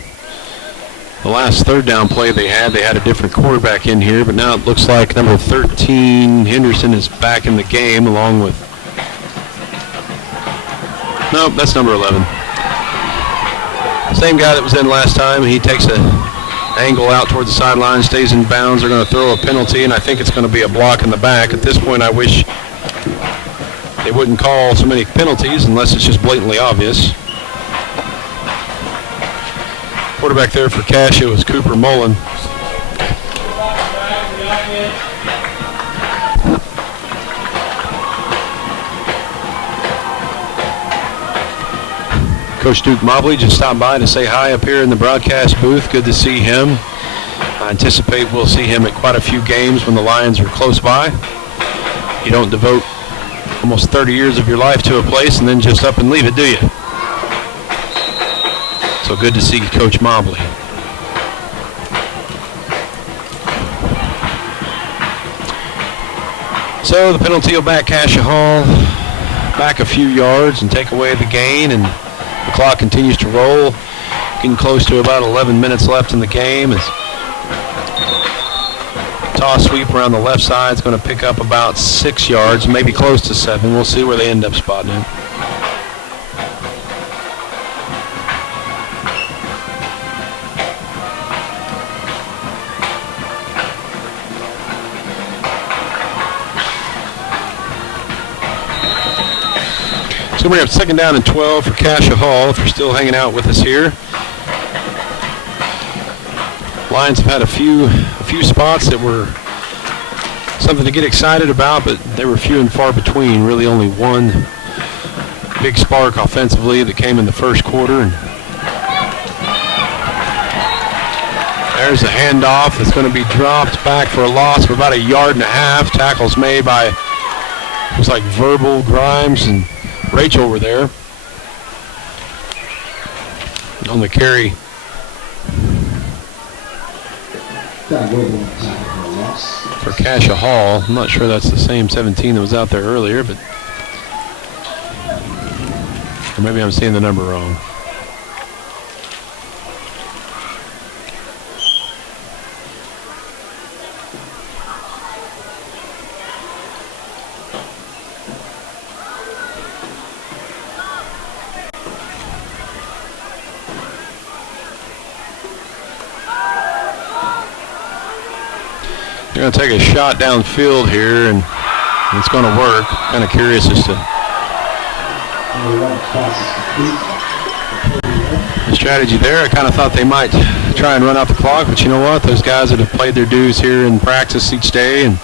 the last third down play they had a different quarterback in here, but now it looks like number 13, Henderson, is back in the game along with, nope, that's number 11. Same guy that was in last time. He takes a angle out toward the sideline, stays in bounds. They're going to throw a penalty, and I think it's going to be a block in the back. At this point, I wish they wouldn't call so many penalties unless it's just blatantly obvious. Quarterback there for Cascia was Cooper Mullen. Coach Duke Mobley just stopped by to say hi up here in the broadcast booth. Good to see him. I anticipate we'll see him at quite a few games when the Lions are close by. You don't devote almost 30 years of your life to a place and then just up and leave it, do you? So good to see Coach Mobley. So the penalty will back Cascia Hall back a few yards and take away the gain, and the clock continues to roll, getting close to about 11 minutes left in the game. As toss sweep around the left side is going to pick up about 6 yards, maybe close to 7. We'll see where they end up spotting it. So we have second down and 12 for Cascia Hall, if you're still hanging out with us here. Lions have had a few spots that were something to get excited about, but they were few and far between. Really only one big spark offensively that came in the first quarter. And there's a handoff that's going to be dropped back for a loss of about 1.5 yards. Tackles made by, looks like Verbal, Grimes, and Rachel were there on the carry. For Cascia Hall. I'm not sure that's the same 17 that was out there earlier, but or maybe I'm seeing the number wrong. They're going to take a shot downfield here, and It's going to work. Kind of curious as to the strategy there. I kind of thought they might try and run out the clock, but you know what? Those guys that have played their dues here in practice each day and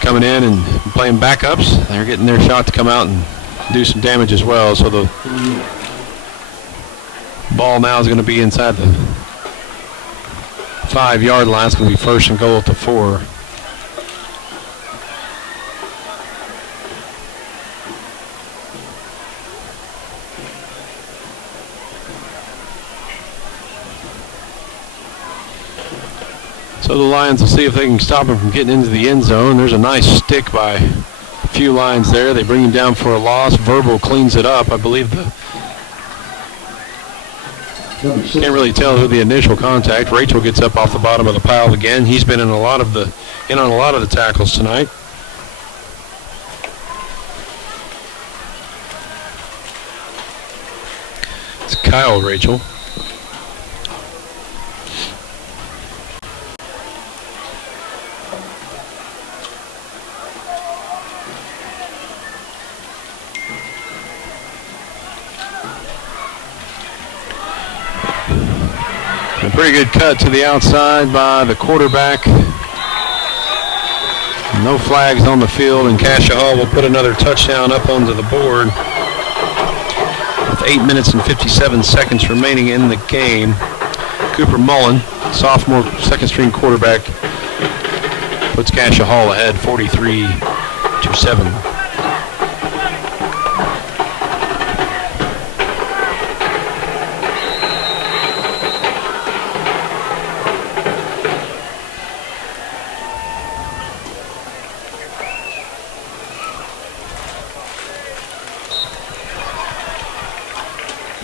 coming in and playing backups, they're getting their shot to come out and do some damage as well. So the ball now is going to be inside the 5-yard line. It's going to be first and goal at the 4. So the Lions will see if they can stop him from getting into the end zone. There's a nice stick by a few Lions there. They bring him down for a loss. Verbal cleans it up. I believe can't really tell who the initial contact. Rachel gets up off the bottom of the pile again. He's been in on a lot of the tackles tonight. It's Kyle Rachel. A pretty good cut to the outside by the quarterback. No flags on the field, and Cascia Hall will put another touchdown up onto the board. With 8 minutes and 57 seconds remaining in the game, Cooper Mullen, sophomore second-string quarterback, puts Cascia Hall ahead 43-7.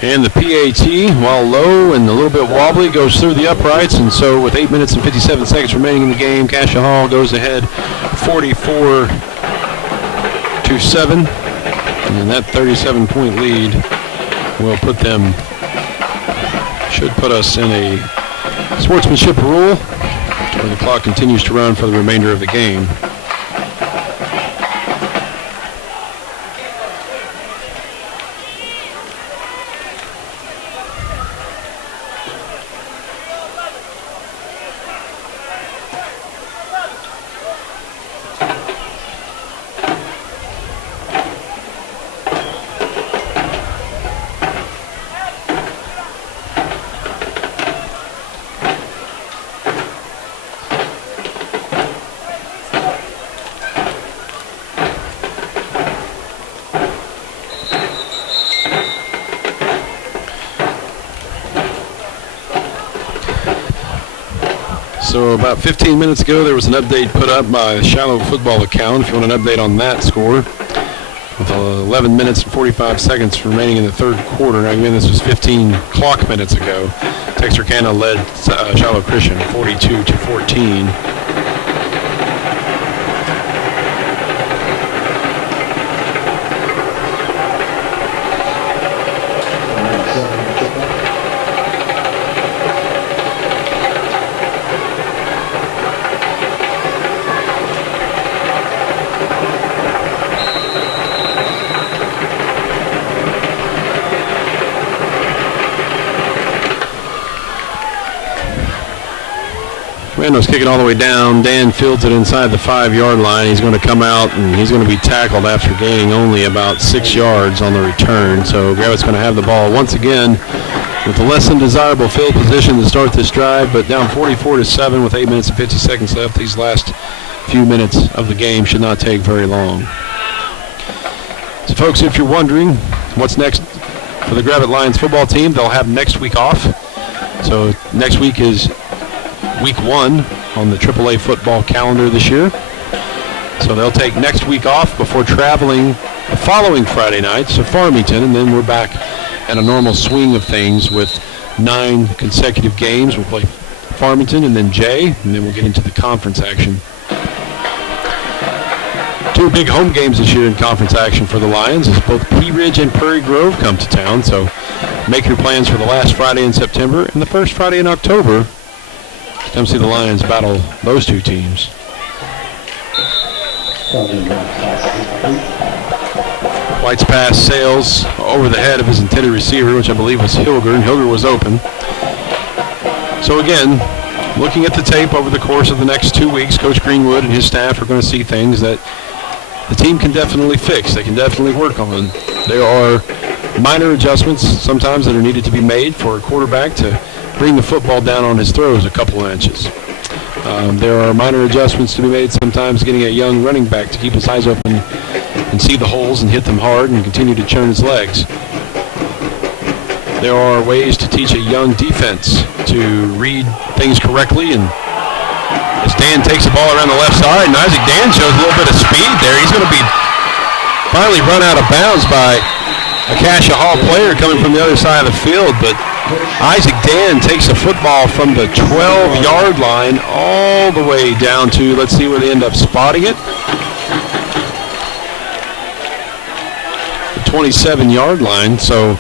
And the PAT, while low and a little bit wobbly, goes through the uprights. And so with 8 minutes and 57 seconds remaining in the game, Cascia Hall goes ahead 44-7. And that 37-point lead will should put us in a sportsmanship rule where the clock continues to run for the remainder of the game. So about 15 minutes ago, there was an update put up by the Shallow Football account, if you want an update on that score, with 11 minutes and 45 seconds remaining in the third quarter. Now, again, this was 15 clock minutes ago. Texarkana led Shallow Christian 42-14. Commandos kicking all the way down. Dan fields it inside the 5-yard line. He's going to come out and he's going to be tackled after gaining only about 6 yards on the return. So Gravette's going to have the ball once again with a less than desirable field position to start this drive, but down 44-7 with 8 minutes and 50 seconds left. These last few minutes of the game should not take very long. So folks, if you're wondering what's next for the Gravette Lions football team, they'll have next week off. So next week is week 1 on the AAA football calendar this year. So they'll take next week off before traveling the following Friday night to Farmington, and then we're back at a normal swing of things with 9 consecutive games. We'll play Farmington and then Jay, and then we'll get into the conference action. 2 big home games this year in conference action for the Lions as both Pea Ridge and Prairie Grove come to town. So make your plans for the last Friday in September and the first Friday in October. Come see the Lions battle those 2 teams. White's pass sails over the head of his intended receiver, which I believe was Hilger, and Hilger was open. So again, looking at the tape over the course of the next 2 weeks, Coach Greenwood and his staff are going to see things that the team can definitely fix. They can definitely work on. There are minor adjustments sometimes that are needed to be made for a quarterback to bring the football down on his throws a couple of inches. There are minor adjustments to be made sometimes getting a young running back to keep his eyes open and see the holes and hit them hard and continue to churn his legs. There are ways to teach a young defense to read things correctly, and as Dan takes the ball around the left side, and Isaac Dan shows a little bit of speed there. He's going to be finally run out of bounds by a Cascia Hall player coming from the other side of the field, but Isaac Dan takes the football from the 12-yard line all the way down to, let's see where they end up spotting it, the 27-yard line. So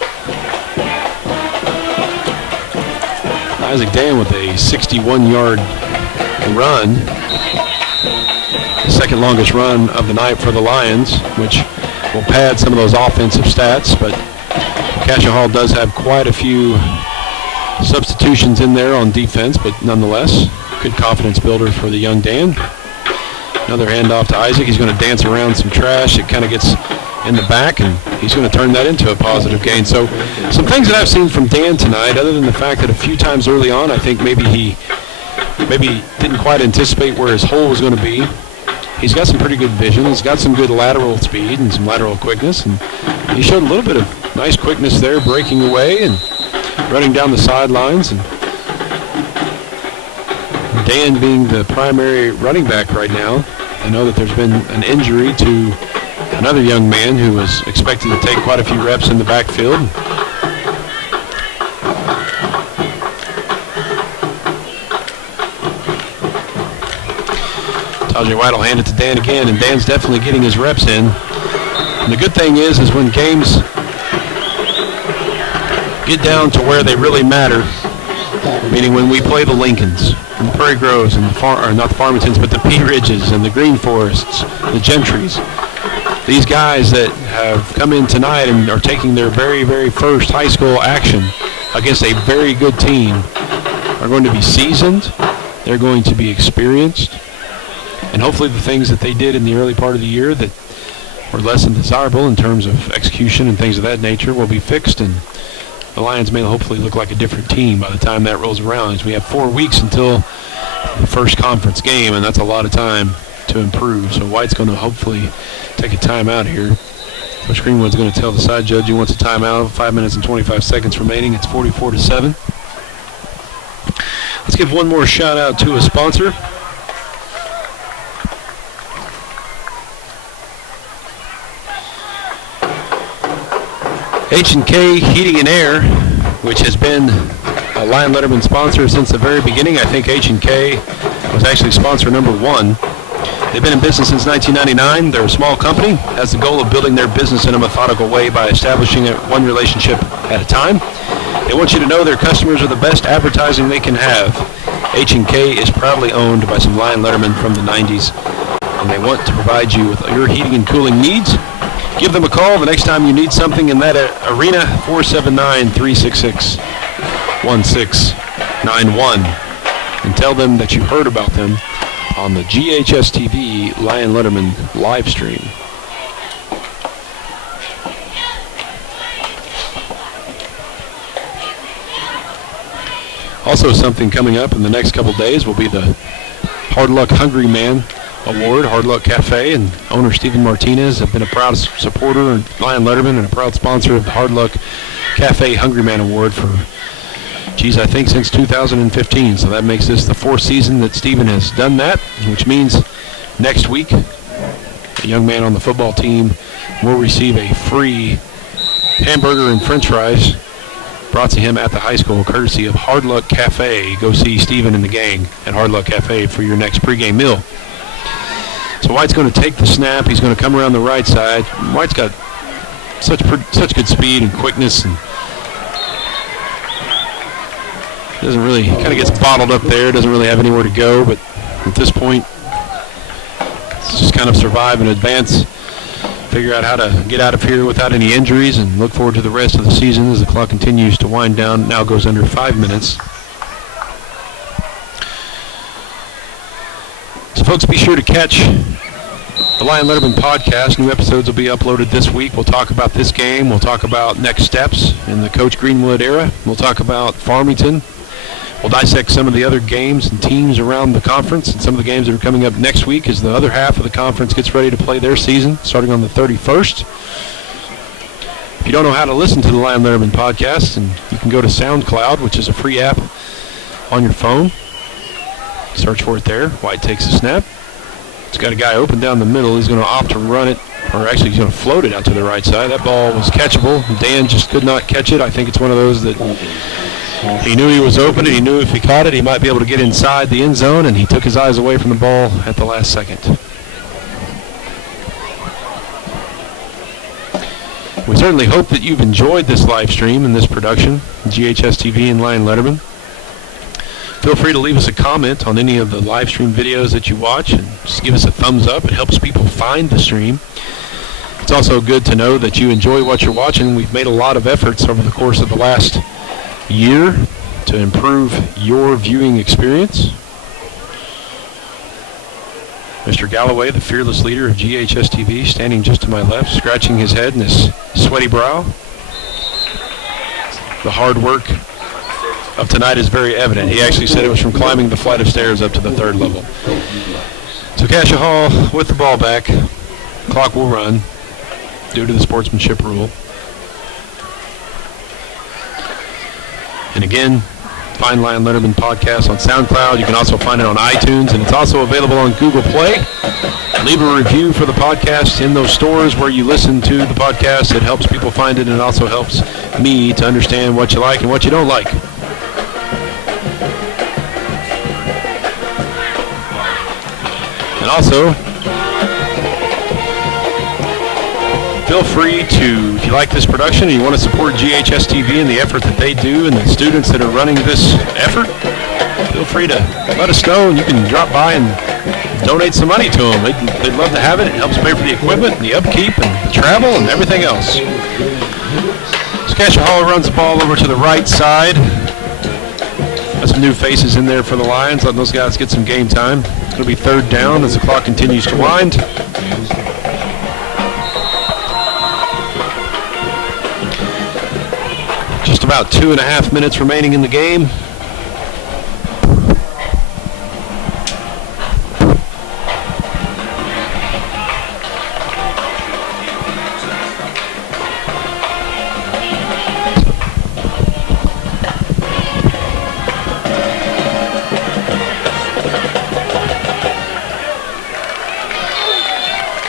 Isaac Dan with a 61-yard run, the second longest run of the night for the Lions, which will pad some of those offensive stats, but Cascia Hall does have quite a few substitutions in there on defense, but nonetheless, good confidence builder for the young Dan. Another handoff to Isaac. He's going to dance around some trash. It kind of gets in the back, and he's going to turn that into a positive gain. So some things that I've seen from Dan tonight, other than the fact that a few times early on, I think maybe he didn't quite anticipate where his hole was going to be. He's got some pretty good vision. He's got some good lateral speed and some lateral quickness, and he showed a little bit of nice quickness there, breaking away and running down the sidelines. And Dan being the primary running back right now, I know that there's been an injury to another young man who was expected to take quite a few reps in the backfield. Tajay White will hand it to Dan again, and Dan's definitely getting his reps in. And the good thing is when games get down to where they really matter, meaning when we play the Lincolns and the Prairie Groves and not the Farmingtons, but the Pea Ridges and the Green Forests, the Gentrys, these guys that have come in tonight and are taking their very, very first high school action against a very good team are going to be seasoned. They're going to be experienced. And hopefully the things that they did in the early part of the year that were less than desirable in terms of execution and things of that nature will be fixed, and the Lions may hopefully look like a different team by the time that rolls around, as we have 4 weeks until the first conference game, and that's a lot of time to improve. So White's going to hopefully take a timeout here. Coach Greenwood's going to tell the side judge he wants a timeout. 5 minutes and 25 seconds remaining. It's 44-7. Let's give one more shout out to a sponsor. H&K Heating and Air, which has been a Lion Letterman sponsor since the very beginning. I think H&K was actually sponsor number 1. They've been in business since 1999. They're a small company, has the goal of building their business in a methodical way by establishing one relationship at a time. They want you to know their customers are the best advertising they can have. H&K is proudly owned by some Lion Letterman from the 90s, and they want to provide you with your heating and cooling needs. Give them a call the next time you need something in that arena, 479-366-1691, and tell them that you heard about them on the GHSTV Lion Letterman live stream. Also, something coming up in the next couple days will be the Hard Luck Hungry Man Award. Hard Luck Cafe and owner Stephen Martinez have been a proud supporter of Lion Letterman and a proud sponsor of the Hard Luck Cafe Hungry Man Award for, I think since 2015. So that makes this the 4th season that Stephen has done that, which means next week a young man on the football team will receive a free hamburger and french fries brought to him at the high school, courtesy of Hard Luck Cafe. Go see Stephen and the gang at Hard Luck Cafe for your next pregame meal. So White's going to take the snap. He's going to come around the right side. White's got such good speed and quickness, and doesn't really, kind of gets bottled up there. Doesn't really have anywhere to go. But at this point, just kind of survive and advance, figure out how to get out of here without any injuries, and look forward to the rest of the season as the clock continues to wind down. Now goes under 5 minutes. So folks, be sure to catch the Lion Letterman podcast. New episodes will be uploaded this week. We'll talk about this game. We'll talk about next steps in the Coach Greenwood era. We'll talk about Farmington. We'll dissect some of the other games and teams around the conference and some of the games that are coming up next week as the other half of the conference gets ready to play their season, starting on the 31st. If you don't know how to listen to the Lion Letterman podcast, and you can go to SoundCloud, which is a free app on your phone. Search for it there, White Takes a Snap. It's got a guy open down the middle. He's going to opt to run it, or actually he's going to float it out to the right side. That ball was catchable. Dan just could not catch it. I think it's one of those that he knew he was open, and he knew if he caught it, he might be able to get inside the end zone, and he took his eyes away from the ball at the last second. We certainly hope that you've enjoyed this live stream and this production, GHSTV and Lion Letterman. Feel free to leave us a comment on any of the live stream videos that you watch, and just give us a thumbs up. It helps people find the stream. It's also good to know that you enjoy what you're watching. We've made a lot of efforts over the course of the last year to improve your viewing experience. Mr. Galloway, the fearless leader of GHSTV, standing just to my left, scratching his head and his sweaty brow. The hard work of tonight is very evident. He actually said it was from climbing the flight of stairs up to the 3rd level. So Cascia Hall with the ball back. Clock will run due to the sportsmanship rule. And again, find Lion Letterman podcast on SoundCloud. You can also find it on iTunes, and it's also available on Google Play. Leave a review for the podcast in those stores where you listen to the podcast. It helps people find it, and it also helps me to understand what you like and what you don't like. And also, feel free to, if you like this production and you want to support GHSTV and the effort that they do and the students that are running this effort, feel free to let us know, and you can drop by and donate some money to them. They'd love to have it. It helps pay for the equipment and the upkeep and the travel and everything else. So Cascia Hall runs the ball over to the right side. Got some new faces in there for the Lions, letting those guys get some game time. It's going to be 3rd down as the clock continues to wind. Just about 2.5 minutes remaining in the game.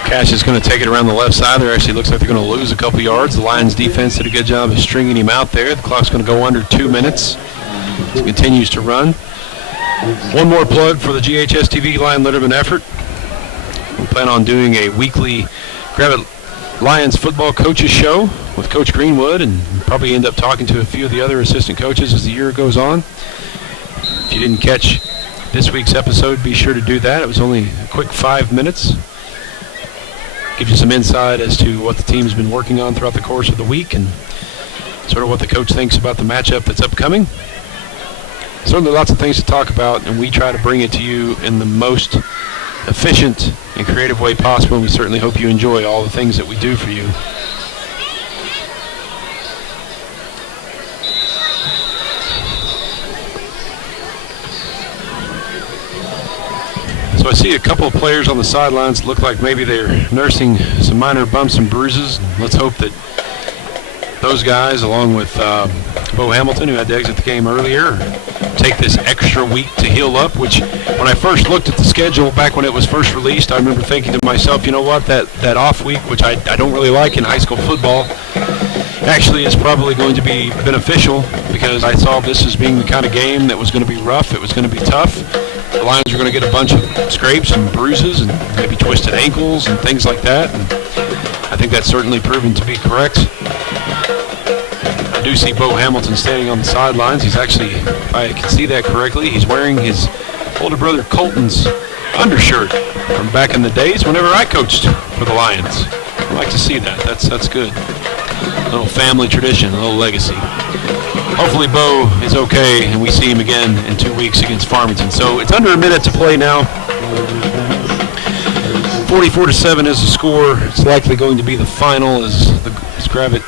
Cash is going to take it around the left side. There actually looks like they're going to lose a couple yards. The Lions defense did a good job of stringing him out there. The clock's going to go under 2 minutes. He continues to run. One more plug for the GHSTV Lion Letterman effort. We plan on doing a weekly Gravette Lions football coaches show with Coach Greenwood, and probably end up talking to a few of the other assistant coaches as the year goes on. If you didn't catch this week's episode, be sure to do that. It was only a quick 5 minutes. Gives you some insight as to what the team's been working on throughout the course of the week and sort of what the coach thinks about the matchup that's upcoming. Certainly lots of things to talk about, and we try to bring it to you in the most efficient and creative way possible, and we certainly hope you enjoy all the things that we do for you. So I see a couple of players on the sidelines look like maybe they're nursing some minor bumps and bruises. Let's hope that those guys, along with Bo Hamilton, who had to exit the game earlier, take this extra week to heal up, which when I first looked at the schedule back when it was first released, I remember thinking to myself, you know what, that off week, which I don't really like in high school football, actually is probably going to be beneficial, because I saw this as being the kind of game that was going to be rough, it was going to be tough. The Lions are going to get a bunch of scrapes and bruises and maybe twisted ankles and things like that. And I think that's certainly proven to be correct. I do see Bo Hamilton standing on the sidelines. He's actually, if I can see that correctly, he's wearing his older brother Colton's undershirt from back in the days whenever I coached for the Lions. I like to see that. That's good. A little family tradition, a little legacy. Hopefully Bo is okay and we see him again in 2 weeks against Farmington. So it's under a minute to play now. 44-7 is the score. It's likely going to be the final as Gravette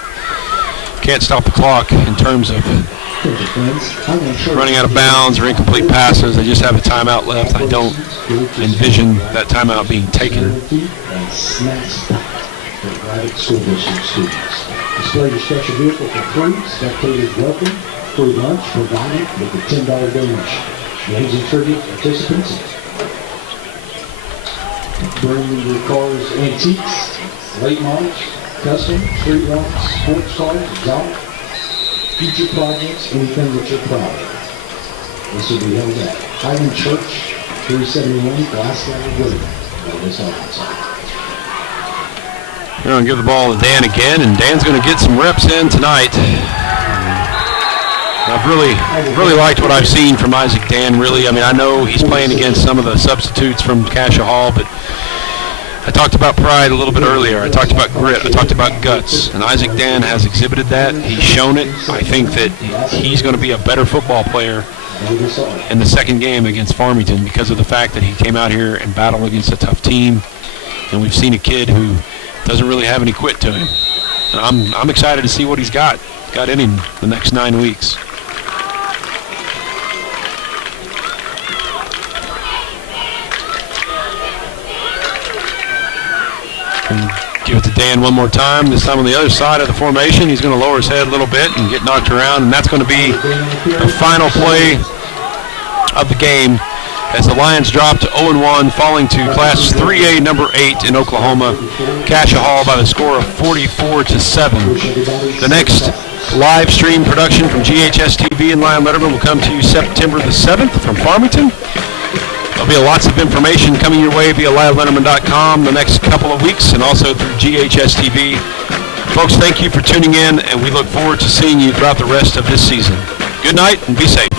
can't stop the clock in terms of running out of bounds or incomplete passes. They just have a timeout left. I don't envision that timeout being taken. School district students. Display your special vehicle for free. Spectators welcome. Free lunch provided with a $10 donation. Games and trivia participants. Bring your cars, antiques, late models, custom, street runs, sports cars, exotic, future projects, anything that you're proud of. This will be held at Highland Church, 371 Glassland Road, Northwest Arkansas. We're going to give the ball to Dan again, and Dan's going to get some reps in tonight. I've really liked what I've seen from Isaac Dan, really. I mean, I know he's playing against some of the substitutes from Cascia Hall, but I talked about pride a little bit earlier. I talked about grit. I talked about guts, and Isaac Dan has exhibited that. He's shown it. I think that he's going to be a better football player in the second game against Farmington because of the fact that he came out here and battled against a tough team, and we've seen a kid who doesn't really have any quit to him. And I'm excited to see what he's got in him the next 9 weeks. And give it to Dan one more time, this time on the other side of the formation. He's going to lower his head a little bit and get knocked around, and that's going to be the final play of the game as the Lions dropped to 0-1, falling to Class 3A number 8 in Oklahoma, Cascia Hall, by the score of 44-7. The next live stream production from GHSTV and Lion Letterman will come to you September the 7th from Farmington. There'll be lots of information coming your way via LionLetterman.com the next couple of weeks and also through GHSTV. Folks, thank you for tuning in, and we look forward to seeing you throughout the rest of this season. Good night and be safe.